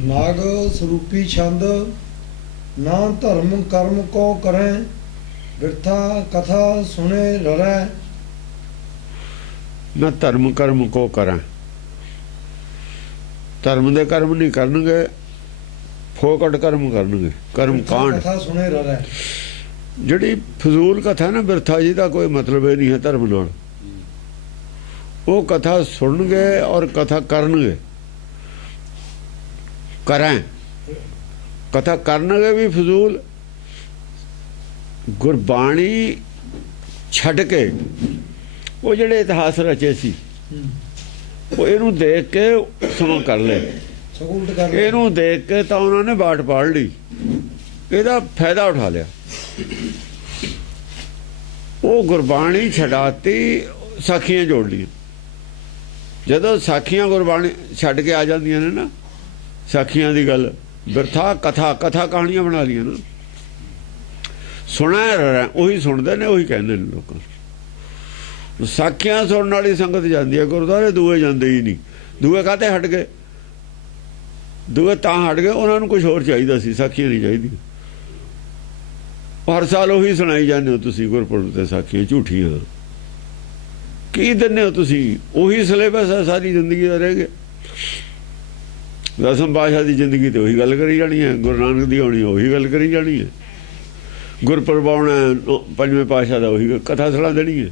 नाग स्वरूपी छंद ना धर्म कर्म को करें बिरथा कथा सुने ररै। ना धर्म कर्म को करें, धर्म दे कर्म नहीं करनगे, फोकट कर्म करनगे, कर्म कांड। कथा सुने ररै जिहड़ी फजूल कथा ना बिरथा जी का कोई मतलब ही नहीं है धर्म नाल। वो कथा सुनगे और कथा करनगे, करें कथा करनगे भी फजूल। गुरबाणी छड्ड के वो जिहड़े इतिहास रचे सी वो इहनूं देख के समां कर ले, उल्ट कर इहनूं देख के तां उन्हां ने बाट पाड़ लई, इहदा फायदा उठा लिया। वो गुरबाणी छड्डाती, साखियां जोड़ लीआं। जदों साखियां गुरबाणी छड्ड के आ जांदियां ने ना, साखियां दी गल बिरथा कथा कथा कहानियां बना लियां ना। सुना उही सुनते ने, उही कहते हैं लोग। साखियां सुनने वाली संगत जाती है गुरुद्वारे, दूए जाते ही नहीं। दूए काहते हट गए? दूए तां हट गए उन्होंने कुछ होर चाहिए सी, साखियां नहीं चाहिए। हर साल उही सुनाई जाते हो तुसीं गुरपुरब ते साखियां झूठियां की दिंदे हो तुसीं। उही सिलेबस है सारी जिंदगी का रह गया। दसम पातशाह की जिंदगी तो उही गल करी जानी है, गुरु नानक दी आनी उही गल करी जानी है, गुरपुरब आउणा पंजवें पातशाह का उही कथा सुना देनी है।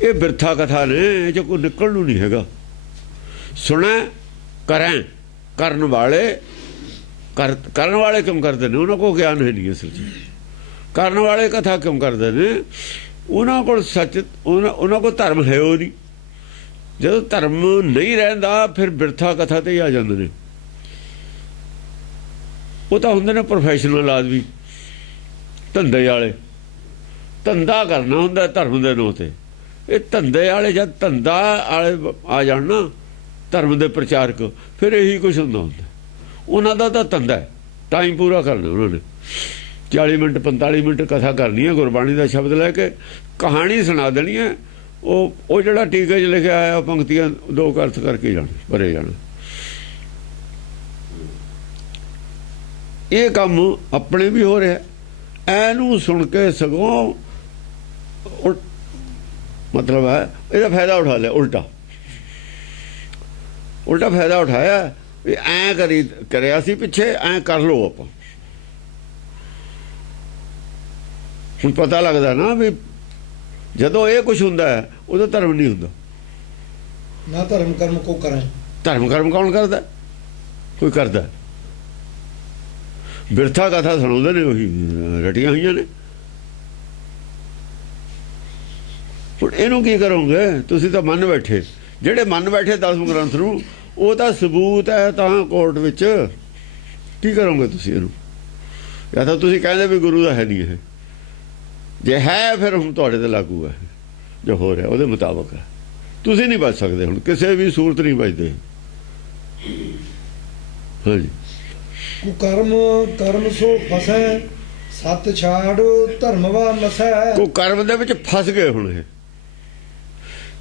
ये बिरथा कथा ने, ये च कोई निकलणू नहीं हैगा। सुनै करें, करन वाले करन वाले क्यों करते हैं? उन्होंने को ज्ञान है नहीं असल च। करन वाले कथा क्यों करते हैं? उन्होंने को सच, उन्होंने को धर्म है वो नहीं। जो धर्म नहीं रहिंदा फिर बिरथा कथा ते ही आ जाते हैं। वो तो होंदे ने प्रोफैशनल आदमी, धंधे वाले, धंधा करना हुंदा धर्म दे नां ते। ये धंधे वाले जब धंधा वाले आ जाण ना, धर्म दे प्रचारक, फिर यही कुछ हुंदा हुंदा। उन्हां दा तां धंधा है, टाइम पूरा करना उन्होंने। 40 मिनट 45 मिनट कथा करनी है, गुरबाणी का शब्द लैके कहानी सुना देनी है। वो जिहड़ा टीके च लिखिया आया पंक्तियां दो अर्थ करके जाने, भरे जाना। ये काम अपने भी हो रहा है। एनू सुन के सगों मतलब है इसका फायदा उठा लिया, उल्टा उल्टा फायदा उठाया। ऐ करी करिया सी पिछे, ऐ कर लो आप। हुण पता लगता ना भी जदों ये कुछ हुंदा है उदों धर्म नहीं हुंदा। ना धर्म कर्म को करें। धर्म कर्म कौन करता? कोई करता? बिरथा कथा सुनाते ने, उही रटियां हुई ने। हुण इहनूं की करोगे? तुसीं तां मन बैठे, जिहड़े मन बैठे 10 ग्रंथ नूं, वो तां सबूत है तां कोर्ट विच। की करोगे तुसीं इहनूं? या तां तुसीं कहंदे भी गुरु दा है नहीं है, जे है फिर हुण तुहाडे ते लागू है, जो हो रहा उहदे मुताबक है। तुसीं नहीं बच सकदे, हुण किसी भी सूरत नहीं बचदे। हाँ जी। कुकर्म कर्म सो फसै सत छाड़ धर्मवा नसै। कुकर्म दे विच फस गए। हुण ये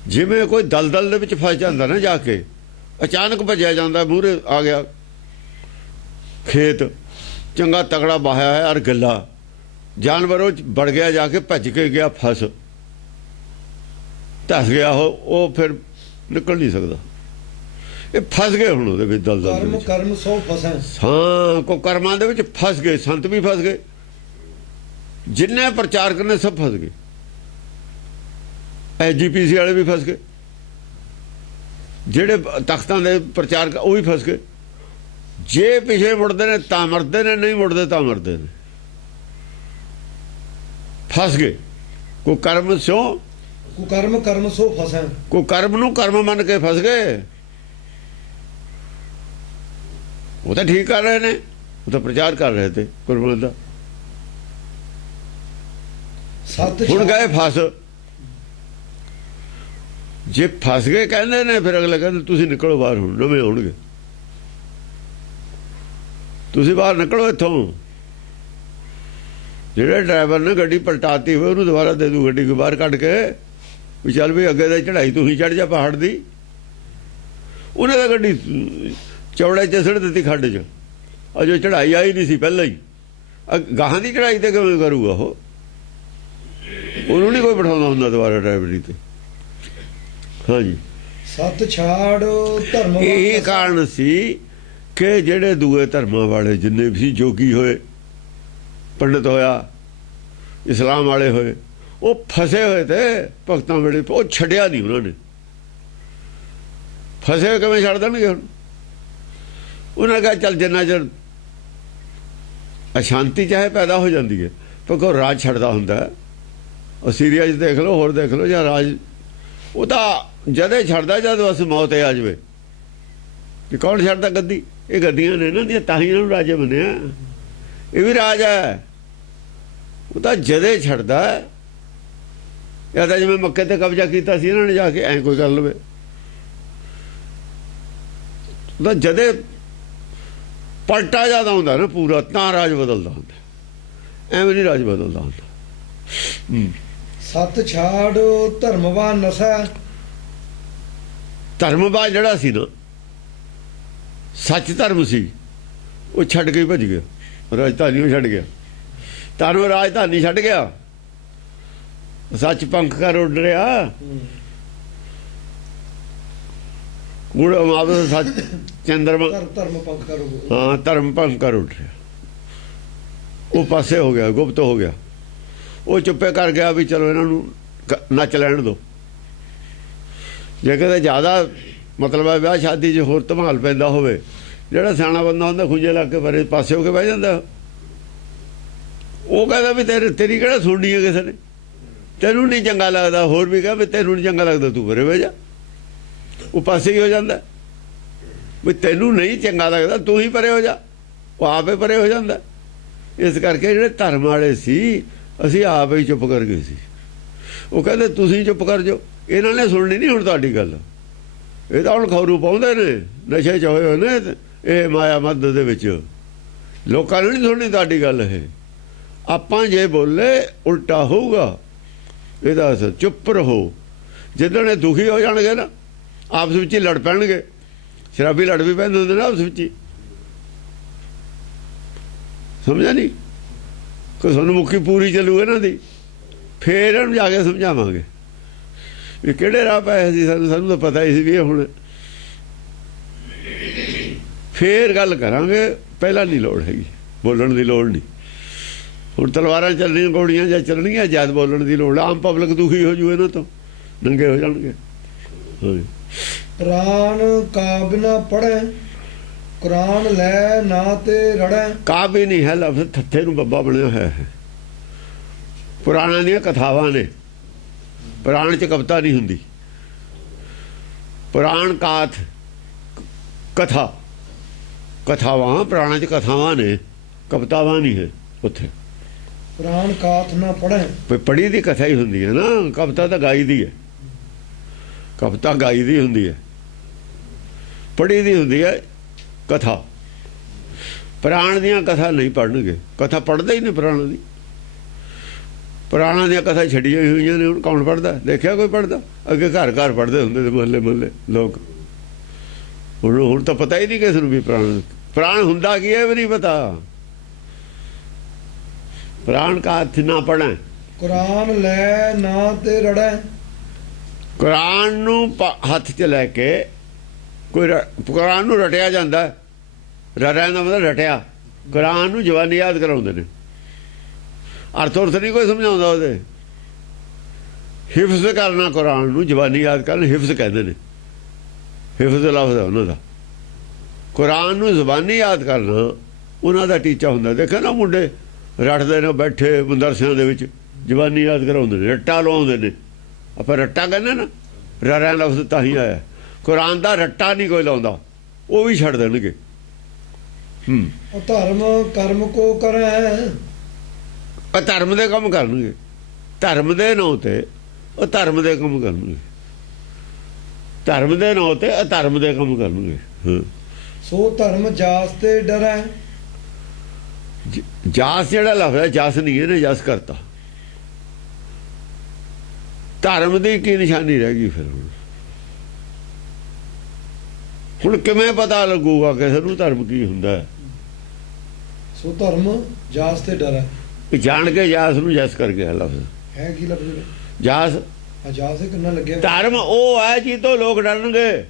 जिवें कोई दलदल दे विच फस जांदा ना, जाके अचानक भज्या जांदा, मूहरे आ गया खेत चंगा तगड़ा बहाया है और गला, जानवर वो बढ़ गया, जाके भज के गया, फस धस गया, वो फिर निकल नहीं सकता। ये फस गए हुण उहदे विच दलदल दे विच। कर्म सो फसै। हाँ, को कर्मां दे विच फस गए। संत भी फस गए, जिन्ने प्रचारक ने सब फस गए। SGPC वाले भी फस गए, जिहड़े तख्तां दे प्रचारक वो भी फस गए। जे पिछे मुड़दे ने तां मरदे ने, नहीं मुड़दे तां मरदे ने। फस गए। को कर्म स्यों कुकर्म कर्म सो फसै। को कर्म नूं कर्म मन के फस गए। वो तो ठीक कर रहे ने, वो तो प्रचार कर रहे थे गुरबाणी दा। हुण गए फस। जे फस गए कहंदे ने, फिर अगले कहंदे तुसीं निकलो बाहर, हुण नवें आउणगे, तुसीं बाहर निकलो इत्थों। जिहड़े ड्राइवर ने गड्डी पलटाती हुए उन्होंने दोबारा दे दू गड्डी को बाहर कढ़ के, भी चल भी अगे तो चढ़ाई तू ही चढ़ जा पहाड़ दी। उन्हें तो गड्डी ਚੌੜੇ 'ਚ ਸਿੱਟ ਦਿੱਤੀ ਖੱਡ 'ਚ। ਅਜੇ ਚੜ੍ਹਾਈ ਆਈ ਨਹੀਂ ਸੀ ਪਹਿਲਾਂ ਹੀ, ਗਾਹਾਂ ਦੀ ਚੜ੍ਹਾਈ ਤੇ ਕਿਵੇਂ ਕਰੂਗਾ ਉਹ? ਉਹਨੂੰ ਨਹੀਂ ਕੋਈ ਬਿਠਾਉਂਦਾ ਹੁੰਦਾ ਦੁਬਾਰਾ ਡਰਾਈਵਰੀ ਤੇ। ਹਾਂਜੀ, ਸਤ ਛਾੜ ਧਰਮ ਇਹ ਕਾਰਨ ਸੀ ਕਿ ਜਿਹੜੇ ਦੂਏ ਧਰਮਾਂ ਵਾਲੇ ਜਿੰਨੇ ਵੀ ਸੀ, ਜੋਗੀ ਹੋਏ, ਪੰਡਤ ਹੋਇਆ, ਇਸਲਾਮ ਵਾਲੇ ਹੋਏ, ਉਹ ਫਸੇ ਹੋਏ ਤੇ ਭਗਤਾਂ ਵੇਲੇ। ਉਹ ਛੱਡਿਆ ਨਹੀਂ ਉਹਨਾਂ ਨੇ। ਫਸੇ ਹੋਏ ਕਿਵੇਂ ਛੱਡ ਦੇਣਗੇ ਹੁਣ? ਉਹਨਾਂ ਕਹਾ ਚੱਲ ਜਿੰਨਾ ਚਿਰ ਅਸ਼ਾਂਤੀ ਚਾਹੇ ਪੈਦਾ ਹੋ ਜਾਂਦੀ ਹੈ, ਪਰ ਕੋਈ ਰਾਜ ਛੱਡਦਾ ਹੁੰਦਾ। ਉਹ ਸੀਰੀਆ 'ਚ ਦੇਖ ਲਓ, ਹੋਰ ਦੇਖ ਲਓ, ਜਾਂ ਰਾਜ ਉਹ ਤਾਂ ਜਦੇ ਛੱਡਦਾ ਜਦ ਬਸ ਮੌਤ ਆ ਜਾਵੇ। ਕਿ ਕੌਣ ਛੱਡਦਾ ਗੱਦੀ? ਇਹ ਗੱਦੀਆਂ ਨੇ ਇਹਨਾਂ ਦੀਆਂ, ਤਾਂ ਹੀ ਇਹਨਾਂ ਨੂੰ ਰਾਜੇ ਬਣਿਆ। ਇਹ ਵੀ ਰਾਜ ਹੈ, ਉਹ ਤਾਂ ਜਦੇ ਛੱਡਦਾ। ਜਾਂ ਤਾਂ ਜਿਵੇਂ ਮੱਕੇ ਤੇ ਕਬਜ਼ਾ ਕੀਤਾ ਸੀ ਇਹਨਾਂ ਨੇ ਜਾ ਕੇ, ਐਂ ਕੋਈ ਕਰ ਲਵੇ। ਉਹ ਤਾਂ ਜਦੇ ਪਲਟਾ ਜ਼ਿਆਦਾ ਹੁੰਦਾ ਨਾ ਪੂਰਾ, ਤਾਂ ਰਾਜ ਬਦਲਦਾ ਹੁੰਦਾ। ਐਵੇਂ ਨਹੀਂ ਰਾਜ ਬਦਲਦਾ ਹੁੰਦਾ। ਸਤ ਛਾੜ ਧਰਮਵਾਨ ਨਸੈ। ਧਰਮਵਾਨ ਜਿਹੜਾ ਸੀ ਨਾ, ਸੱਚ ਧਰਮ ਸੀ, ਉਹ ਛੱਡ ਕੇ ਭੱਜ ਗਿਆ। ਰਾਜਧਾਨੀ ਉਹ ਛੱਡ ਗਿਆ, ਧਰਮ ਰਾਜਧਾਨੀ ਛੱਡ ਗਿਆ। ਸੱਚ ਪੰਖ ਕਰ ਉੱਡ ਰਿਹਾ। ਗੁੜ ਮਾਵੇ ਸੱਚ ਚੰਦਰਮਾ, ਧਰਮ ਪੰਖ ਕਰ। ਹਾਂ, ਧਰਮ ਪੰਖ ਕਰ ਉੱਡ ਰਿਹਾ। ਉਹ ਪਾਸੇ ਹੋ ਗਿਆ, ਗੁਪਤ ਹੋ ਗਿਆ। ਉਹ ਚੁੱਪੇ ਕਰ ਗਿਆ ਵੀ ਚਲੋ ਇਹਨਾਂ ਨੂੰ ਨੱਚ ਲੈਣ ਦਿਓ। ਜੇ ਕਿਤੇ ਜ਼ਿਆਦਾ ਮਤਲਬ ਹੈ ਵਿਆਹ ਸ਼ਾਦੀ 'ਚ ਹੋਰ ਧਮਾਲ ਪੈਂਦਾ ਹੋਵੇ, ਜਿਹੜਾ ਸਿਆਣਾ ਬੰਦਾ ਹੁੰਦਾ ਖੁੰਝੇ ਲੱਗ ਕੇ ਪਰੇ ਪਾਸੇ ਹੋ ਕੇ ਬਹਿ ਜਾਂਦਾ। ਉਹ ਕਹਿੰਦਾ ਵੀ ਤੇਰੀ ਕਿਹੜਾ ਸੁਣਨੀ ਹੈ ਕਿਸੇ ਨੇ? ਤੈਨੂੰ ਨਹੀਂ ਚੰਗਾ ਲੱਗਦਾ, ਹੋਰ ਵੀ ਕਹੇ ਵੀ ਤੈਨੂੰ ਨਹੀਂ ਚੰਗਾ ਲੱਗਦਾ, ਤੂੰ ਪਰੇ ਬਹਿ ਜਾ। ਉਹ ਪਾਸੇ ਹੀ ਹੋ ਜਾਂਦਾ ਵੀ ਤੈਨੂੰ ਨਹੀਂ ਚੰਗਾ ਲੱਗਦਾ, ਤੂੰ ਹੀ ਪਰੇ ਹੋ ਜਾ। ਉਹ ਆਪੇ ਪਰੇ ਹੋ ਜਾਂਦਾ। ਇਸ ਕਰਕੇ ਜਿਹੜੇ ਧਰਮ ਵਾਲੇ ਸੀ, ਅਸੀਂ ਆਪ ਹੀ ਚੁੱਪ ਕਰ ਗਏ ਸੀ। ਉਹ ਕਹਿੰਦੇ ਤੁਸੀਂ ਚੁੱਪ ਕਰ ਜਾਓ, ਇਹਨਾਂ ਨੇ ਸੁਣਨੀ ਨਹੀਂ ਹੁਣ ਤੁਹਾਡੀ ਗੱਲ। ਇਹ ਤਾਂ ਹੁਣ ਖੌਰੂ ਪਾਉਂਦੇ ਨੇ, ਨਸ਼ੇ 'ਚ ਹੋਏ ਹੋਏ ਨੇ ਇਹ ਮਾਇਆ ਮੱਧ ਦੇ ਵਿੱਚ। ਲੋਕਾਂ ਨੇ ਨਹੀਂ ਸੁਣਨੀ ਤੁਹਾਡੀ ਗੱਲ। ਇਹ ਆਪਾਂ ਜੇ ਬੋਲੇ ਉਲਟਾ ਹੋਊਗਾ ਇਹਦਾ ਅਸਰ। ਚੁੱਪ ਰਹੋ। ਜਿੱਦਣ ਇਹ ਦੁਖੀ ਹੋ ਜਾਣਗੇ ਨਾ, ਆਪਸ ਵਿੱਚ ਹੀ ਲੜ ਪੈਣਗੇ। ਸ਼ਰਾਬੀ ਲੜ ਵੀ ਪੈਂਦੇ ਹੁੰਦੇ ਨੇ ਆਪਸ ਵਿੱਚ ਹੀ, ਸਮਝਿਆ ਨਹੀਂ? ਕੋਈ ਸਾਨੂੰ ਮੁੱਖੀ ਪੂਰੀ ਚੱਲੂ ਇਹਨਾਂ ਦੀ, ਫੇਰ ਇਹਨੂੰ ਜਾ ਕੇ ਸਮਝਾਵਾਂਗੇ ਵੀ ਕਿਹੜੇ ਰਾਹ ਪਏ ਸੀ। ਸਾਨੂੰ ਤਾਂ ਪਤਾ ਹੀ ਸੀ ਵੀ ਇਹ ਹੁਣ ਫੇਰ ਗੱਲ ਕਰਾਂਗੇ। ਪਹਿਲਾਂ ਨਹੀਂ ਲੋੜ ਹੈਗੀ, ਬੋਲਣ ਦੀ ਲੋੜ ਨਹੀਂ। ਹੁਣ ਤਲਵਾਰਾਂ ਚੱਲਣੀਆਂ, ਗੋਲੀਆਂ ਜਾਂ ਚੱਲਣੀਆਂ, ਜਦ ਬੋਲਣ ਦੀ ਲੋੜ। ਆਮ ਪਬਲਿਕ ਦੁਖੀ ਹੋ ਜੂ, ਇਹਨਾਂ ਤੋਂ ਨੰਗੇ ਹੋ ਜਾਣਗੇ। ਪ੍ਰਾਣ ਕਾਬ ਨਾ ਪੜੈ, ਕੁਰਾਨ ਲੈ ਨਾ ਤੇ ਰੜੈ। ਕਾਬ ਹੀ ਨਹੀਂ ਹੈ ਲਫ਼ਜ਼, ਥੱਥੇ ਨੂੰ ਬੱਬਾ ਬਣਿਆ ਹੋਇਆ ਹੈ। ਪੁਰਾਣਾਂ ਦੀਆਂ ਕਥਾਵਾਂ ਨੇ, ਪੁਰਾਣ 'ਚ ਕਵਿਤਾ ਨਹੀਂ ਹੁੰਦੀ। ਪੁਰਾਣ ਕਾਥ ਕਥਾ, ਕਥਾਵਾਂ ਪੁਰਾਣਾਂ 'ਚ ਕਥਾਵਾਂ ਨੇ, ਕਵਿਤਾਵਾਂ ਨਹੀਂ ਹੈ ਉੱਥੇ। ਪੁਰਾਣ ਕਾਥ ਨਾ ਪੜ੍ਹੇ, ਪੜ੍ਹੀ ਦੀ ਕਥਾ ਹੀ ਹੁੰਦੀ ਹੈ ਨਾ। ਕਵਿਤਾ ਤਾਂ ਗਾਈ ਦੀ ਹੈ, ਕਵਿਤਾ ਗਾਈ ਦੀ ਹੁੰਦੀ ਹੈ, ਪੜ੍ਹੀ ਦੀ ਹੁੰਦੀ ਹੈ ਕਥਾ। ਪੁਰਾਣ ਦੀਆਂ ਕਥਾ ਨਹੀਂ ਪੜ੍ਹਨਗੇ, ਕਥਾ ਪੜ੍ਹਦੇ ਹੀ ਨਹੀਂ ਪੁਰਾਣਾਂ ਦੀ। ਪੁਰਾਣਾਂ ਦੀਆਂ ਕਥਾ ਛੱਡੀਆਂ ਹੋਈਆਂ ਨੇ, ਹੁਣ ਕੌਣ ਪੜ੍ਹਦਾ? ਦੇਖਿਆ ਕੋਈ ਪੜ੍ਹਦਾ? ਅੱਗੇ ਘਰ ਘਰ ਪੜ੍ਹਦੇ ਹੁੰਦੇ ਤੇ ਮੁਹੱਲੇ ਮੁਹੱਲੇ ਲੋਕ। ਹੁਣ ਤਾਂ ਪਤਾ ਹੀ ਨਹੀਂ ਕਿਸ ਨੂੰ ਵੀ ਪੁਰਾਣ ਹੁੰਦਾ ਕੀ ਹੈ, ਵੀ ਨਹੀਂ ਪਤਾ। ਪੁਰਾਣ ਕਾ ਹੱਥ ਨਾ ਪੜ੍ਹੈ, ਕੁਰਾਨ ਲੈ ਨਾ ਤੇ ਰੜੈ। ਕੁਰਾਨ ਨੂੰ ਹੱਥ 'ਚ ਲੈ ਕੇ ਕੋਈ ਕੁਰਾਨ ਨੂੰ ਰਟਿਆ ਜਾਂਦਾ। ਰਟਿਆ ਦਾ ਮਤਲਬ ਰਟਿਆ। ਕੁਰਾਨ ਨੂੰ ਜ਼ਬਾਨੀ ਯਾਦ ਕਰਾਉਂਦੇ ਨੇ, ਅਰਥ ਉਰਥ ਨਹੀਂ ਕੋਈ ਸਮਝਾਉਂਦਾ ਉਹਦੇ। ਹਿਫਜ਼ ਕਰਨਾ ਕੁਰਾਨ ਨੂੰ, ਜ਼ਬਾਨੀ ਯਾਦ ਕਰਨ ਹਿਫਜ਼ ਕਹਿੰਦੇ ਨੇ। ਹਿਫਜ਼ ਲਫ਼ਜ਼ ਹੈ ਉਹਨਾਂ ਦਾ। ਕੁਰਾਨ ਨੂੰ ਜ਼ਬਾਨੀ ਯਾਦ ਕਰਨਾ ਉਹਨਾਂ ਦਾ ਟੀਚਾ ਹੁੰਦਾ। ਦੇਖੋ ਨਾ ਮੁੰਡੇ ਰੱਟਦੇ ਨੇ ਬੈਠੇ ਮਦਰਸਿਆਂ ਦੇ ਵਿੱਚ, ਜ਼ਬਾਨੀ ਯਾਦ ਕਰਾਉਂਦੇ ਨੇ, ਰੱਟਾ ਲਵਾਉਂਦੇ ਨੇ। ਆਪਾਂ ਰੱਟਾ ਕਹਿੰਦੇ ਨਾ, ਰਰਿਆਂ ਲਫ਼ਜ਼ ਤਾਂ ਹੀ ਆਇਆ। ਕੁਰਾਨ ਦਾ ਰੱਟਾ ਨਹੀਂ ਕੋਈ ਲਾਉਂਦਾ, ਉਹ ਵੀ ਛੱਡ ਦੇਣਗੇ। ਧਰਮ ਕਰਮ ਕੋ ਕਰੈ, ਧਰਮ ਦੇ ਕੰਮ ਕਰਨਗੇ। ਧਰਮ ਦੇ ਨਾਂ ਤੇ ਉਹ ਧਰਮ ਦੇ ਕੰਮ ਕਰਨਗੇ, ਧਰਮ ਦੇ ਨਾਂ ਤੇ ਅਧਰਮ ਦੇ ਕੰਮ ਕਰਨਗੇ। ਸੋ ਧਰਮ ਜਾਸ ਤੇ ਡਰੈ। ਜਾਸ ਜਿਹੜਾ ਲਫ਼ਜ਼ ਹੈ, ਜਾਸ ਨਹੀਂ ਇਹਨੇ ਜਸ ਕਰਤਾ। ਧਰਮ ਦੀ ਕੀ ਨਿਸ਼ਾਨੀ ਰਹਿ ਗਈ ਫਿਰ? ਹੁਣ ਕਿਵੇਂ ਪਤਾ ਲੱਗੂਗਾ ਕਿਸੇ ਨੂੰ ਧਰਮ ਕੀ ਹੁੰਦਾ ਹੈ? ਸੋ ਧਰਮ ਜਾਸ ਤੇ ਡਰ ਹੈ। ਇਹ ਜਾਣ ਕੇ ਜਾਸ ਨੂੰ ਜਸ ਕਰ ਗਿਆ ਲਫ਼ਜ਼ ਹੈ ਕੀ ਲਫ਼ਜ਼ ਜਾਸ। ਜਾਸ ਕਿੰਨਾ ਲੱਗਿਆ। ਧਰਮ ਉਹ ਹੈ ਜੀ ਤੋਂ ਲੋਕ ਡਰਨਗੇ।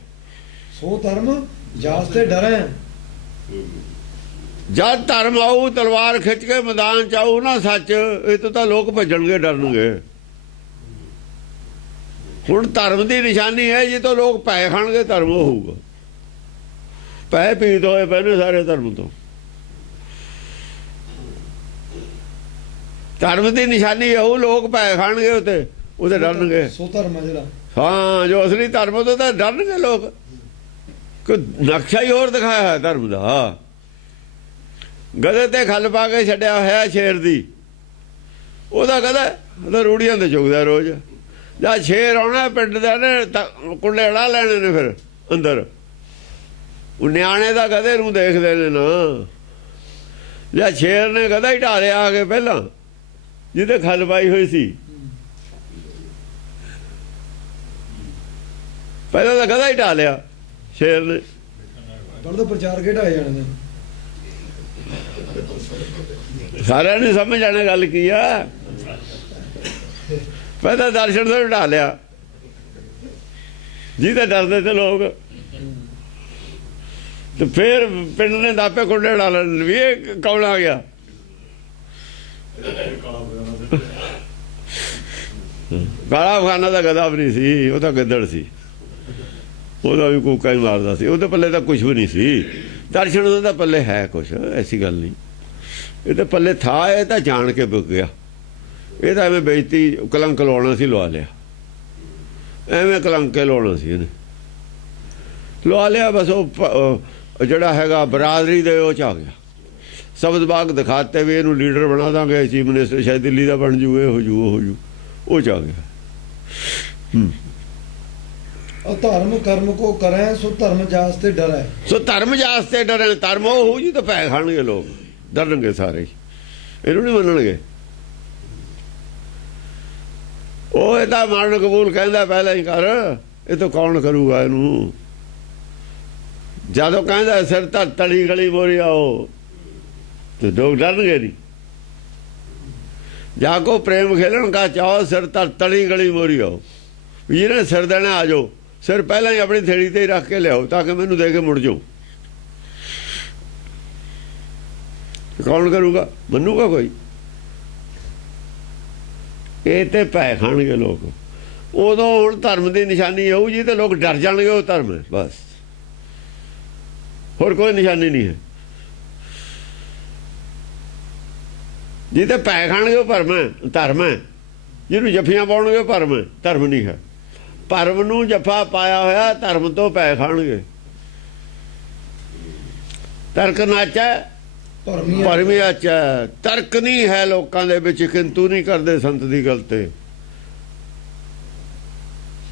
ਸੋ ਧਰਮ ਜਾਸ ਤੇ ਡਰ ਹੈ। ਜਦ ਧਰਮ ਆਊ ਤਲਵਾਰ ਖਿੱਚ ਕੇ ਮੈਦਾਨ ਚ ਆਊ ਨਾ ਸੱਚ, ਇਹ ਤੋਂ ਤਾਂ ਲੋਕ ਭੱਜਣਗੇ ਡਰਨਗੇ। ਹੁਣ ਧਰਮ ਦੀ ਨਿਸ਼ਾਨੀ ਹੈ ਜੀ ਤੋਂ ਲੋਕ ਪੈ ਖਾਣਗੇ, ਧਰਮ ਹੋਊਗਾ। ਪੈ ਪੀਤ ਹੋਏ ਪਏ ਨੇ ਸਾਰੇ ਧਰਮ ਤੋਂ। ਧਰਮ ਦੀ ਨਿਸ਼ਾਨੀ ਹੋਊ, ਲੋਕ ਪੈ ਖਾਣਗੇ ਉਹਦੇ ਡਰਨਗੇ। ਸੋ ਧਰਮ ਹੈ ਜਿਹੜਾ, ਹਾਂ ਜੋ ਅਸਲੀ ਧਰਮ ਤੋਂ ਤਾਂ ਡਰਨਗੇ ਲੋਕ। ਕੋਈ ਨਕਸ਼ਾ ਹੀ ਹੋਰ ਦਿਖਾਇਆ ਹੈ ਧਰਮ ਦਾ। ਗਧੇ ਤੇ ਖੱਲ ਪਾ ਕੇ ਛੱਡਿਆ ਹੋਇਆ ਸ਼ੇਰ ਦੀ, ਉਹਦਾ ਗਧਾ ਰੂੜੀਆਂ ਤੇ ਚੁਗਦਾ ਰੋਜ਼। ਜਾਂ ਸ਼ੇਰ ਆਉਣਾ ਪਿੰਡ ਦਾ ਨੇ ਕੁੰਡੇ ਅੜਾ ਲੈਣੇ ਨੇ, ਫਿਰ ਅੰਦਰ ਉਹ ਨਿਆਣੇ ਦਾ ਗਧੇ ਨੂੰ ਦੇਖਦੇ ਨੇ ਨਾ। ਜਾਂ ਸ਼ੇਰ ਨੇ ਗਧਾ ਹੀ ਢਾਲਿਆ ਆ ਕੇ ਪਹਿਲਾਂ, ਜਿਹਦੇ ਖੱਲ ਪਾਈ ਹੋਈ ਸੀ। ਪਹਿਲਾਂ ਤਾਂ ਗਧਾ ਹੀ ਢਾਲਿਆ ਸ਼ੇਰ ਨੇ। ਪੜ੍ਹਦੇ ਪ੍ਰਚਾਰ ਕੇ ਢਾਏ ਜਾਣੇ ਨੇ। ਸਾਰਿਆਂ ਨੇ ਸਮਝ ਆਣੇ ਗੱਲ ਕੀ ਆ। ਪਹਿਲਾਂ ਦਰਸ਼ਨ ਤੋਂ ਢਾ ਲਿਆ, ਜਿਹਦੇ ਡਰਦੇ ਤੇ ਲੋਕ, ਤੇ ਫਿਰ ਪਿੰਡ ਨੇ ਦਾਪੇ ਕੁੰਡੇ ਢਾ ਲੈਣ ਵੀ ਇਹ ਕੌਣ ਆ ਗਿਆ। ਕਾਲਾ ਅਫਗਾਨਾ ਦਾ ਗਧਾ ਵੀ ਨਹੀਂ ਸੀ, ਉਹ ਤਾਂ ਗਿੱਦੜ ਸੀ। ਉਹਦਾ ਵੀ ਕੂਕਾ ਹੀ ਮਾਰਦਾ ਸੀ। ਉਹਦੇ ਪੱਲੇ ਤਾਂ ਕੁਛ ਵੀ ਨਹੀਂ ਸੀ। ਦਰਸ਼ਨ ਉਹਦੇ ਤਾਂ ਪੱਲੇ ਹੈ ਕੁਛ, ਐਸੀ ਗੱਲ ਨਹੀਂ। ਇਹਦੇ ਪੱਲੇ ਥਾ, ਇਹ ਤਾਂ ਜਾਣ ਕੇ ਵਿਕ ਗਿਆ। ਇਹ ਤਾਂ ਐਵੇਂ ਬੇਇੱਜ਼ਤੀ ਕਲੰਕ ਲਾਉਣਾ ਸੀ, ਲਵਾ ਲਿਆ। ਐਵੇਂ ਕਲੰਕ ਕੇ ਲਾਉਣਾ ਸੀ ਇਹਨੇ, ਲਵਾ ਲਿਆ ਬਸ। ਉਹ ਜਿਹੜਾ ਹੈਗਾ ਬਰਾਦਰੀ ਦੇ ਉਹ 'ਚ ਆ ਗਿਆ। ਸ਼ਬਦ ਬਾਗ ਦਿਖਾਤੇ ਵੀ ਇਹਨੂੰ ਲੀਡਰ ਬਣਾ ਦਾਂਗੇ, ਚੀਫ ਮਿਨਿਸਟਰ ਸ਼ਾਇਦ ਦਿੱਲੀ ਦਾ ਬਣ ਜੂ, ਇਹ ਹੋ ਜੂ ਉਹ 'ਚ ਆ ਗਿਆ। ਧਰਮ ਕਰਮ ਕੋ ਕਰੇ, ਸੋ ਧਰਮ ਜਾਸ ਤੇ ਡਰ ਹੈ। ਸੋ ਧਰਮ ਜਾਸ ਤੇ ਡਰੇ। ਧਰਮ ਉਹ ਹੋਊ ਜੀ ਤਾਂ ਪੈ ਖਾਣਗੇ ਲੋਕ, ਡਰਨਗੇ ਸਾਰੇ, ਇਹਨੂੰ ਨਹੀਂ ਮੰਨਣਗੇ। ਉਹ ਇਹਦਾ ਮਰਨ ਕਬੂਲ ਕਹਿੰਦਾ ਪਹਿਲਾਂ ਹੀ ਕਰ, ਇਹ ਤਾਂ ਕੌਣ ਕਰੂਗਾ ਇਹਨੂੰ। ਜਦੋਂ ਕਹਿੰਦਾ ਸਿਰ ਤਾਂ ਤਲੀ ਗਲੀ ਮੋਰੀ ਆਓ, ਤੇ ਲੋਕ ਡਰਨਗੇ ਨਹੀਂ। ਜਾ ਕੋ ਪ੍ਰੇਮ ਖੇਲਣ ਕਾ ਚਾਹੋ, ਸਿਰ ਤਾਂ ਤਲੀ ਗਲੀ ਮੋਰੀ ਆਓ। ਜਿਹਨੇ ਸਿਰ ਦੇਣਾ ਆ ਜਾਓ, ਸਿਰ ਪਹਿਲਾਂ ਹੀ ਆਪਣੀ ਥੇੜੀ ਤੇ ਹੀ ਰੱਖ ਕੇ ਲਿਆਓ, ਤਾਂ ਕਿ ਮੈਨੂੰ ਦੇ ਕੇ ਮੁੜ ਜਾਓ। ਕੌਣ ਕਰੂਗਾ, ਮੰਨੂਗਾ ਕੋਈ? ਇਹ ਤੇ ਪੈ ਖਾਣਗੇ ਲੋਕ। ਉਦੋਂ ਹੁਣ ਧਰਮ ਦੀ ਨਿਸ਼ਾਨੀ ਹੋਊ ਜੀ, ਤੇ ਲੋਕ ਡਰ ਜਾਣਗੇ। ਉਹ ਧਰਮ ਹੈ ਬਸ, ਹੋਰ ਕੋਈ ਨਿਸ਼ਾਨੀ ਨਹੀਂ ਹੈ। ਜੀ ਤੇ ਪੈ ਖਾਣਗੇ ਉਹ ਭਰਮ ਹੈ, ਧਰਮ ਹੈ। ਜਿਹਨੂੰ ਜੱਫੀਆਂ ਪਾਉਣਗੇ ਉਹ ਭਰਮ ਹੈ, ਧਰਮ ਨਹੀਂ ਹੈ। ਭਰਮ ਨੂੰ ਜੱਫਾ ਪਾਇਆ ਹੋਇਆ, ਧਰਮ ਤੋਂ ਪੈ ਖਾਣਗੇ। ਤਰਕ ਨਾਚਾ ਭਰਮੀ ਆਚਾ। ਤਰਕ ਨਹੀਂ ਹੈ ਲੋਕਾਂ ਦੇ ਵਿੱਚ, ਕਿੰਤੂ ਨਹੀਂ ਕਰਦੇ ਸੰਤ ਦੀ ਗੱਲ ਤੇ।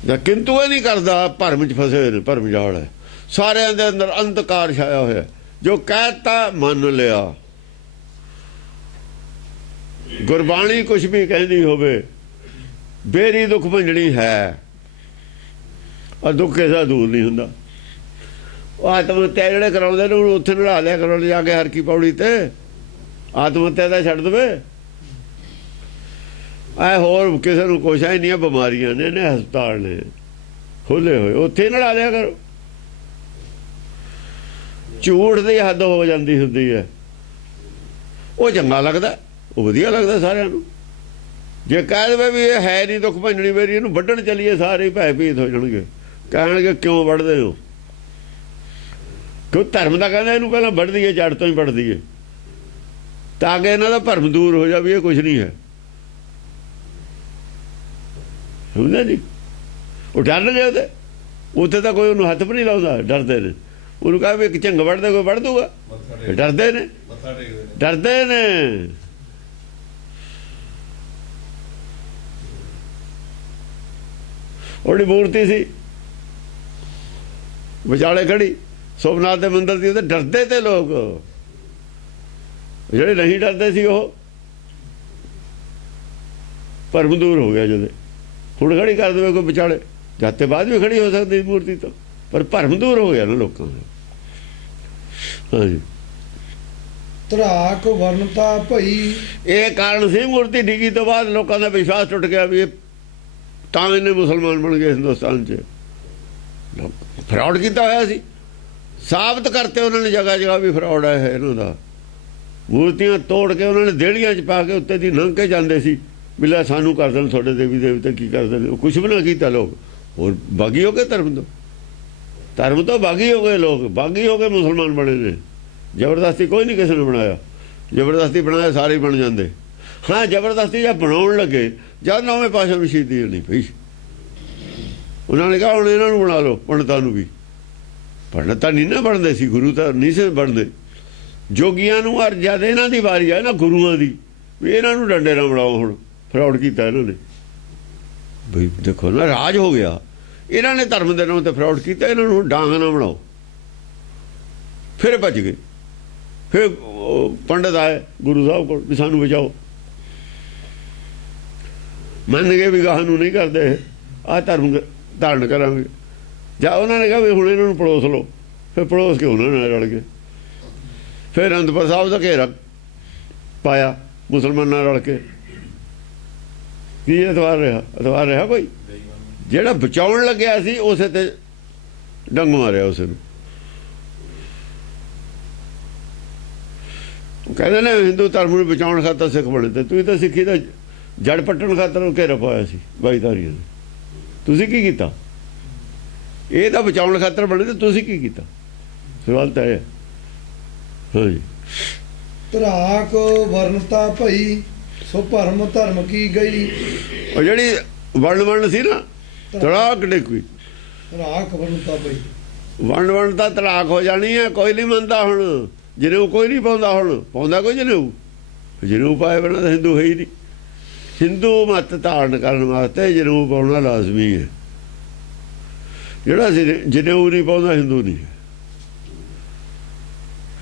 ਜਾਂ ਕਿੰਤੂ ਇਹ ਨਹੀਂ ਕਰਦਾ, ਭਰਮ 'ਚ ਫਸੇ ਹੋਏ ਨੇ। ਭਰਮ ਜਾਲ ਹੈ ਸਾਰਿਆਂ ਦੇ ਅੰਦਰ, ਅੰਧਕਾਰ ਛਾਇਆ ਹੋਇਆ। ਜੋ ਕਹਿਤਾ ਮੰਨ ਲਿਆ। ਗੁਰਬਾਣੀ ਕੁਛ ਵੀ ਕਹਿੰਦੀ ਹੋਵੇ, ਬੇਰੀ ਦੁੱਖ ਭੰਜਣੀ ਹੈ, ਔਰ ਦੁੱਖ ਕਿਸੇ ਦੂਰ ਨਹੀਂ ਹੁੰਦਾ। ਉਹ ਆਤਮ ਹੱਤਿਆ ਜਿਹੜੇ ਕਰਾਉਂਦੇ ਨੇ, ਉੱਥੇ ਨੜਾ ਲਿਆ ਕਰੋ ਜਾ ਕੇ ਹਰ ਕੀ ਪੌੜੀ ਤੇ। ਆਤਮ ਹੱਤਿਆ ਦਾ ਛੱਡ ਦੇਵੇ। ਐ ਹੋਰ ਕਿਸੇ ਨੂੰ ਕੁਛ ਹੀ ਨਹੀਂ ਹੈ। ਬਿਮਾਰੀਆਂ ਨੇ, ਹਸਪਤਾਲ ਨੇ ਖੋਲੇ ਹੋਏ, ਉੱਥੇ ਨੜਾ ਲਿਆ ਕਰੋ। ਝੂਠ ਦੀ ਹੱਦ ਹੋ ਜਾਂਦੀ ਹੁੰਦੀ ਹੈ। ਉਹ ਚੰਗਾ ਲੱਗਦਾ, ਉਹ ਵਧੀਆ ਲੱਗਦਾ ਸਾਰਿਆਂ ਨੂੰ। ਜੇ ਕਹਿ ਦੇਵੇ ਵੀ ਇਹ ਹੈ ਨਹੀਂ ਦੁੱਖ ਭੰਜਣੀ ਮੇਰੀ, ਇਹਨੂੰ ਵੱਢਣ ਚੱਲੀਏ, ਸਾਰੇ ਭੈ ਭੀਤ ਹੋ ਜਾਣਗੇ। ਕਹਿਣਗੇ ਕਿਉਂ ਵੱਢਦੇ ਹੋ? ਕਿਉਂ ਧਰਮ ਦਾ ਕਹਿੰਦਾ ਇਹਨੂੰ ਪਹਿਲਾਂ ਵੱਢ ਦਈਏ, ਜੜ ਤੋਂ ਹੀ ਵੱਢ ਦਈਏ, ਤਾਂ ਕਿ ਇਹਨਾਂ ਦਾ ਭਰਮ ਦੂਰ ਹੋ ਜਾਵੇ। ਇਹ ਕੁਛ ਨਹੀਂ ਹੈ, ਸਮਝਿਆ ਜੀ? ਉਹ ਡਰਨਗੇ ਉਹਦੇ। ਉੱਥੇ ਤਾਂ ਕੋਈ ਉਹਨੂੰ ਹੱਥ ਵੀ ਨਹੀਂ ਲਾਉਂਦਾ, ਡਰਦੇ ਨੇ। ਉਹਨੂੰ ਕਹੇ ਵੀ ਇੱਕ ਝੰਗ ਵੱਢਦੇ, ਕੋਈ ਵੱਢ ਦੂਗਾ? ਡਰਦੇ ਨੇ, ਡਰਦੇ ਨੇ। ਉਹਦੀ ਮੂਰਤੀ ਸੀ ਵਿਚਾਲੇ ਖੜੀ ਸੋਮਨਾਥ ਦੇ ਮੰਦਿਰ ਦੀ, ਉਹਦੇ ਡਰਦੇ ਤੇ ਲੋਕ। ਜਿਹੜੇ ਨਹੀਂ ਡਰਦੇ ਸੀ ਉਹ ਭਰਮ ਦੂਰ ਹੋ ਗਿਆ। ਜਦੋਂ ਹੁਣ ਖੜੀ ਕਰ ਦੇਵੇ ਕੋਈ ਵਿਚਾਲੇ, ਜਾਤੇ ਬਾਅਦ ਵੀ ਖੜੀ ਹੋ ਸਕਦੀ ਮੂਰਤੀ ਤੋਂ। ਪਰ ਭਰਮ ਦੂਰ ਹੋ ਗਿਆ ਨਾ ਲੋਕਾਂ ਦਾ। ਹਾਂਜੀ, ਧਰਾਕ ਵਰਨਤਾ ਭਈ। ਇਹ ਕਾਰਨ ਸੀ ਮੂਰਤੀ ਡਿੱਗੀ ਤੋਂ ਬਾਅਦ ਲੋਕਾਂ ਦਾ ਵਿਸ਼ਵਾਸ ਟੁੱਟ ਗਿਆ ਵੀ ਇਹ ਤਾਂ ਇਹਨੇ ਮੁਸਲਮਾਨ ਬਣ ਗਏ ਹਿੰਦੁਸਤਾਨ 'ਚ। ਫਰਾਡ ਕੀਤਾ ਹੋਇਆ ਸੀ, ਸਾਬਤ ਕਰਤੇ ਉਹਨਾਂ ਨੇ ਜਗ੍ਹਾ ਜਗ੍ਹਾ ਵੀ ਫਰਾਡ ਹੈ ਇਹਨਾਂ ਦਾ। ਮੂਰਤੀਆਂ ਤੋੜ ਕੇ ਉਹਨਾਂ ਨੇ ਦੇਹੜੀਆਂ 'ਚ ਪਾ ਕੇ ਉੱਤੇ ਦੀ ਲੰਘ ਕੇ ਜਾਂਦੇ ਸੀ ਵੀ ਲੈ ਸਾਨੂੰ ਕਰ ਦੇਣ ਤੁਹਾਡੇ ਦੇਵੀ ਦੇਵਤੇ ਕੀ ਕਰਦੇ ਨੇ। ਉਹ ਕੁਛ ਵੀ ਨਾ ਕੀਤਾ ਲੋਕ, ਹੋਰ ਬਾਗੀ ਹੋ ਗਏ ਧਰਮ ਤੋਂ ਬਾਗੀ ਹੋ ਗਏ ਲੋਕ, ਬਾਗੀ ਹੋ ਕੇ ਮੁਸਲਮਾਨ ਬਣੇ ਨੇ। ਜ਼ਬਰਦਸਤੀ ਕੋਈ ਨਹੀਂ ਕਿਸੇ ਨੇ ਬਣਾਇਆ, ਜ਼ਬਰਦਸਤੀ ਬਣਾਇਆ ਸਾਰੇ ਹੀ ਬਣ ਜਾਂਦੇ। ਹਾਂ, ਜ਼ਬਰਦਸਤੀ ਜਾਂ ਬਣਾਉਣ ਲੱਗੇ ਜਦ ਨੌਵੇਂ ਪਾਤਸ਼ਾਹ ਨੂੰ ਸ਼ਹੀਦੀ ਨਹੀਂ ਪਈ, ਉਹਨਾਂ ਨੇ ਕਿਹਾ ਹੁਣ ਇਹਨਾਂ ਨੂੰ ਬਣਾ ਲਓ, ਪੰਡਤਾਂ ਨੂੰ ਵੀ। ਪੰਡਤ ਤਾਂ ਨਹੀਂ ਨਾ ਬਣਦੇ ਸੀ, ਗੁਰੂ ਤਾਂ ਨਹੀਂ ਸੀ ਬਣਦੇ। ਜੋਗੀਆਂ ਨੂੰ ਔਰ ਜਦ ਇਹਨਾਂ ਦੀ ਵਾਰੀ ਆ ਨਾ ਗੁਰੂਆਂ ਦੀ, ਵੀ ਇਹਨਾਂ ਨੂੰ ਡੰਡੇ ਨਾਲ ਬਣਾਓ। ਹੁਣ ਫਰਾਡ ਕੀਤਾ ਇਹਨਾਂ ਨੇ, ਬਈ ਦੇਖੋ ਨਾ ਰਾਜ ਹੋ ਗਿਆ। ਇਹਨਾਂ ਨੇ ਧਰਮ ਦੇ ਨਾਮ ਤੇ ਫਰਾਡ ਕੀਤਾ, ਇਹਨਾਂ ਨੂੰ ਡਾਂਗ ਨਾ ਬਣਾਓ। ਫਿਰ ਭੱਜ ਗਏ। ਫਿਰ ਪੰਡਤ ਆਏ ਗੁਰੂ ਸਾਹਿਬ ਕੋਲ ਵੀ ਸਾਨੂੰ ਬਚਾਓ। ਮੰਨ ਗਏ ਵੀ ਗਾਹ ਨੂੰ ਨਹੀਂ ਕਰਦੇ, ਆਹ ਧਰਮ ਧਾਰਨ ਕਰਾਂਗੇ। ਜਾਂ ਉਹਨਾਂ ਨੇ ਕਿਹਾ ਵੀ ਹੁਣ ਇਹਨਾਂ ਨੂੰ ਪੜੋਸ ਲਓ। ਫਿਰ ਪੜੋਸ ਕੇ ਉਹਨਾਂ ਨਾਲ ਰਲ ਗਏ। ਫਿਰ ਅਨੰਦਪੁਰ ਸਾਹਿਬ ਦਾ ਘੇਰਾ ਪਾਇਆ ਮੁਸਲਮਾਨਾਂ ਰਲ ਕੇ। ਕੀ ਐਤਵਾਰ ਰਿਹਾ ਕੋਈ? ਜਿਹੜਾ ਬਚਾਉਣ ਲੱਗਿਆ ਸੀ ਉਸੇ ਤੇ ਡੰਗ ਮਾਰਿਆ ਉਸੇ ਨੂੰ। ਕਹਿੰਦੇ ਨੇ ਹਿੰਦੂ ਧਰਮ ਨੂੰ ਬਚਾਉਣ ਖਾਤਰ ਸਿੱਖ ਬਣੇ, ਤੇ ਤੁਸੀਂ ਤਾਂ ਸਿੱਖੀ ਦਾ ਜੜ ਪੱਟਣ ਖਾਤਰ ਘੇਰਾ ਪਾਇਆ ਸੀ ਬਾਈਧਾਰੀਆਂ ਨੇ। ਤੁਸੀਂ ਕੀ ਕੀਤਾ? ਇਹ ਤਾਂ ਬਚਾਉਣ ਖਾਤਰ ਬਣੇ, ਤੇ ਤੁਸੀਂ ਕੀ ਕੀਤਾ? ਸਵਾਲ ਤਾਂ ਇਹ। ਹਾਂਜੀ, ਧਰਾਕ ਵਰਨਤਾ ਭਈ ਸੋ ਭਰਮ ਧਰਮ ਕੀ ਗਈ। ਉਹ ਜਿਹੜੀ ਵੰਡ ਸੀ ਨਾ, ਤੜਾਕ ਡਿੱਗੀ। ਧਰਾਕ ਵਰਨਤਾ ਭਈ, ਵੰਡ ਤਾਂ ਤਲਾਕ ਹੋ ਜਾਣੀ ਹੈ। ਕੋਈ ਨਹੀਂ ਮੰਨਦਾ ਹੁਣ, ਜਨੇਊ ਕੋਈ ਨਹੀਂ ਪਾਉਂਦਾ। ਹੁਣ ਪਾਉਂਦਾ ਕੋਈ ਜਨੇਊ ਪਾਏ ਬਿਨਾਂ ਤਾਂ ਹਿੰਦੂ ਹੈ ਹੀ ਨਹੀਂ। ਹਿੰਦੂ ਮਤ ਧਾਰਨ ਕਰਨ ਵਾਸਤੇ ਜਨੇਊ ਪਾਉਣਾ ਲਾਜ਼ਮੀ ਹੈ। ਜਿਹੜਾ ਜਨੇਊ ਨਹੀਂ ਪਾਉਂਦਾ ਹਿੰਦੂ ਨਹੀਂ ਹੈ।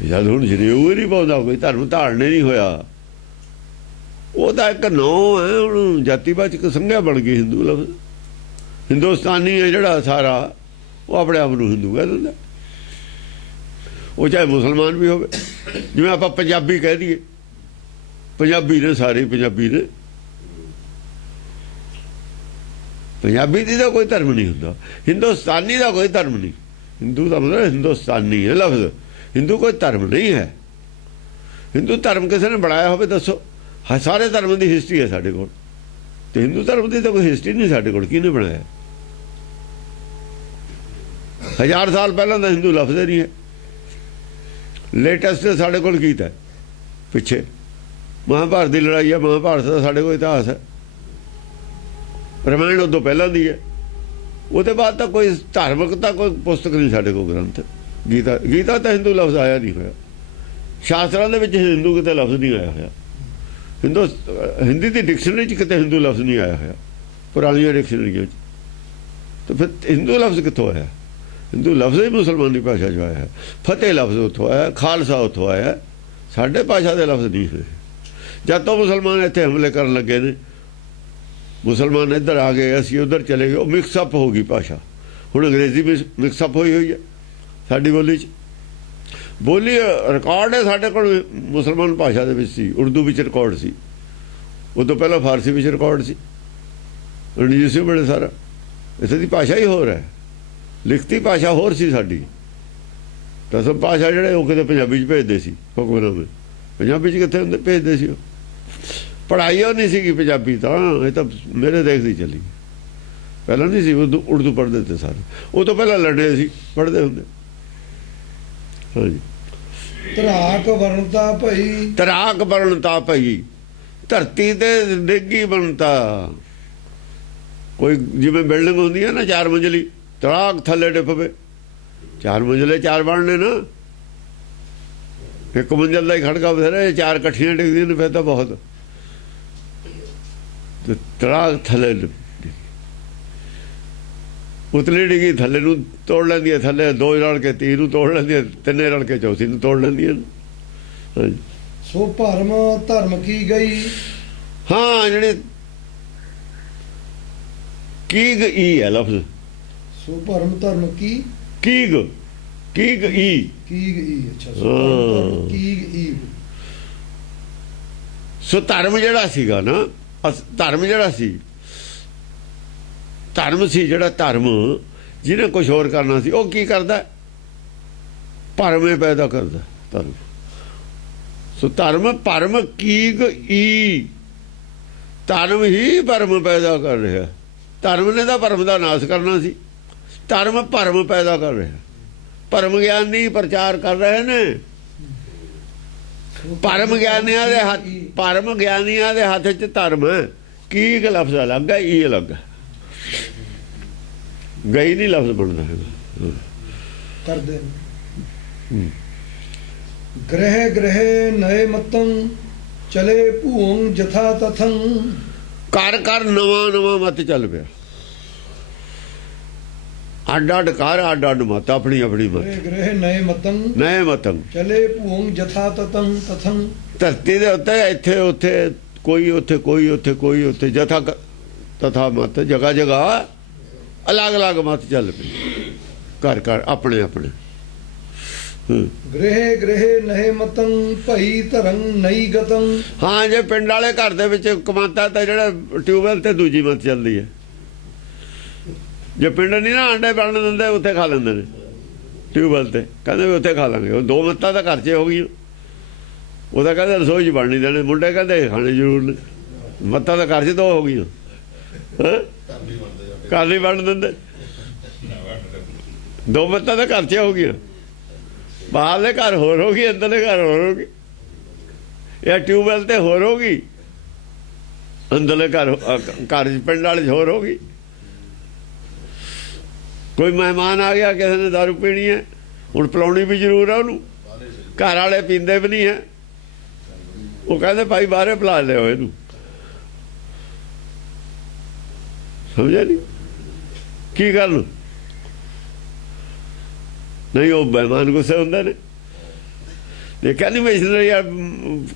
ਜਦ ਹੁਣ ਜਨੇਊ ਨਹੀਂ ਪਾਉਂਦਾ, ਕੋਈ ਧਰਮ ਧਾਰਨ ਨਹੀਂ ਹੋਇਆ। ਉਹ ਤਾਂ ਇੱਕ ਨਾਂ ਹੈ, ਹੁਣ ਜਾਤੀਵਾਚਕ ਸੰਗਿਆ ਬਣ ਗਈ ਹਿੰਦੂ ਲਫ਼ਜ਼। ਹਿੰਦੁਸਤਾਨੀ ਹੈ ਜਿਹੜਾ ਸਾਰਾ, ਉਹ ਆਪਣੇ ਆਪ ਨੂੰ ਹਿੰਦੂ ਕਹਿ ਦਿੰਦਾ। ਉਹ ਚਾਹੇ ਮੁਸਲਮਾਨ ਵੀ ਹੋਵੇ। ਜਿਵੇਂ ਆਪਾਂ ਪੰਜਾਬੀ ਕਹਿ ਦਈਏ, ਪੰਜਾਬੀ ਨੇ, ਸਾਰੇ ਪੰਜਾਬੀ ਨੇ। ਪੰਜਾਬੀ ਦੀ ਤਾਂ ਕੋਈ ਧਰਮ ਨਹੀਂ ਹੁੰਦਾ, ਹਿੰਦੁਸਤਾਨੀ ਦਾ ਕੋਈ ਧਰਮ ਨਹੀਂ। ਹਿੰਦੂ ਦਾ ਮਤਲਬ ਹਿੰਦੁਸਤਾਨੀ ਹੈ ਲਫ਼ਜ਼। ਹਿੰਦੂ ਕੋਈ ਧਰਮ ਨਹੀਂ ਹੈ। ਹਿੰਦੂ ਧਰਮ ਕਿਸੇ ਨੇ ਬਣਾਇਆ ਹੋਵੇ ਦੱਸੋ? ਸਾਰੇ ਧਰਮ ਦੀ ਹਿਸਟਰੀ ਹੈ ਸਾਡੇ ਕੋਲ, ਤੇ ਹਿੰਦੂ ਧਰਮ ਦੀ ਤਾਂ ਕੋਈ ਹਿਸਟਰੀ ਨਹੀਂ ਸਾਡੇ ਕੋਲ। ਕਿਹਨੇ ਬਣਾਇਆ? 1000 ਸਾਲ ਪਹਿਲਾਂ ਦਾ ਹਿੰਦੂ ਲਫ਼ਜ਼ ਨਹੀਂ ਹੈ। ਲੇਟੈਸਟ ਸਾਡੇ ਕੋਲ ਕੀਤਾ ਪਿੱਛੇ ਮਹਾਭਾਰਤ ਦੀ ਲੜਾਈ ਹੈ। ਮਹਾਭਾਰਤ ਦਾ ਸਾਡੇ ਕੋਲ ਇਤਿਹਾਸ ਹੈ। ਰਾਮਾਇਣ ਉਦੋਂ ਪਹਿਲਾਂ ਦੀ ਹੈ। ਉਹਦੇ ਬਾਅਦ ਤਾਂ ਕੋਈ ਧਾਰਮਿਕ ਤਾਂ ਕੋਈ ਪੁਸਤਕ ਨਹੀਂ ਸਾਡੇ ਕੋਲ, ਗ੍ਰੰਥ। ਗੀਤਾ ਤਾਂ ਹਿੰਦੂ ਲਫ਼ਜ਼ ਆਇਆ ਨਹੀਂ ਹੋਇਆ। ਸ਼ਾਸਤਰਾਂ ਦੇ ਵਿੱਚ ਹਿੰਦੂ ਕਿਤੇ ਲਫ਼ਜ਼ ਨਹੀਂ ਆਇਆ ਹੋਇਆ। ਹਿੰਦੀ ਦੀ ਡਿਕਸ਼ਨਰੀ 'ਚ ਕਿਤੇ ਹਿੰਦੂ ਲਫ਼ਜ਼ ਨਹੀਂ ਆਇਆ ਹੋਇਆ, ਪੁਰਾਣੀਆਂ ਡਿਕਸ਼ਨਰੀਆਂ 'ਚ। ਤਾਂ ਫਿਰ ਹਿੰਦੂ ਲਫ਼ਜ਼ ਕਿੱਥੋਂ ਆਇਆ? ਹਿੰਦੂ ਲਫ਼ਜ਼ ਹੀ ਮੁਸਲਮਾਨੀ ਭਾਸ਼ਾ 'ਚ ਆਇਆ ਹੈ। ਫਤਿਹ ਲਫ਼ਜ਼ ਉੱਥੋਂ ਆਇਆ, ਖਾਲਸਾ ਉੱਥੋਂ ਆਇਆ। ਸਾਡੇ ਭਾਸ਼ਾ ਦੇ ਲਫ਼ਜ਼ ਨਹੀਂ ਹੋਏ। ਜਦ ਤੋਂ ਮੁਸਲਮਾਨ ਇੱਥੇ ਹਮਲੇ ਕਰਨ ਲੱਗੇ ਨੇ, ਮੁਸਲਮਾਨ ਇੱਧਰ ਆ ਗਏ, ਅਸੀਂ ਉੱਧਰ ਚਲੇ ਗਏ, ਉਹ ਮਿਕਸਅਪ ਹੋ ਗਈ ਭਾਸ਼ਾ। ਹੁਣ ਅੰਗਰੇਜ਼ੀ ਮਿਕਸਅਪ ਹੋਈ ਹੈ ਸਾਡੀ ਬੋਲੀ 'ਚ। ਬੋਲੀ ਰਿਕਾਰਡ ਹੈ ਸਾਡੇ ਕੋਲ ਮੁਸਲਮਾਨ ਭਾਸ਼ਾ ਦੇ ਵਿੱਚ ਸੀ, ਉਰਦੂ ਵਿੱਚ ਰਿਕਾਰਡ ਸੀ। ਉਦੋਂ ਪਹਿਲਾਂ ਫਾਰਸੀ ਵਿੱਚ ਰਿਕਾਰਡ ਸੀ, ਰਣਜੀਤ ਸਿੰਘ ਬੜੇ ਸਾਰਾ। ਇੱਥੇ ਦੀ ਭਾਸ਼ਾ ਹੀ ਹੋਰ ਹੈ, ਲਿਖਤੀ ਭਾਸ਼ਾ ਹੋਰ ਸੀ ਸਾਡੀ। ਰਸਮ ਭਾਸ਼ਾ ਜਿਹੜੇ ਉਹ ਕਿਤੇ ਪੰਜਾਬੀ 'ਚ ਭੇਜਦੇ ਸੀ ਹੁਕਮਨਾਮੇ। ਪੰਜਾਬੀ 'ਚ ਕਿੱਥੇ ਹੁੰਦੇ ਭੇਜਦੇ ਸੀ? ਉਹ ਪੜ੍ਹਾਈ ਉਹ ਨਹੀਂ ਸੀਗੀ ਪੰਜਾਬੀ ਤਾਂ। ਇਹ ਤਾਂ ਮੇਰੇ ਦੇਖਦੀ ਚੱਲੀ, ਪਹਿਲਾਂ ਨਹੀਂ ਸੀ। ਉਰਦੂ ਪੜ੍ਹਦੇ ਤੇ ਸਾਰੇ। ਉਹ ਤੋਂ ਪਹਿਲਾਂ ਲੜਦੇ ਸੀ, ਪੜ੍ਹਦੇ ਹੁੰਦੇ। ਹਾਂਜੀ, ਧਰਾਕ ਵਰਨਤਾ ਭਈ। ਧਰਾਕ ਵਰਨਤਾ ਭਈ, ਧਰਤੀ ਤੇ ਡਿੱਗੀ ਬਣਤਾ। ਕੋਈ ਜਿਵੇਂ ਬਿਲਡਿੰਗ ਹੁੰਦੀ ਹੈ ਨਾ 4 ਮੰਜ਼ਲੀ, ਧੜਾਕ ਥੱਲੇ ਡਿੱਗ ਪਵੇ। 4 ਮੰਜ਼ਲੇ 4 ਬਣਨੇ ਨਾ, ਇੱਕ ਮੰਜ਼ਲ ਦਾ ਹੀ ਖੜਕਾ ਬਥੇਰਾ। 4 ਇਕੱਠੀਆਂ ਡਿੱਗਦੀਆਂ ਨੇ ਫਿਰ ਤਾਂ ਬਹੁਤ। ਧੜਾਕ ਥੱਲੇ ਉਤਲੀ ਡਿੱਗੀ, ਥੱਲੇ ਨੂੰ ਤੋੜ ਲੈਂਦੀ ਹੈ। ਥੱਲੇ 2 ਰਲ ਕੇ 3 ਨੂੰ ਤੋੜ ਲੈਂਦੀ ਹੈ, 3 ਰਲ ਕੇ 4 ਨੂੰ ਤੋੜ ਲੈਂਦੀਆਂ। ਹਾਂਜੀ, ਸੋ ਭਰਮ ਧਰਮ ਕੀ ਗਈ। ਹਾਂ, ਜਿਹੜੇ ਕੀ ਗਈ ਹੈ ਲਫ਼ਜ਼। ਸੋ ਭਰਮ ਧਰਮ ਕੀ ਕੀਗ ਕੀਗ ਈ ਕੀਗ ਈ ਅੱਛਾ ਹਾਂ। ਕੀਗ ਈ ਸੋ ਧਰਮ ਜਿਹੜਾ ਸੀਗਾ ਨਾ ਧਰਮ ਜਿਹੜਾ ਸੀ ਧਰਮ ਸੀ ਜਿਹੜਾ ਧਰਮ ਜਿਹਨੇ ਕੁਝ ਹੋਰ ਕਰਨਾ ਸੀ ਉਹ ਕੀ ਕਰਦਾ ਭਰਮੇ ਪੈਦਾ ਕਰਦਾ ਧਰਮ ਸੋ ਧਰਮ ਭਰਮ ਕੀਗ ਈ ਧਰਮ ਹੀ ਭਰਮ ਪੈਦਾ ਕਰ ਰਿਹਾ ਧਰਮ ਨੇ ਤਾਂ ਭਰਮ ਦਾ ਨਾਸ਼ ਕਰਨਾ ਸੀ ਧਰਮ ਭਰਮ ਪੈਦਾ ਕਰ ਰਿਹਾ ਭਰਮ ਗਿਆਨੀ ਪ੍ਰਚਾਰ ਕਰ ਰਹੇ ਨੇ ਭਰਮ ਗਿਆਨੀਆਂ ਦੇ ਹੱਥ 'ਚ ਧਰਮ ਹੈ ਕੀ ਲਫ਼ਜ਼ ਅਲੱਗ ਹੈ ਇਹ ਅਲੱਗ ਹੈ ਗਈ ਨਹੀਂ ਲਫ਼ਜ਼ ਬਣਦਾ ਹੈਗਾ ਕਰਦੇ ਗ੍ਰਹਿ ਗ੍ਰਹਿ ਨਏ ਮਤੰ ਚਲੇ ਭੂੰ ਜਥਾ ਤਥੰ ਕਰ ਕਰ ਨਵਾਂ ਮਤ ਚੱਲ ਪਿਆ ਅੱਡ ਕਰ ਅੱਡ ਮਤ ਆਪਣੀ ਮਤ ਗ੍ਰਹਿ ਨਏ ਮਤੰ ਚਲੇ ਭੂੰ ਜਥਾ ਤਥੰ ਧਰਤੀ ਦੇ ਉੱਤੇ ਇੱਥੇ ਉੱਥੇ ਕੋਈ ਉੱਥੇ ਜਥਾ ਤਥਾ ਮਤ ਜਗ੍ਹਾ ਜਗ੍ਹਾ ਅਲੱਗ ਮਤ ਚੱਲ ਪਈ ਕਰ ਆਪਣੇ ਗ੍ਰਹਿ ਗ੍ਰਹਿ ਨਹਿ ਮਤੰ ਭਈ ਧਰੰ ਨਈ ਗਤੰ ਹਾਂ ਜੇ ਪਿੰਡ ਵਾਲੇ ਘਰ ਦੇ ਵਿੱਚ ਕਮਾਤਾ ਤਾਂ ਜਿਹੜਾ ਟਿਊਬਵੈਲ ਤੇ ਦੂਜੀ ਮਤ ਚੱਲਦੀ ਹੈ ਜੇ ਪਿੰਡ ਨਹੀਂ ਨਾ ਆਂਡੇ ਬਣਨ ਦਿੰਦੇ ਉੱਥੇ ਖਾ ਲੈਂਦੇ ਨੇ ਟਿਊਬਵੈਲ ਤੇ ਕਹਿੰਦੇ ਵੀ ਉੱਥੇ ਖਾ ਲਾਂਗੇ ਉਹ ਦੋ ਮੱਤਾਂ ਤਾਂ ਘਰ 'ਚ ਹੋ ਗਈਆਂ ਉਹਦਾ ਕਹਿੰਦੇ ਰਸੋਈ 'ਚ ਬਣ ਨਹੀਂ ਦੇਣੇ ਮੁੰਡੇ ਕਹਿੰਦੇ ਖਾਣੇ ਜ਼ਰੂਰ ਨੇ ਮੱਤਾਂ ਤਾਂ ਘਰ 'ਚ ਦੋ ਹੋ ਗਈਆਂ ਘਰ ਨਹੀਂ ਬਣ ਦਿੰਦੇ ਦੋ ਮੱਤਾਂ ਤਾਂ ਘਰ 'ਚ ਹੋ ਗਈਆਂ ਬਾਹਰਲੇ ਘਰ ਹੋਰ ਹੋ ਗਈ ਅੰਦਰਲੇ ਘਰ ਹੋਰ ਹੋ ਗਈ ਇਹ ਟਿਊਬਵੈਲ ਤੇ ਹੋਰ ਹੋ ਗਈ ਅੰਦਰਲੇ ਘਰ ਪਿੰਡ ਵਾਲੇ 'ਚ ਹੋਰ ਹੋ ਗਈ ਕੋਈ ਮਹਿਮਾਨ ਆ ਗਿਆ ਕਿਸੇ ਨੇ ਦਾਰੂ ਪੀਣੀ ਹੈ ਹੁਣ ਪਿਲਾਉਣੀ ਵੀ ਜ਼ਰੂਰ ਆ ਉਹਨੂੰ ਘਰ ਵਾਲੇ ਪੀਂਦੇ ਵੀ ਨਹੀਂ ਹੈ ਉਹ ਕਹਿੰਦੇ ਭਾਈ ਬਾਹਰੇ ਪਿਲਾ ਲਿਓ ਇਹਨੂੰ ਸਮਝਿਆ ਨਹੀਂ ਕੀ ਕਰਨ ਨਹੀਂ ਉਹ ਮਹਿਮਾਨ ਗੁੱਸੇ ਹੁੰਦੇ ਨੇ ਦੇਖਿਆ ਨਹੀਂ ਮਿਸ਼ਨਰੀ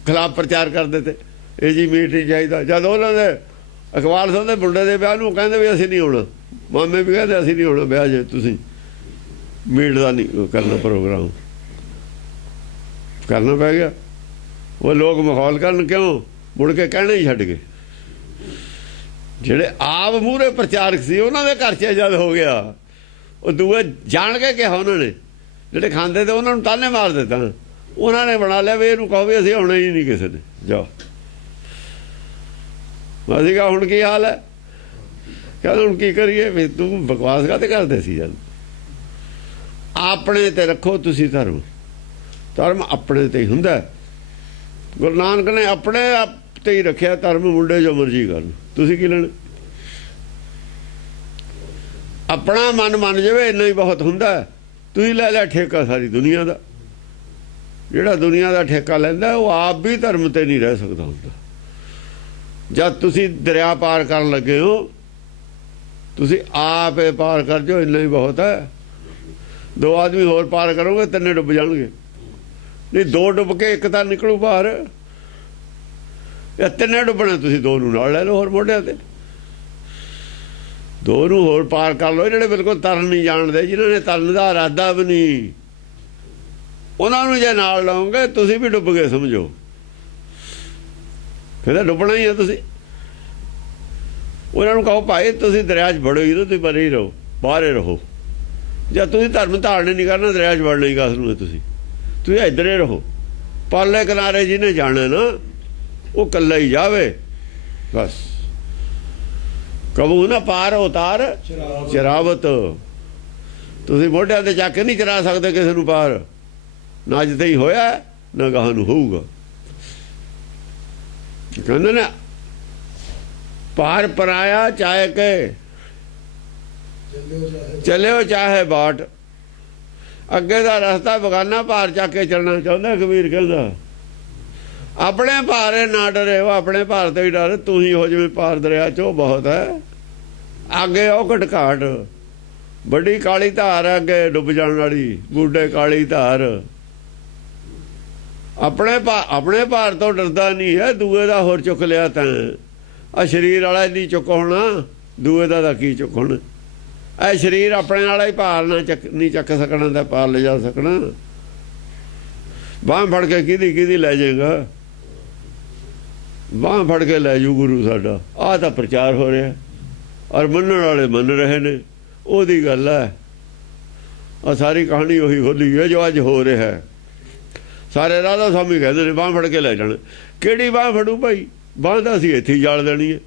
ਖਿਲਾਫ ਪ੍ਰਚਾਰ ਕਰਦੇ ਤੇ ਇਹ ਜੀ ਮੀਟ ਨਹੀਂ ਚਾਹੀਦਾ ਜਦ ਉਹਨਾਂ ਦੇ ਅਖਬਾਰ ਸੁਣਦੇ ਮੁੰਡੇ ਦੇ ਵਿਆਹ ਨੂੰ ਕਹਿੰਦੇ ਵੀ ਅਸੀਂ ਨਹੀਂ ਆਉਣਾ ਮਾਮੇ ਵੀ ਕਹਿੰਦੇ ਅਸੀਂ ਨਹੀਂ ਆਉਣਾ ਵਿਆਹ ਜੇ ਤੁਸੀਂ ਮੀਟ ਦਾ ਨਹੀਂ ਕਰਨਾ ਪ੍ਰੋਗਰਾਮ ਕਰਨਾ ਪੈ ਗਿਆ ਉਹ ਲੋਕ ਮਾਹੌਲ ਕਰਨ ਕਿਉਂ ਮੁੜ ਕੇ ਕਹਿਣਾ ਹੀ ਛੱਡ ਗਏ ਜਿਹੜੇ ਆਪ ਮੂਹਰੇ ਪ੍ਰਚਾਰਕ ਸੀ ਉਹਨਾਂ ਦੇ ਘਰ 'ਚ ਜਦ ਹੋ ਗਿਆ ਉਹ ਦੂਏ ਜਾਣ ਕੇ ਕਿਹਾ ਉਹਨਾਂ ਨੇ ਜਿਹੜੇ ਖਾਂਦੇ ਤੇ ਉਹਨਾਂ ਨੂੰ ਤਾਨੇ ਮਾਰ ਦਿੱਤਾ ਉਹਨਾਂ ਨੇ ਬਣਾ ਲਿਆ ਵੀ ਇਹਨੂੰ ਕਹੋ ਵੀ ਅਸੀਂ ਆਉਣਾ ਹੀ ਨਹੀਂ ਕਿਸੇ ਨੇ ਜਾਓ ਅਸੀਂ ਕਿਹਾ ਹੁਣ ਕੀ ਹਾਲ ਹੈ ਕਹਿੰਦਾ ਹੁਣ ਕੀ ਕਰੀਏ ਵੀ ਤੂੰ ਬਕਵਾਸ ਕਾਹਤੇ ਕਰਦੇ ਸੀ ਜਦ ਆਪਣੇ ਤੇ ਰੱਖੋ ਤੁਸੀਂ ਧਰਮ ਆਪਣੇ ਤੇ ਹੀ ਹੁੰਦਾ ਗੁਰੂ ਨਾਨਕ ਨੇ ਆਪਣੇ ਆਪ ਤੇ ਹੀ ਰੱਖਿਆ ਧਰਮ ਮੁੰਡੇ ਜੋ ਮਰਜ਼ੀ ਕਰਨ ਤੁਸੀਂ ਕੀ ਲੈਣਾ ਆਪਣਾ ਮਨ ਮੰਨ ਜਾਵੇ ਇੰਨਾ ਹੀ ਬਹੁਤ ਹੁੰਦਾ ਤੁਸੀਂ ਲੈ ਲਿਆ ਠੇਕਾ ਸਾਰੀ ਦੁਨੀਆ ਦਾ ਜਿਹੜਾ ਦੁਨੀਆ ਦਾ ਠੇਕਾ ਲੈਂਦਾ ਉਹ ਆਪ ਵੀ ਧਰਮ ਤੇ ਨਹੀਂ ਰਹਿ ਸਕਦਾ ਹੁੰਦਾ ਜਦ ਤੁਸੀਂ ਦਰਿਆ ਪਾਰ ਕਰਨ ਲੱਗੇ ਹੋ ਤੁਸੀਂ ਆਪ ਇਹ ਪਾਰ ਕਰ ਜਾਓ ਇੰਨਾ ਹੀ ਬਹੁਤ ਹੈ ਦੋ ਆਦਮੀ ਹੋਰ ਪਾਰ ਕਰੋਗੇ ਤਿੰਨੇ ਡੁੱਬ ਜਾਣਗੇ ਨਹੀਂ ਦੋ ਡੁੱਬ ਕੇ ਇੱਕ ਤਾਂ ਨਿਕਲੂ ਬਾਹਰ ਇਹ ਤਿੰਨੇ ਡੁੱਬਣੇ ਤੁਸੀਂ ਦੋ ਨੂੰ ਨਾਲ ਲੈ ਲਓ ਹੋਰ ਮੋਢਿਆਂ ਤੇ ਦੋ ਨੂੰ ਹੋਰ ਪਾਰ ਕਰ ਲਓ ਜਿਹੜੇ ਬਿਲਕੁਲ ਤਰਨ ਨਹੀਂ ਜਾਣਦੇ ਜਿਨ੍ਹਾਂ ਨੇ ਤਰਨ ਦਾ ਇਰਾਦਾ ਵੀ ਨਹੀਂ ਉਹਨਾਂ ਨੂੰ ਜੇ ਨਾਲ ਲਾਓਗੇ ਤੁਸੀਂ ਵੀ ਡੁੱਬ ਗਏ ਸਮਝੋ ਫਿਰ ਡੁੱਬਣਾ ਹੀ ਆ ਤੁਸੀਂ ਉਹਨਾਂ ਨੂੰ ਕਹੋ ਭਾਈ ਤੁਸੀਂ ਦਰਿਆ 'ਚ ਵੜੋ ਹੀ ਤੁਸੀਂ ਪਰੇ ਹੀ ਰਹੋ ਬਾਹਰ ਹੀ ਰਹੋ ਜਦ ਤੁਸੀਂ ਧਰਮ ਧਾਰਨ ਨਹੀਂ ਕਰਨਾ ਦਰਿਆ 'ਚ ਵੜਨਾ ਹੀ ਕਾਸ ਨੂੰ ਤੁਸੀਂ ਇੱਧਰ ਹੀ ਰਹੋ ਪਰਲੇ ਕਿਨਾਰੇ ਜਿਹਨੇ ਜਾਣਾ ਨਾ ਉਹ ਇਕੱਲਾ ਹੀ ਜਾਵੇ ਬਸ ਕਬੂ ਨਾ ਪਾਰ ਉਤਾਰ ਚਰਾਵਤ ਤੁਸੀਂ ਮੋਢਿਆਂ ਤੇ ਚੱਕ ਨਹੀਂ ਚਰਾ ਸਕਦੇ ਕਿਸੇ ਨੂੰ ਪਾਰ ਨਾ ਜਿੱਥੇ ਹੀ ਹੋਇਆ ਨਾ ਗਾਹਾਂ ਨੂੰ ਹੋਊਗਾ ਕਹਿੰਦੇ ਨਾ ਪਾਰ ਪਰਾਇਆ ਚਾਹੇ ਕੇ ਚੱਲਿਓ ਚਾਹੇ ਬਾਟ ਅੱਗੇ ਦਾ ਰਸਤਾ ਬਗਾਨਾ ਭਾਰ ਚੱਕ ਕੇ ਚੱਲਣਾ ਚਾਹੁੰਦਾ ਕਬੀਰ ਕਹਿੰਦਾ ਆਪਣੇ ਭਾਰੇ ਨਾ ਡਰੇ ਉਹ ਆਪਣੇ ਭਾਰ ਤੇ ਹੀ ਡਰ ਤੂੰ ਹੀ ਹੋ ਜਿਵੇਂ ਪਾਰ ਦਰਿਆ 'ਚ ਉਹ ਬਹੁਤ ਹੈ ਅੱਗੇ ਉਹ ਘਟਘਾਟ ਵੱਡੀ ਕਾਲੀ ਧਾਰ ਹੈ ਅੱਗੇ ਡੁੱਬ ਜਾਣ ਵਾਲੀ ਬੂਢੇ ਕਾਲੀ ਧਾਰ ਆਪਣੇ ਭਾਰ ਤੋਂ ਡਰਦਾ ਨਹੀਂ ਹੈ ਦੂਏ ਦਾ ਹੋਰ ਚੁੱਕ ਲਿਆ ਤਾਂ ਆ ਸਰੀਰ ਵਾਲਾ ਨਹੀਂ ਚੁੱਕ ਹੋਣਾ ਦੂਏ ਦਾ ਕੀ ਚੁੱਕ ਹੋਣਾ ਇਹ ਸਰੀਰ ਆਪਣੇ ਵਾਲਾ ਹੀ ਭਾਰ ਨਾ ਨਹੀਂ ਚੱਕ ਸਕਣਾ ਤਾਂ ਪਾਰ ਲੈ ਜਾ ਸਕਣਾ। ਬਾਂਹ ਫੜ ਕੇ ਕਿਹਦੀ ਲੈ ਜਾਏਗਾ? ਬਾਂਹ ਫੜ ਕੇ ਲੈ ਜੂ ਗੁਰੂ ਸਾਡਾ। ਆਹ ਤਾਂ ਪ੍ਰਚਾਰ ਹੋ ਰਿਹਾ ਔਰ ਮੰਨਣ ਵਾਲੇ ਮੰਨ ਰਹੇ ਨੇ, ਉਹਦੀ ਗੱਲ ਹੈ। ਆ ਸਾਰੀ ਕਹਾਣੀ ਉਹੀ ਖੋਲੀ ਹੈ ਜੋ ਅੱਜ ਹੋ ਰਿਹਾ ਹੈ। ਸਾਰੇ ਰਾਧਾ ਸਵਾਮੀ ਕਹਿੰਦੇ ਨੇ ਬਾਂਹ ਫੜ ਕੇ ਲੈ ਜਾਣਾ। ਕਿਹੜੀ ਬਾਂਹ ਫੜੂ ਭਾਈ? ਬਾਂਹ ਤਾਂ ਅਸੀਂ ਇੱਥੇ ਹੀ ਜਾਲ ਦੇਣੀ ਹੈ।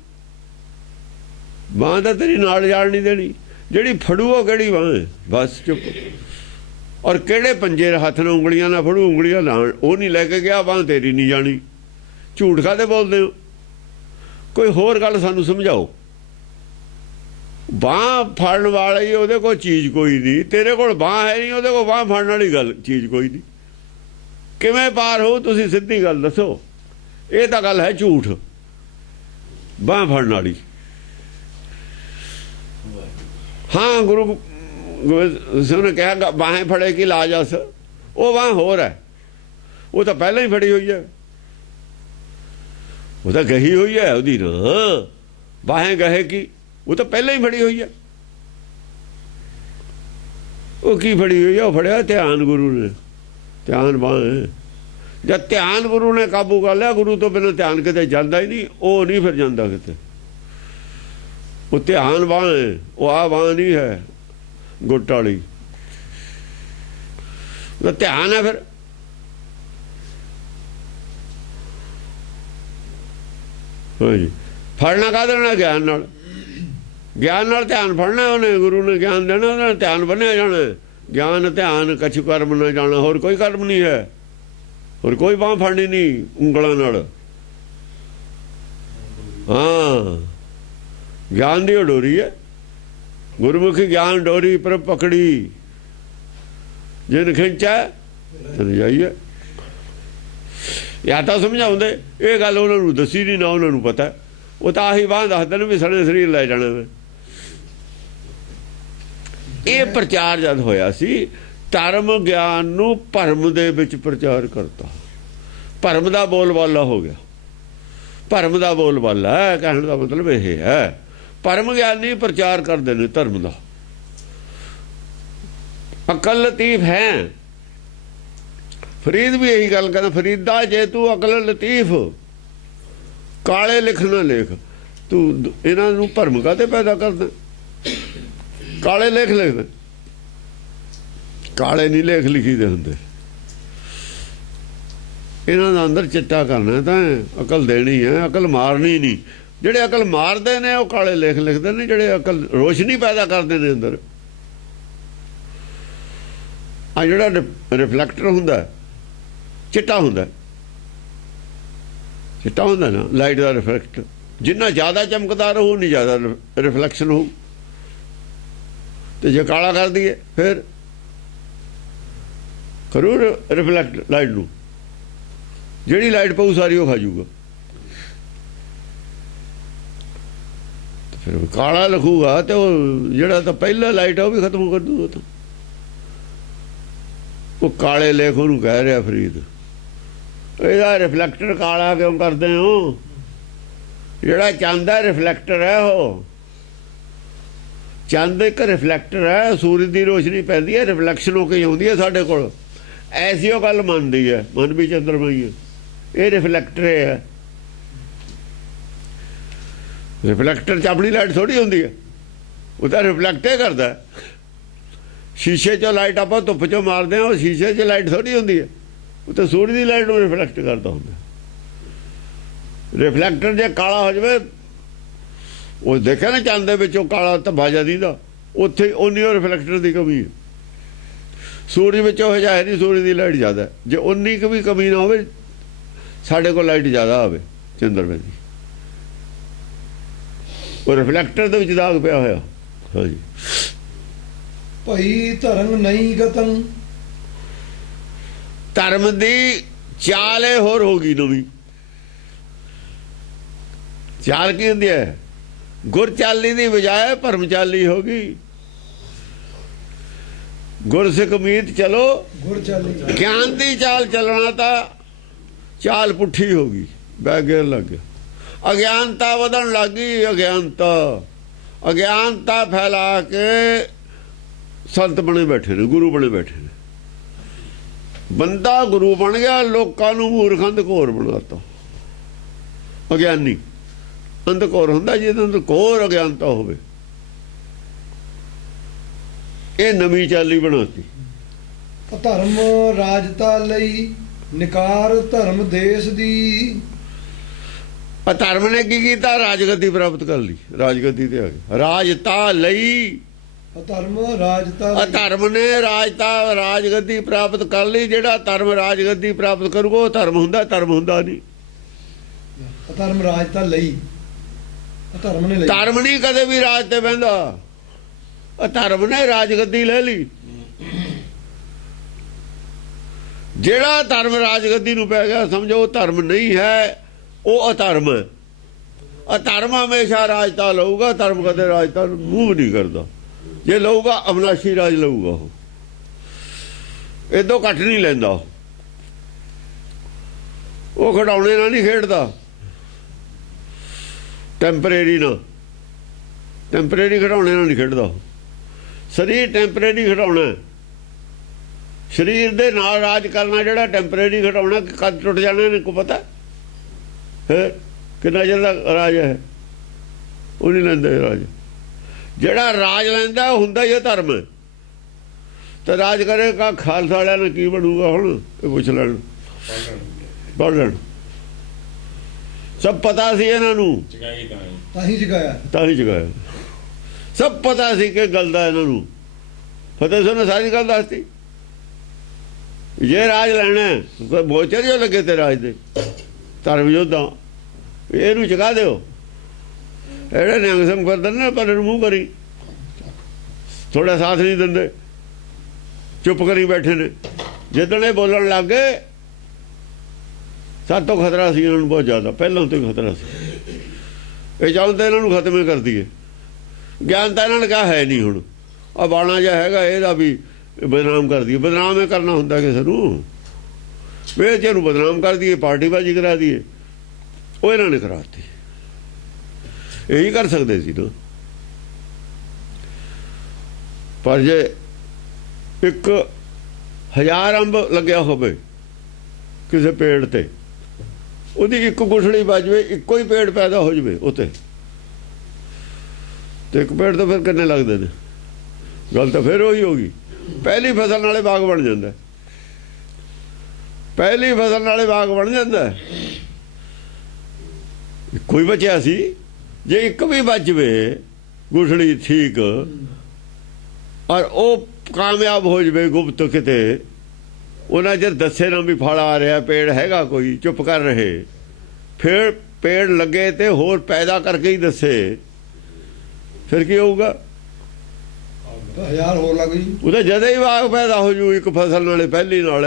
ਬਾਂਹ ਤਾਂ ਤੇਰੀ ਨਾਲ ਜਾਲ ਨਹੀਂ ਦੇਣੀ। ਜਿਹੜੀ ਫੜੂ ਉਹ ਕਿਹੜੀ ਬਾਂਹ ਹੈ? ਬਸ ਚੁੱਪ। ਔਰ ਕਿਹੜੇ ਪੰਜੇ ਹੱਥ ਨਾਲ ਉਂਗਲੀਆਂ ਨਾਲ ਫੜੂ, ਉਂਗਲੀਆਂ ਨਾਲ ਉਹ ਨਹੀਂ ਲੈ ਕੇ ਗਿਆ, ਬਾਂਹ ਤੇਰੀ ਨਹੀਂ ਜਾਣੀ। ਝੂਠ ਕਾਹਦੇ ਬੋਲਦੇ ਹੋ? ਕੋਈ ਹੋਰ ਗੱਲ ਸਾਨੂੰ ਸਮਝਾਓ। ਬਾਂਹ ਫੜਨ ਵਾਲੀ ਉਹਦੇ ਕੋਲ ਚੀਜ਼ ਕੋਈ ਨਹੀਂ, ਤੇਰੇ ਕੋਲ ਬਾਂਹ ਹੈ ਨਹੀਂ, ਉਹਦੇ ਕੋਲ ਬਾਂਹ ਫੜਨ ਵਾਲੀ ਗੱਲ ਚੀਜ਼ ਕੋਈ ਨਹੀਂ। ਕਿਵੇਂ ਪਾਰ ਹੋ? ਤੁਸੀਂ ਸਿੱਧੀ ਗੱਲ ਦੱਸੋ। ਇਹ ਤਾਂ ਗੱਲ ਹੈ ਝੂਠ। ਬਾਂਹ ਫੜਨ ਵਾਲੀ ਹਾਂ, ਗੁਰੂ ਗੋਬਿੰਦ ਸਿੰਘ ਨੇ ਕਿਹਾ ਬਾहें ਫੜੇ ਕੀ ਲਾ ਜਸ। ਉਹ ਬਾਂਹ ਹੋਰ ਹੈ, ਉਹ ਤਾਂ ਪਹਿਲਾਂ ਹੀ ਫੜੀ ਹੋਈ ਹੈ, ਉਹ ਤਾਂ ਗਹੀ ਹੋਈ ਹੈ ਉਹਦੀ ਨਾ। ਬਾहें ਗਹੇ ਕੀ, ਉਹ ਤਾਂ ਪਹਿਲਾਂ ਹੀ ਫੜੀ ਹੋਈ ਹੈ। ਉਹ ਕੀ ਫੜੀ ਹੋਈ ਹੈ? ਉਹ ਫੜਿਆ ਧਿਆਨ ਗੁਰੂ ਨੇ। ਧਿਆਨ ਬਾਂਹ ਜਦ ਧਿਆਨ ਗੁਰੂ ਨੇ ਕਾਬੂ ਕਰ ਲਿਆ, ਗੁਰੂ ਤੋਂ ਬਿਨਾਂ ਧਿਆਨ ਕਿਤੇ ਜਾਂਦਾ ਹੀ ਨਹੀਂ। ਉਹ ਨਹੀਂ ਫਿਰ ਜਾਂਦਾ ਕਿਤੇ। ਉਹ ਧਿਆਨ ਬਾਂਹ ਹੈ, ਉਹ ਆ ਬਾਂਹ ਨਹੀਂ ਹੈ ਗੁੱਟ ਵਾਲੀ। ਉਹ ਧਿਆਨ ਹੈ। ਫਿਰ ਹਾਂਜੀ, ਫੜਨਾ ਕਾਹਦੇ ਨਾਲ? ਗਿਆਨ ਨਾਲ। ਗਿਆਨ ਨਾਲ ਧਿਆਨ ਫੜਨਾ ਉਹਨੇ, ਗੁਰੂ ਨੇ ਗਿਆਨ ਦੇਣਾ, ਉਹਦੇ ਨਾਲ ਧਿਆਨ ਬੰਨਿਆ ਜਾਣਾ। ਗਿਆਨ ਧਿਆਨ ਕਛੂ ਕਰਮ ਨਾ ਜਾਣਾ, ਹੋਰ ਕੋਈ ਕਰਮ ਨਹੀਂ ਹੈ, ਹੋਰ ਕੋਈ ਬਾਂਹ ਫੜਨੀ ਨਹੀਂ ਉਂਗਲਾਂ ਨਾਲ। ਹਾਂ, ਗਿਆਨ ਦੀ ਡੋਰੀ ਹੈ, ਗੁਰਮੁਖੀ ਗਿਆਨ ਡੋਰੀ ਪਰ ਪਕੜੀ, ਜਿਨ ਖਿੰਚਾ ਤਨ ਜਾਈਏ। ਜਾਂ ਤਾਂ ਸਮਝਾਉਂਦੇ, ਇਹ ਗੱਲ ਉਹਨਾਂ ਨੂੰ ਦੱਸੀ ਨਹੀਂ ਨਾ, ਉਹਨਾਂ ਨੂੰ ਪਤਾ। ਉਹ ਤਾਂ ਆਹੀ ਬਾਂਹ ਦੱਸਦੇ ਨੇ ਵੀ ਸਣੇ ਸਰੀਰ ਲੈ ਜਾਣਾ ਵੇ। ਇਹ ਪ੍ਰਚਾਰ ਜਦ ਹੋਇਆ ਸੀ, ਧਰਮ ਗਿਆਨ ਨੂੰ ਭਰਮ ਦੇ ਵਿੱਚ ਪ੍ਰਚਾਰ ਕਰਤਾ। ਭਰਮ ਦਾ ਬੋਲਬਾਲਾ ਹੋ ਗਿਆ। ਭਰਮ ਦਾ ਬੋਲਬਾਲਾ ਹੈ, ਕਹਿਣ ਦਾ ਮਤਲਬ ਇਹ ਹੈ। ਭਰਮ ਗਿਆਨੀ ਪ੍ਰਚਾਰ ਕਰਦੇ ਨੇ ਧਰਮ ਦਾ। ਅਕਲ ਲਤੀਫ ਹੈ। ਫਰੀਦ ਵੀ ਇਹੀ ਗੱਲ ਕਹਿੰਦਾ, ਫਰੀਦਾ ਜੇ ਤੂੰ ਅਕਲ ਲਤੀਫ, ਕਾਲੇ ਲਿਖ ਨਾ ਲੇਖ। ਤੂੰ ਇਹਨਾਂ ਨੂੰ ਭਰਮ ਕਾਹਤੇ ਪੈਦਾ ਕਰਦਾ? ਕਾਲੇ ਲੇਖ ਲਿਖਦੇ, ਕਾਲੇ ਨਹੀਂ ਲੇਖ ਲਿਖੀ ਦੇ ਹੁੰਦੇ। ਇਹਨਾਂ ਦਾ ਅੰਦਰ ਚਿੱਟਾ ਕਰਨਾ ਤਾਂ ਅਕਲ ਦੇਣੀ ਹੈ, ਅਕਲ ਮਾਰਨੀ ਨਹੀਂ। ਜਿਹੜੇ ਅਕਲ ਮਾਰਦੇ ਨੇ ਉਹ ਕਾਲੇ ਲੇਖ ਲਿਖਦੇ ਨੇ, ਜਿਹੜੇ ਅਕਲ ਰੋਸ਼ਨੀ ਪੈਦਾ ਕਰਦੇ ਨੇ ਅੰਦਰ। ਆ ਜਿਹੜਾ ਰਿਫਲੈਕਟਰ ਹੁੰਦਾ ਚਿੱਟਾ ਹੁੰਦਾ, ਚਿੱਟਾ ਹੁੰਦਾ ਨਾ ਲਾਈਟ ਦਾ ਰਿਫਲੈਕਟਰ। ਜਿੰਨਾ ਜ਼ਿਆਦਾ ਚਮਕਦਾਰ ਹੋਊ ਨਹੀਂ ਜ਼ਿਆਦਾ ਰਿਫਲੈਕਸ਼ਨ ਹੋਊ। ਤੇ ਜੇ ਕਾਲਾ ਕਰ ਦਈਏ ਫਿਰ ਕਰੂ ਰਿਫਲੈਕਟ ਲਾਈਟ ਨੂੰ, ਜਿਹੜੀ ਲਾਈਟ ਪਊ ਸਾਰੀ ਉਹ ਖਾ ਜੂਗਾ। ਫਿਰ ਕਾਲਾ ਲਿਖੂਗਾ ਤੇ ਉਹ ਜਿਹੜਾ ਤਾਂ ਪਹਿਲਾ ਲਾਈਟ ਆ ਉਹ ਵੀ ਖਤਮ ਕਰ ਦੂਗਾ। ਤਾਂ ਉਹ ਕਾਲੇ ਲੇਖ ਉਹਨੂੰ ਕਹਿ ਰਿਹਾ ਫਰੀਦ। ਇਹਦਾ ਰਿਫਲੈਕਟਰ ਕਾਲਾ ਕਿਉਂ ਕਰਦੇ ਹੋ? ਜਿਹੜਾ ਚੰਦ ਹੈ ਰਿਫਲੈਕਟਰ ਹੈ। ਉਹ ਚੰਦ ਇੱਕ ਰਿਫਲੈਕਟਰ ਹੈ, ਸੂਰਜ ਦੀ ਰੋਸ਼ਨੀ ਪੈਂਦੀ ਹੈ, ਰਿਫਲੈਕਸ਼ਨ ਹੋ ਕੇ ਆਉਂਦੀ ਹੈ ਸਾਡੇ ਕੋਲ। ਐਸੀ ਉਹ ਗੱਲ ਮੰਨਦੀ ਹੈ, ਮਨ ਵੀ ਚੰਦਰਮਾ ਹੀ ਹੈ। ਇਹ ਰਿਫਲੈਕਟਰ ਹੈ। ਰਿਫਲੈਕਟਰ 'ਚ ਆਪਣੀ ਲਾਈਟ ਥੋੜ੍ਹੀ ਹੁੰਦੀ ਹੈ, ਉਹ ਤਾਂ ਰਿਫਲੈਕਟ ਹੀ ਕਰਦਾ। ਸ਼ੀਸ਼ੇ 'ਚੋਂ ਲਾਈਟ ਆਪਾਂ ਧੁੱਪ 'ਚੋਂ ਮਾਰਦੇ ਹਾਂ, ਉਹ ਸ਼ੀਸ਼ੇ 'ਚ ਲਾਈਟ ਥੋੜ੍ਹੀ ਹੁੰਦੀ ਹੈ, ਉਹ ਤਾਂ ਸੂਰਜ ਦੀ ਲਾਈਟ ਨੂੰ ਰਿਫਲੈਕਟ ਕਰਦਾ ਹੁੰਦਾ। ਰਿਫਲੈਕਟਰ ਜੇ ਕਾਲਾ ਹੋ ਜਾਵੇ, ਉਹ ਦੇਖਿਆ ਨਾ ਚੰਦ ਦੇ ਵਿੱਚ ਉਹ ਕਾਲਾ ਧੱਬਾ ਜਿਹਾ ਦੀਦਾ, ਉੱਥੇ ਉਨੀ ਉਹ ਰਿਫਲੈਕਟਰ ਦੀ ਕਮੀ ਹੈ। ਸੂਰਜ ਵਿੱਚ ਉਹ ਜਿਹਾ ਹੈ ਨਹੀਂ, ਸੂਰਜ ਦੀ ਲਾਈਟ ਜ਼ਿਆਦਾ। ਜੇ ਉਨੀ ਕੁ ਵੀ ਕਮੀ ਨਾ ਹੋਵੇ, ਸਾਡੇ ਕੋਲ ਲਾਈਟ ਜ਼ਿਆਦਾ ਹੋਵੇ ਚੰਦਰਮੇ ਦੀ, ਉਹ ਰਿਫਲੈਕਟਰ ਦੇ ਵਿੱਚ ਦਾਗ ਪਿਆ ਹੋਇਆ। ਹਾਂਜੀ, ਭਈ ਧਰਮ ਨਹੀਂ ਗਤਨ। ਧਰਮ ਦੀ ਚਾਲ ਇਹ ਹੋਰ ਹੋ ਗਈ ਨਵੀਂ। ਚਾਲ ਕੀ ਹੁੰਦੀ ਹੈ? ਗੁਰ ਚਾਲੀ ਦੀ ਬਜਾਏ ਭਰਮ ਚਾਲੀ ਹੋ ਗਈ। ਗੁਰ ਸਿੱਖ ਮੀਤ ਚਲੋ ਗੁਰ ਚਾਲੀ। ਗਿਆਨ ਦੀ ਚਾਲ ਚੱਲਣਾ ਤਾਂ ਚਾਲ ਪੁੱਠੀ ਹੋ ਗਈ, ਬੈਗੇਰ ਲੱਗ ਗਿਆ। ਅਗਿਆਨਤਾ ਵਧਣ ਲੱਗ ਗਈ। ਅਗਿਆਨਤਾ ਫੈਲਾ ਕੇ ਸੰਤ ਬਣੇ ਬੈਠੇ ਨੇ, ਗੁਰੂ ਬਣੇ ਬੈਠੇ ਨੇ। ਬੰਦਾ ਗੁਰੂ ਬਣ ਗਿਆ, ਲੋਕਾਂ ਨੂੰ ਮੂਰਖ ਅੰਧਕੋਰ ਬਣਾਤਾ। ਅਗਿਆਨੀ ਅੰਧਕੋਰ ਹੁੰਦਾ ਜਿਹਦੇ ਅੰਦਰ ਘੋਰ ਅਗਿਆਨਤਾ ਹੋਵੇ। ਇਹ ਨਵੀਂ ਚਾਲੀ ਬਣਾਤੀ। ਧਰਮ ਰਾਜਤਾ ਲਈ ਨਿਕਾਰ ਧਰਮ ਦੇਸ਼ ਦੀ। ਧਰਮ ਨੇ ਕੀ ਕੀਤਾ? ਰਾਜਗੱਦੀ ਪ੍ਰਾਪਤ ਕਰ ਲਈ, ਰਾਜਗੱਦੀ ਤੇ ਆ ਗਿਆ। ਰਾਜਤਾ ਲਈ ਧਰਮ ਰਾਜਤਾ ਲਈ। ਧਰਮ ਨੇ ਰਾਜਤਾ ਰਾਜਗੱਦੀ ਪ੍ਰਾਪਤ ਕਰ ਲਈ। ਜਿਹੜਾ ਧਰਮ ਰਾਜਗੱਦੀ ਪ੍ਰਾਪਤ ਕਰੂਗਾ ਉਹ ਧਰਮ ਹੁੰਦਾ, ਧਰਮ ਹੁੰਦਾ ਨਹੀਂ। ਧਰਮ ਰਾਜਤਾ ਲਈ, ਧਰਮ ਨੇ ਲਈ। ਧਰਮ ਨਹੀਂ ਕਦੇ ਵੀ ਰਾਜ ਤੇ ਬਹਿੰਦਾ। ਧਰਮ ਨੇ ਰਾਜਗੱਦੀ ਲੈ ਲਈ। ਜਿਹੜਾ ਧਰਮ ਰਾਜਗੱਦੀ ਨੂੰ ਪੈ ਗਿਆ ਸਮਝੋ ਉਹ ਧਰਮ ਨਹੀਂ ਹੈ, ਉਹ ਅਧਰਮ ਹੈ। ਅਧਰਮ ਹਮੇਸ਼ਾ ਰਾਜਤਾ ਲਊਗਾ, ਧਰਮ ਕਦੇ ਰਾਜਤਾ ਨੂੰ ਮੂੰਹ ਨਹੀਂ ਕਰਦਾ। ਜੇ ਲਊਗਾ ਅਵਨਾਸ਼ੀ ਰਾਜ ਲਊਗਾ, ਉਹ ਇਦੋਂ ਘੱਟ ਨਹੀਂ ਲੈਂਦਾ। ਉਹ ਖਿਡੌਣੇ ਨਾਲ ਨਹੀਂ ਖੇਡਦਾ, ਟੈਂਪਰੇਰੀ ਨਾਲ, ਟੈਂਪਰੇਰੀ ਖਿਡੌਣੇ ਨਾਲ ਨਹੀਂ ਖੇਡਦਾ। ਸਰੀਰ ਟੈਂਪਰੇਰੀ ਖਿਡੌਣਾ, ਸਰੀਰ ਦੇ ਨਾਲ ਰਾਜ ਕਰਨਾ ਜਿਹੜਾ ਟੈਂਪਰੇਰੀ ਖਿਡੌਣਾ, ਕਦ ਟੁੱਟ ਜਾਣਾ ਇਹਨੂੰ ਕੋ ਪਤਾ ਹੈ? ਕਿੰਨਾ ਚਿਰ ਦਾ ਰਾਜ ਹੈ? ਉਹ ਨਹੀਂ ਲੈਂਦਾ ਰਾਜ। ਜਿਹੜਾ ਰਾਜ ਲੈਂਦਾ ਹੁੰਦਾ ਹੀ ਧਰਮ। ਤੇ ਰਾਜ ਕਰੇਗਾ ਖਾਲਸਾ ਵਾਲਿਆਂ ਨੇ ਕੀ ਬਣੂਗਾ? ਹੁਣ ਇਹ ਪੁੱਛ ਲੈਣ, ਪੜ੍ਹ ਲੈਣ। ਸਭ ਪਤਾ ਸੀ ਇਹਨਾਂ ਨੂੰ, ਤਾਂ ਹੀ ਜਗਾਇਆ। ਸਭ ਪਤਾ ਸੀ ਕਿ ਗੱਲ ਦਾ ਇਹਨਾਂ ਨੂੰ। ਫਤਿਹ ਸਿੰਘ ਨੇ ਸਾਰੀ ਗੱਲ ਦੱਸਤੀ। ਜੇ ਰਾਜ ਲੈਣਾ ਕੋਈ ਮੋਚਰ ਜੋ ਲੱਗੇ ਤੇ ਰਾਜ ਦੇ ਧਰਮ ਯੋਧਾ, ਇਹਨੂੰ ਚੁਕਾ ਦਿਓ। ਇਹੜੇ ਨਿਹੰਗ ਸਿੰਘ ਫਿਰਦੇ ਨੇ ਪਰ ਮੂੰਹ ਕਰੀ, ਥੋੜਾ ਸਾਥ ਨਹੀਂ ਦਿੰਦੇ, ਚੁੱਪ ਕਰੀ ਬੈਠੇ ਨੇ। ਜਿੱਦਣ ਇਹ ਬੋਲਣ ਲੱਗ ਗਏ ਸਾਡੇ ਤੋਂ ਖਤਰਾ ਸੀ ਇਹਨਾਂ ਨੂੰ, ਬਹੁਤ ਜ਼ਿਆਦਾ ਪਹਿਲਾਂ ਤੋਂ ਹੀ ਖਤਰਾ ਸੀ। ਇਹ ਚਾਹੁੰਦੇ ਇਹਨਾਂ ਨੂੰ ਖਤਮ ਕਰ ਦਈਏ। ਗਿਆਨ ਤਾਂ ਇਹਨਾਂ ਨੇ ਕਿਹਾ ਹੈ ਨਹੀਂ। ਹੁਣ ਆ ਬਾਣਾ ਜਿਹਾ ਹੈਗਾ ਇਹਦਾ ਵੀ ਬਦਨਾਮ ਕਰ ਦਈਏ। ਬਦਨਾਮ ਇਹ ਕਰਨਾ ਹੁੰਦਾ ਕਿਸੇ ਨੂੰ, ਵੇਚੇ ਨੂੰ ਬਦਨਾਮ ਕਰ ਦਈਏ, ਪਾਰਟੀਬਾਜ਼ੀ ਕਰਾ ਦਈਏ। ਉਹ ਇਹਨਾਂ ਨੇ ਕਰਾਤੀ। ਇਹੀ ਕਰ ਸਕਦੇ ਸੀ ਨਾ। ਪਰ ਜੇ 1000 ਅੰਬ ਲੱਗਿਆ ਹੋਵੇ ਕਿਸੇ ਪੇੜ ਤੇ, ਉਹਦੀ ਇੱਕ ਗੁਠੜੀ ਵੱਜ ਜਾਵੇ, ਇੱਕੋ ਹੀ ਪੇੜ ਪੈਦਾ ਹੋ ਜਾਵੇ ਉੱਤੇ, ਤੇ ਇੱਕ ਪੇੜ ਤੋਂ ਫਿਰ ਕਿੰਨੇ ਲੱਗਦੇ ਨੇ? ਗੱਲ ਤਾਂ ਫਿਰ ਉਹੀ ਹੋ ਗਈ। ਪਹਿਲੀ ਫਸਲ ਨਾਲੇ ਬਾਗ ਬਣ ਜਾਂਦਾ, ਪਹਿਲੀ ਫਸਲ ਨਾਲੇ ਬਾਗ ਬਣ ਜਾਂਦਾ। ਕੋਈ ਬਚਿਆ ਸੀ, ਜੇ ਇੱਕ ਵੀ ਬਚ ਜਵੇ ਗੁਠੜੀ ਠੀਕ, ਔਰ ਉਹ ਕਾਮਯਾਬ ਹੋ ਜਾਵੇ ਗੁਪਤ ਕਿਤੇ, ਉਹਨਾਂ ਜਦ ਦੱਸੇ ਨਾ ਵੀ ਫਲ ਆ ਰਿਹਾ, ਪੇੜ ਹੈਗਾ ਕੋਈ, ਚੁੱਪ ਕਰ ਰਹੇ, ਫਿਰ ਪੇੜ ਲੱਗੇ ਤੇ ਹੋਰ ਪੈਦਾ ਕਰਕੇ ਹੀ ਦੱਸੇ, ਫਿਰ ਕੀ ਹੋਊਗਾ? 1000 ਹੋਰ ਲੱਗ ਜੀ। ਉਹਦਾ ਜਦ ਹੀ ਬਾਗ ਪੈਦਾ ਹੋ ਜੂ ਇੱਕ ਫਸਲ ਨਾਲੇ ਪਹਿਲੀ ਨਾਲ।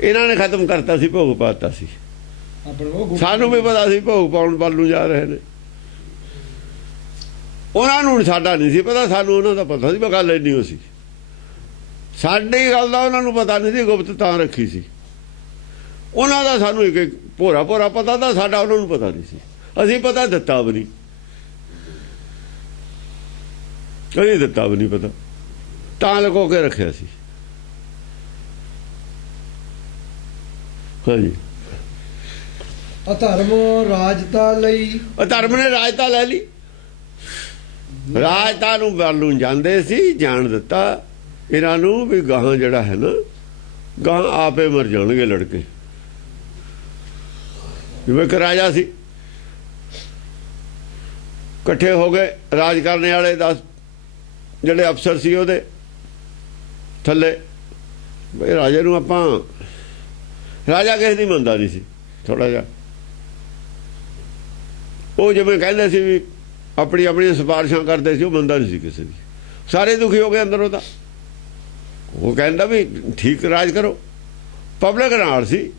ਇਹਨਾਂ ਨੇ ਖਤਮ ਕਰਤਾ ਸੀ, ਭੋਗ ਪਾਤਾ ਸੀ। ਸਾਨੂੰ ਵੀ ਪਤਾ ਸੀ ਭੋਗ ਪਾਉਣ ਵੱਲ ਨੂੰ ਜਾ ਰਹੇ ਨੇ। ਉਹਨਾਂ ਨੂੰ ਸਾਡਾ ਨਹੀਂ ਸੀ ਪਤਾ, ਸਾਨੂੰ ਉਹਨਾਂ ਦਾ ਪਤਾ ਸੀ। ਮੈਂ ਗੱਲ ਇੰਨੀ ਹੋ ਸੀ, ਸਾਡੀ ਗੱਲ ਦਾ ਉਹਨਾਂ ਨੂੰ ਪਤਾ ਨਹੀਂ ਸੀ। ਗੁਪਤ ਤਾਂ ਰੱਖੀ ਸੀ ਉਹਨਾਂ ਦਾ, ਸਾਨੂੰ ਇੱਕ ਭੋਰਾ ਭੋਰਾ ਪਤਾ ਤਾਂ, ਸਾਡਾ ਉਹਨਾਂ ਨੂੰ ਪਤਾ ਨਹੀਂ ਸੀ। ਅਸੀਂ ਪਤਾ ਦਿੱਤਾ ਵੀ ਨਹੀਂ, ਕਦੇ ਦਿੱਤਾ ਵੀ ਨਹੀਂ ਪਤਾ, ਤਾਂ ਲੁਕੋ ਕੇ ਰੱਖਿਆ ਸੀ। ਹਾਂਜੀ, ਅਧਰਮ ਰਾਜਤਾ ਲਈ। ਅਧਰਮ ਨੇ ਰਾਜਤਾ ਲੈ ਲਈ। ਰਾਜਤਾ ਨੂੰ ਵੱਲ ਨੂੰ ਜਾਂਦੇ ਸੀ, ਜਾਣ ਦਿੱਤਾ ਇਹਨਾਂ ਨੂੰ ਵੀ ਗਾਹਾਂ ਜਿਹੜਾ ਹੈ ਨਾ, ਗਾਹਾਂ ਆਪੇ ਮਰ ਜਾਣਗੇ ਲੜਕੇ। ਜਿਵੇਂ ਇੱਕ ਰਾਜਾ ਸੀ, ਇਕੱਠੇ ਹੋ ਗਏ ਰਾਜ ਕਰਨੇ ਵਾਲੇ 10 ਜਿਹੜੇ ਅਫਸਰ ਸੀ ਉਹਦੇ ਥੱਲੇ। ਬਈ ਰਾਜੇ ਨੂੰ ਆਪਾਂ, ਰਾਜਾ ਕਿਸੇ ਦੀ ਮੰਨਦਾ ਨਹੀਂ ਸੀ ਥੋੜਾ ਜਿਹਾ। ਉਹ ਜਿਵੇਂ ਕਹਿੰਦੇ ਸੀ ਵੀ ਆਪਣੀ ਆਪਣੀਆਂ ਸਿਫਾਰਿਸ਼ਾਂ ਕਰਦੇ ਸੀ, ਉਹ ਮੰਨਦਾ ਨਹੀਂ ਸੀ ਕਿਸੇ ਦੀ। ਸਾਰੇ ਦੁਖੀ ਹੋ ਗਏ ਅੰਦਰ ਉਹਦਾ। ਉਹ ਕਹਿੰਦਾ ਵੀ ਠੀਕ ਰਾਜ ਕਰੋ। ਪਬਲਿਕ ਨਾਲ ਸੀ,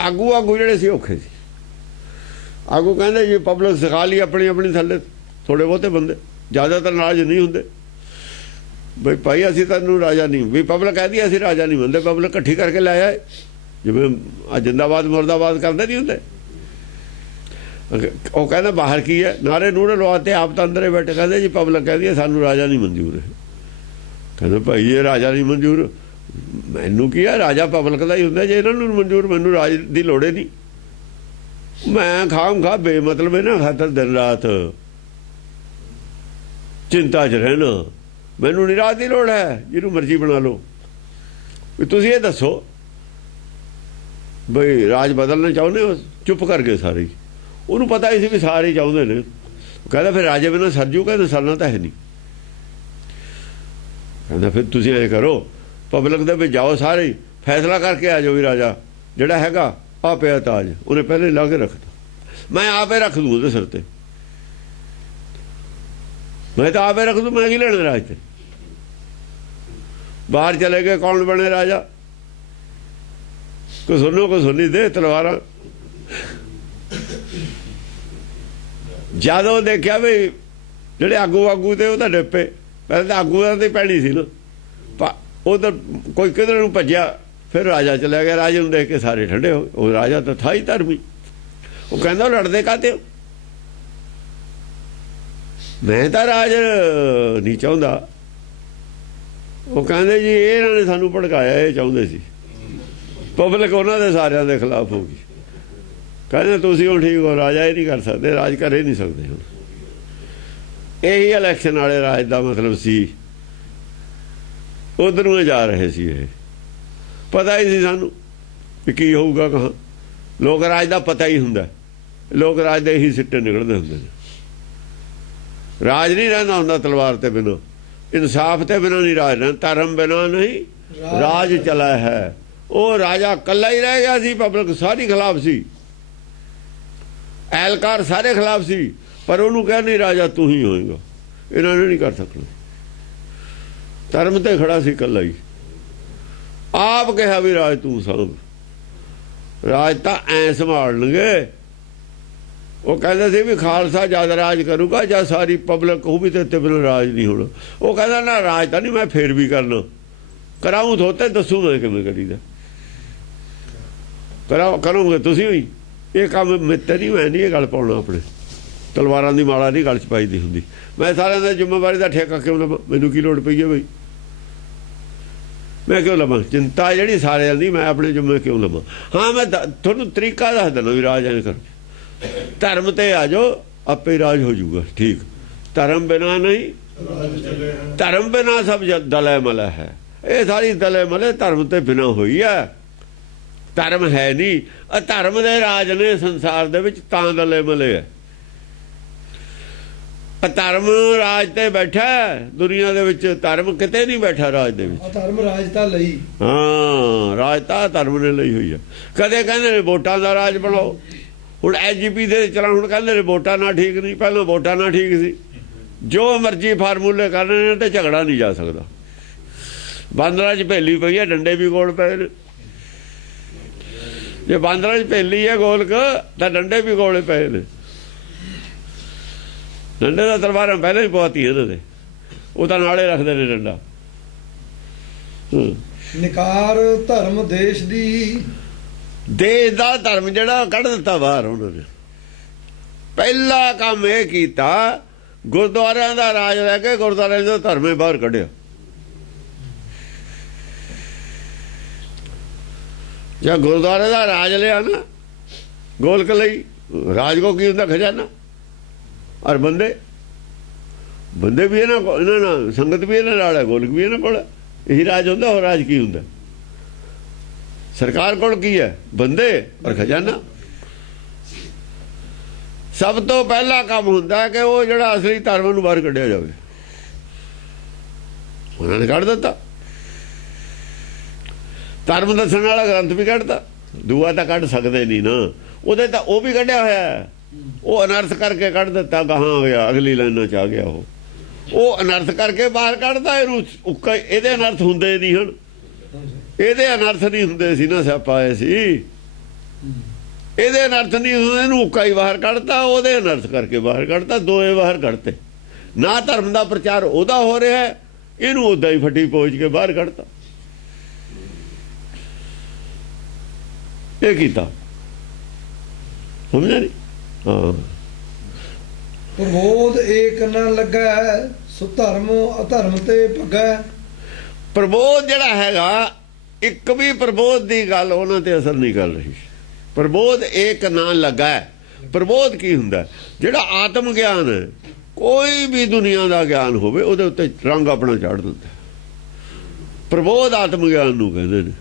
ਆਗੂ ਜਿਹੜੇ ਸੀ ਔਖੇ ਸੀ। ਆਗੂ ਕਹਿੰਦੇ ਜੀ ਪਬਲਿਕ ਸਿਖਾ ਲਈ ਆਪਣੀ ਆਪਣੀ ਥੱਲੇ, ਥੋੜੇ ਬਹੁਤੇ ਬੰਦੇ, ਜ਼ਿਆਦਾਤਰ ਨਾਰਾਜ਼ ਨਹੀਂ ਹੁੰਦੇ। ਬਈ ਭਾਈ ਅਸੀਂ ਤੈਨੂੰ ਰਾਜਾ ਨਹੀਂ, ਵੀ ਪਬਲਿਕ ਕਹਿੰਦੀ ਅਸੀਂ ਰਾਜਾ ਨਹੀਂ ਮੰਨਦੇ। ਪਬਲਿਕ ਇਕੱਠੀ ਕਰਕੇ ਲੈ ਆਏ, ਜਿਵੇਂ ਆ ਜਿੰਦਾਬਾਦ ਮੁਰਦਾਬਾਦ ਕਰਦੇ ਨਹੀਂ ਹੁੰਦੇ। ਉਹ ਕਹਿੰਦਾ ਬਾਹਰ ਕੀ ਹੈ, ਨਾਰੇ ਨੂਰੇ ਲਵਾਤੇ, ਆਪ ਤਾਂ ਅੰਦਰ ਹੀ ਬੈਠੇ। ਕਹਿੰਦੇ ਜੀ ਪਬਲਿਕ ਕਹਿੰਦੀ ਹੈ ਸਾਨੂੰ ਰਾਜਾ ਨਹੀਂ ਮਨਜ਼ੂਰ ਹੈ। ਕਹਿੰਦਾ ਭਾਈ ਇਹ ਰਾਜਾ ਨਹੀਂ ਮਨਜ਼ੂਰ, ਮੈਨੂੰ ਕੀ ਹੈ, ਰਾਜਾ ਪਬਲਿਕ ਦਾ ਹੀ ਹੁੰਦਾ, ਜੇ ਇਹਨਾਂ ਨੂੰ ਮਨਜ਼ੂਰ, ਮੈਨੂੰ ਰਾਜ ਦੀ ਲੋੜ ਹੀ ਨਹੀਂ। ਮੈਂ ਖਾਮ ਖਾ ਬੇਮਤਲਬ ਇਹਨਾਂ ਖਾਤਰ ਦਿਨ ਰਾਤ ਚਿੰਤਾ 'ਚ ਰਹਿਣਾ, ਮੈਨੂੰ ਨਹੀਂ ਰਾਜ ਦੀ ਲੋੜ ਹੈ, ਜਿਹਨੂੰ ਮਰਜ਼ੀ ਬਣਾ ਲਓ। ਵੀ ਤੁਸੀਂ ਇਹ ਦੱਸੋ ਬਈ ਰਾਜ ਬਦਲਣਾ ਚਾਹੁੰਦੇ ਹੋ? ਚੁੱਪ ਕਰ ਗਏ ਸਾਰੇ। ਉਹਨੂੰ ਪਤਾ ਹੀ ਸੀ ਵੀ ਸਾਰੇ ਚਾਹੁੰਦੇ ਨੇ। ਕਹਿੰਦਾ ਫਿਰ ਰਾਜੇ ਬਿਨਾਂ ਸਰਜੂ? ਕਹਿੰਦਾ ਸਰਨਾ ਤਾਂ ਹੈ ਨਹੀਂ। ਕਹਿੰਦਾ ਫਿਰ ਤੁਸੀਂ ਐਂ ਕਰੋ, ਪਬਲਿਕ ਦੇ ਵਿੱਚ ਜਾਓ, ਸਾਰੇ ਫੈਸਲਾ ਕਰਕੇ ਆ ਜਾਓ ਵੀ ਰਾਜਾ ਜਿਹੜਾ ਹੈਗਾ ਆ ਪਿਆ ਤਾਜ, ਉਹਨੇ ਪਹਿਲੇ ਲਾ ਕੇ ਰੱਖਤਾ, ਮੈਂ ਆਪੇ ਰੱਖ ਦੂੰ ਉਹਦੇ ਸਿਰ ਤੇ, ਮੈਂ ਤਾਂ ਆਪੇ ਰੱਖ ਦੂੰ, ਮੈਂ ਕੀ ਲੈਣਾ ਰਾਜ ਤੇ। ਬਾਹਰ ਚਲੇ ਗਏ, ਕੌਣ ਬਣੇ ਰਾਜਾ? ਕੋਈ ਸੁਣੋ ਕੋਈ ਸੁਣੀ ਦੇ ਤਲਵਾਰਾਂ। ਜਦੋਂ ਦੇਖਿਆ ਵੀ ਜਿਹੜੇ ਆਗੂ ਤੇ ਉਹ ਤਾਂ ਡੱਪੇ, ਪਹਿਲਾਂ ਤਾਂ ਆਗੂਆਂ ਤੇ ਪੈਣੀ ਸੀ ਨਾ, ਉਧਰ ਕੋਈ ਕਿਧਰ ਨੂੰ ਭੱਜਿਆ, ਫਿਰ ਰਾਜਾ ਚਲਿਆ ਗਿਆ। ਰਾਜੇ ਨੂੰ ਦੇਖ ਕੇ ਸਾਰੇ ਠੰਡੇ ਹੋ। ਉਹ ਰਾਜਾ ਤਾਂ ਥਾ ਹੀ ਧਰਮੀ। ਉਹ ਕਹਿੰਦਾ ਲੜਦੇ ਕਾਹਤੇ ਹੋ? ਮੈਂ ਤਾਂ ਰਾਜ ਨਹੀਂ ਚਾਹੁੰਦਾ। ਉਹ ਕਹਿੰਦੇ ਜੀ ਇਹਨਾਂ ਨੇ ਸਾਨੂੰ ਭੜਕਾਇਆ, ਇਹ ਚਾਹੁੰਦੇ ਸੀ। ਪਬਲਿਕ ਉਹਨਾਂ ਦੇ ਸਾਰਿਆਂ ਦੇ ਖਿਲਾਫ ਹੋ ਗਈ। ਕਹਿੰਦੇ ਤੁਸੀਂ ਹੁਣ ਠੀਕ ਹੋ, ਰਾਜਾ ਇਹ ਨਹੀਂ ਕਰ ਸਕਦੇ, ਰਾਜ ਕਰ ਹੀ ਨਹੀਂ ਸਕਦੇ। ਹੁਣ ਇਹੀ ਇਲੈਕਸ਼ਨ ਵਾਲੇ ਰਾਜ ਦਾ ਮਤਲਬ ਸੀ। ਉਧਰ ਨੂੰ ਜਾ ਰਹੇ ਸੀ, ਇਹ ਪਤਾ ਹੀ ਸੀ ਸਾਨੂੰ ਵੀ ਕੀ ਹੋਊਗਾ। ਕਹਾਂ ਲੋਕ ਰਾਜ ਦਾ ਪਤਾ ਹੀ ਹੁੰਦਾ, ਲੋਕ ਰਾਜ ਦੇ ਹੀ ਸਿੱਟੇ ਨਿਕਲਦੇ ਹੁੰਦੇ ਨੇ। ਰਾਜ ਨਹੀਂ ਰਹਿੰਦਾ ਹੁੰਦਾ ਤਲਵਾਰ ਤੇ ਬਿਨਾਂ, ਇਨਸਾਫ ਤੇ ਬਿਨਾਂ ਨਹੀਂ ਰਾਜ ਰਹਿੰਦਾ, ਧਰਮ ਬਿਨਾਂ ਨਹੀਂ ਰਾਜ ਚਲਾ ਹੈ। ਉਹ ਰਾਜਾ ਇਕੱਲਾ ਹੀ ਰਹਿ ਗਿਆ ਸੀ, ਪਬਲਿਕ ਸਾਰੀ ਖਿਲਾਫ ਸੀ, ਐਲਕਾਰ ਸਾਰੇ ਖਿਲਾਫ ਸੀ, ਪਰ ਉਹਨੂੰ ਕਹਿ ਨਹੀਂ ਰਾਜਾ ਤੂੰ ਹੀ ਹੋਏਗਾ, ਇਹਨਾਂ ਨੇ ਨਹੀਂ ਕਰ ਸਕਣਾ। ਧਰਮ ਤੇ ਖੜਾ ਸੀ ਇਕੱਲਾ ਹੀ, ਆਪ ਕਿਹਾ ਵੀ ਰਾਜ ਤੂੰ ਸਾਂਭ, ਰਾਜ ਤਾਂ ਐ ਸੰਭਾਲਣਗੇ। ਉਹ ਕਹਿੰਦੇ ਸੀ ਵੀ ਖਾਲਸਾ ਜਦ ਰਾਜ ਕਰੂਗਾ ਜਾਂ ਸਾਰੀ ਪਬਲਿਕ ਉਹ ਵੀ ਤੇ ਬਿਨਾਂ ਰਾਜ ਨਹੀਂ ਹੋਣਾ। ਉਹ ਕਹਿੰਦਾ ਨਾ ਰਾਜ ਤਾਂ ਨਹੀਂ, ਮੈਂ ਫੇਰ ਵੀ ਕਰਨਾ, ਕਰਾਊਂ ਥੋਤੇ ਦੱਸੂ ਮੈਂ ਕਿਵੇਂ ਕਰੀਦਾ, ਕਰੋਗੇ ਤੁਸੀਂ ਵੀ। ਇਹ ਕੰਮ ਮਿੱਤਰ ਨਹੀਂ, ਮੈਂ ਨਹੀਂ ਇਹ ਗੱਲ ਪਾਉਣਾ, ਆਪਣੇ ਤਲਵਾਰਾਂ ਦੀ ਮਾਲਾ ਨਹੀਂ ਗਲ 'ਚ ਪਾਈ ਦੀ ਹੁੰਦੀ। ਮੈਂ ਸਾਰਿਆਂ ਦਾ ਜ਼ਿੰਮੇਵਾਰੀ ਦਾ ਠੇਕਾ ਕਿਉਂ ਲਵਾਂ? ਮੈਨੂੰ ਕੀ ਲੋੜ ਪਈ ਹੈ ਬਈ, ਮੈਂ ਕਿਉਂ ਲਵਾਂ? ਚਿੰਤਾ ਜਿਹੜੀ ਸਾਰਿਆਂ ਦੀ, ਮੈਂ ਆਪਣੇ ਜ਼ਿੰਮੇ ਕਿਉਂ ਲਵਾਂ? ਹਾਂ ਮੈਂ ਤੁਹਾਨੂੰ ਤਰੀਕਾ ਦੱਸ ਦਿੰਦਾ ਵੀ ਰਾਜ ਐਂ ਕਰ, ਧਰਮ ਤੇ ਆ ਜਾਓ, ਆਪੇ ਰਾਜ ਹੋ ਜਾਊਗਾ। ਠੀਕ, ਧਰਮ ਬਿਨਾਂ ਨਹੀਂ, ਧਰਮ ਬਿਨਾਂ ਸਭ ਦਲੇ ਮਲੇ ਹੈ। ਇਹ ਸਾਰੀ ਦਲੇ ਮਲੇ ਧਰਮ ਤੇ ਬਿਨਾਂ ਹੋਈ ਹੈ, ਧਰਮ ਹੈ ਨਹੀਂ। ਧਰਮ ਦੇ ਰਾਜ ਨੇ ਸੰਸਾਰ ਦੇ ਵਿੱਚ, ਤਾਂ ਦਲੇ ਮਲੇ ਹੈ। ਧਰਮ ਰਾਜ ਤੇ ਬੈਠਾ ਦੁਨੀਆ ਦੇ ਵਿੱਚ, ਧਰਮ ਕਿਤੇ ਨਹੀਂ ਬੈਠਾ ਰਾਜ ਦੇ ਵਿੱਚ। ਧਰਮ ਰਾਜਤਾ ਲਈ, ਹਾਂ ਰਾਜਤਾ ਧਰਮ ਨੇ ਲਈ ਹੋਈ ਹੈ। ਕਦੇ ਕਹਿੰਦੇ ਨੇ ਵੋਟਾਂ ਦਾ ਰਾਜ ਬਣਾਓ, ਹੁਣ ਐਸਜੀਪੀ ਦੇ ਚਲਾ, ਹੁਣ ਕਹਿੰਦੇ ਨੇ ਵੋਟਾਂ ਨਾਲ ਠੀਕ ਨਹੀਂ, ਪਹਿਲਾਂ ਵੋਟਾਂ ਨਾਲ ਠੀਕ ਸੀ। ਜੋ ਮਰਜ਼ੀ ਫਾਰਮੂਲੇ ਕਰਨੇ ਨੇ ਤੇ ਝਗੜਾ ਨਹੀਂ ਜਾ ਸਕਦਾ। ਬਾਂਦਰਾਂ 'ਚ ਭੇਲੀ ਪਈ ਹੈ, ਡੰਡੇ ਵੀ ਕੋਲ ਪਏ ਨੇ। ਜੇ ਬਾਂਦਰਾਂ 'ਚ ਭੇਲੀ ਹੈ ਗੋਲਕ, ਤਾਂ ਡੰਡੇ ਵੀ ਕੋਲੇ ਪਏ ਨੇ। ਡੰਡੇ ਦਾ ਤਲਵਾਰਾਂ ਪਹਿਲਾਂ ਹੀ ਪਵਾਤੀ ਇਹਨਾਂ ਦੇ, ਉਹ ਤਾਂ ਨਾਲੇ ਰੱਖਦੇ ਨੇ ਡੰਡਾ। ਨਿਕਾਰ ਧਰਮ ਦੇਸ਼ ਦੀ, ਦੇਸ਼ ਦਾ ਧਰਮ ਜਿਹੜਾ ਕੱਢ ਦਿੱਤਾ ਬਾਹਰ ਉਹਨਾਂ ਨੇ। ਪਹਿਲਾ ਕੰਮ ਇਹ ਕੀਤਾ, ਗੁਰਦੁਆਰਿਆਂ ਦਾ ਰਾਜ ਲੈ ਕੇ ਗੁਰਦੁਆਰਿਆਂ ਦਾ ਧਰਮ ਹੀ ਬਾਹਰ ਕੱਢਿਆ। ਜਾਂ ਗੁਰਦੁਆਰੇ ਦਾ ਰਾਜ ਲਿਆ ਨਾ ਗੋਲਕ ਲਈ, ਰਾਜ ਕੋ ਕੀ ਹੁੰਦਾ? ਖਜ਼ਾਨਾ। ਔਰ ਬੰਦੇ ਵੀ ਇਹਨਾਂ ਨਾਲ, ਸੰਗਤ ਵੀ ਇਹਨਾਂ ਨਾਲ ਹੈ, ਗੋਲਕ ਵੀ ਇਹਨਾਂ ਕੋਲ। ਇਹੀ ਰਾਜ ਹੁੰਦਾ। ਹੋਰ ਰਾਜ ਕੀ ਹੁੰਦਾ? ਸਰਕਾਰ ਕੋਲ ਕੀ ਹੈ? ਬੰਦੇ ਔਰ ਖਜ਼ਾਨਾ। ਸਭ ਤੋਂ ਪਹਿਲਾ ਕੰਮ ਹੁੰਦਾ ਕਿ ਉਹ ਜਿਹੜਾ ਅਸਲੀ ਧਰਮ ਨੂੰ ਬਾਹਰ ਕੱਢਿਆ ਜਾਵੇ। ਉਹਨਾਂ ਨੇ ਕੱਢ ਦਿੱਤਾ। ਧਰਮ ਦੱਸਣ ਵਾਲਾ ਗ੍ਰੰਥ ਵੀ ਕੱਢਤਾ, ਦੂਆ ਤਾਂ ਕੱਢ ਸਕਦੇ ਨਹੀਂ ਨਾ। ਉਹਦੇ ਤਾਂ ਉਹ ਵੀ ਕੱਢਿਆ ਹੋਇਆ, ਉਹ ਅਨਰਥ ਕਰਕੇ ਕੱਢ ਦਿੱਤਾ। ਗਾਹਾਂ ਗਿਆ, ਅਗਲੀ ਲਾਈਨਾਂ 'ਚ ਆ ਗਿਆ। ਉਹ ਅਨਰਥ ਕਰਕੇ ਬਾਹਰ ਕੱਢਦਾ। ਇਹਨੂੰ ਉੱਕਾ, ਇਹਦੇ ਅਨਰਥ ਹੁੰਦੇ ਨਹੀਂ ਹਨ, ਇਹਦੇ ਅਨਰਥ ਨਹੀਂ ਹੁੰਦੇ ਸੀ ਨਾ, ਸਿਆਪਾ ਆਏ ਸੀ। ਇਹਦੇ ਅਨਰਥ ਨਹੀਂ ਹੁੰਦੇ, ਇਹਨੂੰ ਉੱਕਾ ਹੀ ਬਾਹਰ ਕੱਢਤਾ, ਉਹਦੇ ਅਨਰਥ ਕਰਕੇ ਬਾਹਰ ਕੱਢਤਾ। ਦੋਏ ਬਾਹਰ ਕੱਢਤੇ। ਨਾ ਧਰਮ ਦਾ ਪ੍ਰਚਾਰ ਉਹਦਾ ਹੋ ਰਿਹਾ, ਇਹਨੂੰ ਉਦਾਂ ਹੀ ਫੱਟੀ ਪੋਚ ਕੇ ਬਾਹਰ ਕੱਢਤਾ। ਇਹ ਕੀਤਾ, ਸਮਝਿਆ ਨਹੀਂ? ਹਾਂ ਪ੍ਰਬੋਧ ਏਕ ਨ ਲੱਗੈ ਸੋ ਧਰਮ ਅਧਰਮ ਤੇ ਭਗੈ। ਪ੍ਰਬੋਧ ਜਿਹੜਾ ਹੈਗਾ ਇੱਕ ਵੀ ਪ੍ਰਬੋਧ ਦੀ ਗੱਲ ਉਹਨਾਂ ਤੇ ਅਸਰ ਨਹੀਂ ਕਰ ਰਹੀ। ਪ੍ਰਬੋਧ ਏਕ ਨਾ ਲੱਗਾ। ਪ੍ਰਬੋਧ ਕੀ ਹੁੰਦਾ? ਜਿਹੜਾ ਆਤਮ ਗਿਆਨ ਹੈ, ਕੋਈ ਵੀ ਦੁਨੀਆ ਦਾ ਗਿਆਨ ਹੋਵੇ ਉਹਦੇ ਉੱਤੇ ਰੰਗ ਆਪਣਾ ਚਾੜ ਦਿੰਦਾ। ਪ੍ਰਬੋਧ ਆਤਮ ਗਿਆਨ ਨੂੰ ਕਹਿੰਦੇ ਨੇ।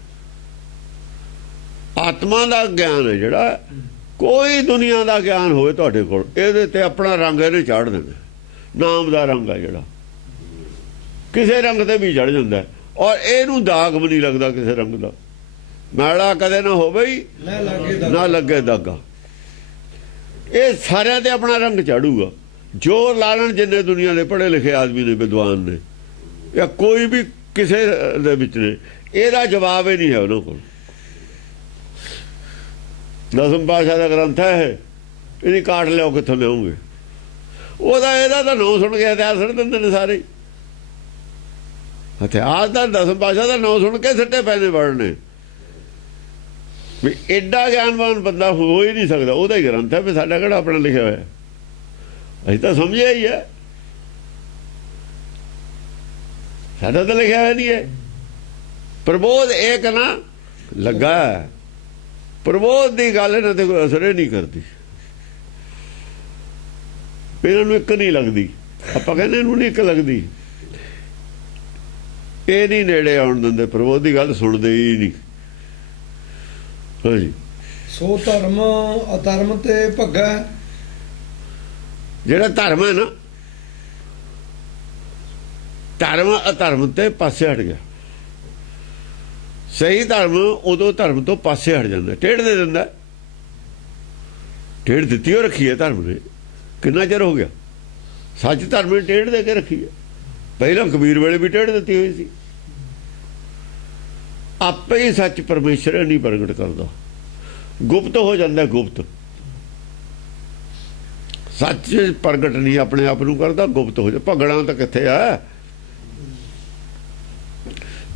ਆਤਮਾ ਦਾ ਗਿਆਨ ਹੈ ਜਿਹੜਾ, ਕੋਈ ਦੁਨੀਆ ਦਾ ਗਿਆਨ ਹੋਵੇ ਤੁਹਾਡੇ ਕੋਲ, ਇਹਦੇ ਤੇ ਆਪਣਾ ਰੰਗ ਇਹਨੇ ਚਾੜ ਦੇਣਾ। ਨਾਮ ਦਾ ਰੰਗ ਹੈ ਜਿਹੜਾ ਕਿਸੇ ਰੰਗ ਤੇ ਵੀ ਚੜ ਜਾਂਦਾ, ਔਰ ਇਹਨੂੰ ਦਾਗ ਵੀ ਨਹੀਂ ਲੱਗਦਾ ਕਿਸੇ ਰੰਗ ਦਾ। ਮੈਲਾ ਕਦੇ ਨਾ ਹੋਵੇ ਹੀ ਨਾ ਲੱਗੇ ਦਾਗਾ। ਇਹ ਸਾਰਿਆਂ ਤੇ ਆਪਣਾ ਰੰਗ ਚਾੜੂਗਾ। ਜੋ ਲਾਲਣ ਜਿੰਨੇ ਦੁਨੀਆ ਦੇ ਪੜ੍ਹੇ ਲਿਖੇ ਆਦਮੀ ਨੇ, ਵਿਦਵਾਨ ਨੇ, ਜਾਂ ਕੋਈ ਵੀ ਕਿਸੇ ਦੇ ਵਿੱਚ ਨੇ, ਇਹਦਾ ਜਵਾਬ ਹੀ ਨਹੀਂ ਹੈ ਉਹਨਾਂ ਕੋਲ। ਦਸਮ ਪਾਤਸ਼ਾਹ ਦਾ ਗ੍ਰੰਥ ਹੈ, ਇਹਦੀ ਕਾਟ ਲਿਆਓ ਕਿੱਥੋਂ ਲਿਆਉਂਗੇ? ਉਹਦਾ ਇਹਦਾ ਤਾਂ ਨਾਂ ਸੁਣ ਕੇ ਹਥਿਆਰ ਸੁੱਟ ਦਿੰਦੇ ਨੇ ਸਾਰੇ। ਹਥਿਆਰ ਦਾ ਦਸਮ ਪਾਤਸ਼ਾਹ ਦਾ ਨਾਂ ਸੁਣ ਕੇ ਸਿੱਟੇ ਪੈਣੇ ਵੜਨੇ ਵੀ ਐਡਾ ਗਿਆਨਵਾਨ ਬੰਦਾ ਹੋ ਹੀ ਨਹੀਂ ਸਕਦਾ। ਉਹਦਾ ਹੀ ਗ੍ਰੰਥ ਹੈ ਵੀ ਸਾਡਾ ਕਿਹੜਾ ਆਪਣਾ ਲਿਖਿਆ ਹੋਇਆ। ਅਸੀਂ ਤਾਂ ਸਮਝਿਆ ਹੀ ਹੈ, ਸਾਡਾ ਤਾਂ ਲਿਖਿਆ ਹੋਇਆ ਨਹੀਂ ਹੈ। ਪ੍ਰਬੋਧ ਏਕ ਨਾ ਲੱਗਾ। ਪ੍ਰਬੋਧ ਦੀ ਗੱਲ ਇਹਨਾਂ ਤੇ ਕੋਈ ਅਸਰ ਹੀ ਨਹੀਂ ਕਰਦੀ। ਇਹਨਾਂ ਨੂੰ ਇੱਕ ਨਹੀਂ ਲੱਗਦੀ। ਆਪਾਂ ਕਹਿੰਦੇ ਇਹਨੂੰ ਨਹੀਂ ਇੱਕ ਲੱਗਦੀ। ਇਹ ਨਹੀਂ ਨੇੜੇ ਆਉਣ ਦਿੰਦੇ, ਪ੍ਰਬੋਧ ਦੀ ਗੱਲ ਸੁਣਦੇ ਹੀ ਨਹੀਂ। ਹਾਂਜੀ, ਸੋ ਧਰਮ ਅਧਰਮ ਤੇ ਭਗੈ। ਜਿਹੜਾ ਧਰਮ ਹੈ ਨਾ, ਧਰਮ ਅਧਰਮ ਤੇ ਪਾਸੇ ਹਟ ਗਿਆ। ਸਹੀ ਧਰਮ ਉਦੋਂ ਧਰਮ ਤੋਂ ਪਾਸੇ ਹਟ ਜਾਂਦਾ, ਟੇਢ ਦੇ ਦਿੰਦਾ। ਟੇਢ ਦਿੱਤੀ ਹੋ ਰੱਖੀ ਹੈ ਧਰਮ ਨੇ, ਕਿੰਨਾ ਚਿਰ ਹੋ ਗਿਆ। ਸੱਚ ਧਰਮ ਨੇ ਟੇਢ ਦੇ ਕੇ ਰੱਖੀ ਹੈ। ਪਹਿਲਾਂ ਕਬੀਰ ਵੇਲੇ ਵੀ ਟੇਢ ਦਿੱਤੀ ਹੋਈ ਸੀ। ਆਪੇ ਹੀ ਸੱਚ ਪਰਮੇਸ਼ਰ ਨਹੀਂ ਪ੍ਰਗਟ ਕਰਦਾ, ਗੁਪਤ ਹੋ ਜਾਂਦਾ। ਗੁਪਤ ਸੱਚ ਪ੍ਰਗਟ ਨਹੀਂ ਆਪਣੇ ਆਪ ਨੂੰ ਕਰਦਾ, ਗੁਪਤ ਹੋ ਜਾ। ਭਗਣਾ ਤਾਂ ਕਿੱਥੇ ਆ?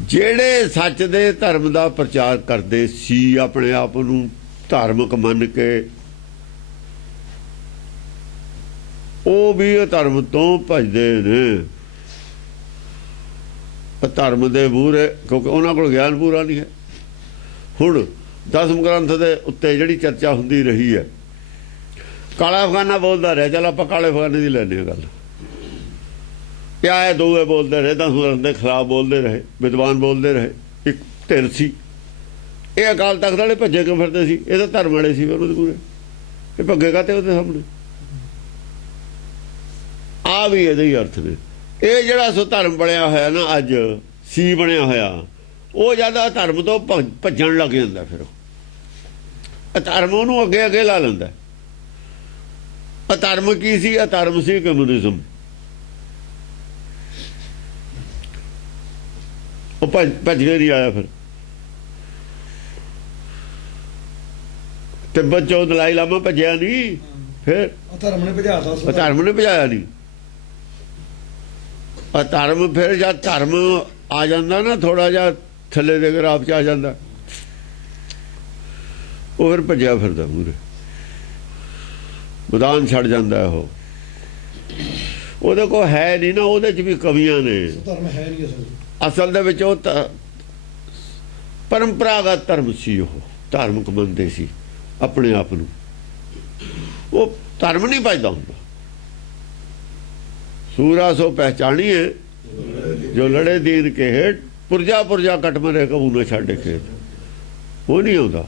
ਜਿਹੜੇ ਸੱਚ ਦੇ ਧਰਮ ਦਾ ਪ੍ਰਚਾਰ ਕਰਦੇ ਸੀ, ਆਪਣੇ ਆਪ ਨੂੰ ਧਾਰਮਿਕ ਮੰਨ ਕੇ, ਉਹ ਵੀ ਧਰਮ ਤੋਂ ਭਜਦੇ ਨੇ। ਧਰਮ ਦੇ ਮੂਹਰੇ, ਕਿਉਂਕਿ ਉਹਨਾਂ ਕੋਲ ਗਿਆਨ ਪੂਰਾ ਨਹੀਂ ਹੈ। ਹੁਣ ਦਸਮ ਗ੍ਰੰਥ ਦੇ ਉੱਤੇ ਜਿਹੜੀ ਚਰਚਾ ਹੁੰਦੀ ਰਹੀ ਹੈ, ਕਾਲਾ ਅਫਗਾਨਾ ਬੋਲਦਾ ਰਿਹਾ। ਚੱਲ ਆਪਾਂ ਕਾਲੇ ਅਫਗਾਨੇ ਦੀ ਲੈਂਦੇ ਹਾਂ ਗੱਲ। ਕਿਆ ਦੋਵੇਂ ਬੋਲਦੇ ਰਹੇ, ਦਸਮ ਗ੍ਰੰਥ ਦੇ ਖਿਲਾਫ ਬੋਲਦੇ ਰਹੇ, ਵਿਦਵਾਨ ਬੋਲਦੇ ਰਹੇ। ਇੱਕ ਧਿਰ ਸੀ, ਇਹ ਅਕਾਲ ਤਖਤ ਵਾਲੇ ਭੱਜੇ ਕਿਉਂ ਫਿਰਦੇ ਸੀ? ਇਹ ਤਾਂ ਧਰਮ ਵਾਲੇ ਸੀ ਉਹਨਾਂ ਦੇ ਪੂਰੇ। ਇਹ ਭੱਗੇ ਕਾਤੇ ਉਹਦੇ ਸਾਹਮਣੇ? ਆ ਵੀ ਇਹਦੇ ਹੀ ਅਰਥ ਨੇ। ਇਹ ਜਿਹੜਾ ਸੋ ਧਰਮ ਬਣਿਆ ਹੋਇਆ ਨਾ ਅੱਜ, ਸੀ ਬਣਿਆ ਹੋਇਆ, ਉਹ ਜ਼ਿਆਦਾ ਧਰਮ ਤੋਂ ਭੱਜਣ ਲੱਗ ਜਾਂਦਾ। ਫਿਰ ਅਧਰਮ ਉਹਨੂੰ ਅੱਗੇ ਅੱਗੇ ਲਾ ਲੈਂਦਾ। ਅਧਰਮ ਕੀ ਸੀ? ਅਧਰਮ ਸੀ ਕਮਿਊਨਿਜ਼ਮ। ਉਹ ਭੱਜ ਕੇ ਨਹੀਂ ਆਇਆ। ਫਿਰ ਤਿੱਬਤ ਚੋਂ ਦਲਾਈ ਲਾਮਾ ਭੱਜਿਆ ਨਹੀਂ। ਫਿਰ ਅਧਰਮ ਨੇ ਭਜਾਤਾ। ਅਧਰਮ ਨੇ ਭਜਾਇਆ ਨਹੀਂ। ਧਰਮ ਫਿਰ ਜਦ ਧਰਮ ਆ ਜਾਂਦਾ ਨਾ, ਥੋੜਾ ਜਿਹਾ ਥੱਲੇ ਦੇ ਗਰਾਫ ਚ ਆ ਜਾਂਦਾ, ਉਹ ਫਿਰ ਭੱਜਿਆ ਫਿਰਦਾ ਮੂਹਰੇ, ਮੈਦਾਨ ਛੱਡ ਜਾਂਦਾ। ਉਹ ਉਹਦੇ ਕੋਲ ਹੈ ਨਹੀਂ ਨਾ, ਉਹਦੇ ਚ ਵੀ ਕਮੀਆਂ ਨੇ। ਧਰਮ ਹੈ ਨਹੀਂ ਅਸਲ ਦੇ ਵਿੱਚ। ਉਹ ਪਰੰਪਰਾਗਤ ਧਰਮ ਸੀ, ਉਹ ਧਾਰਮਿਕ ਮੰਨਦੇ ਸੀ ਆਪਣੇ ਆਪ ਨੂੰ। ਉਹ ਧਰਮ ਨਹੀਂ ਭਜਦਾ ਹੁੰਦਾ। ਸੂਰਾ ਸੋ ਪਹਿਚਾਣੀਏ ਜੋ ਲੜੇ ਦੀਨ ਕੇ ਹੇਠ, ਪੁਰਜਾ ਪੁਰਜਾ ਕੱਟ ਮਰੇ ਕਬੂ ਨਾ ਛੱਡੇ ਖੇਤ। ਉਹ ਨਹੀਂ ਆਉਂਦਾ।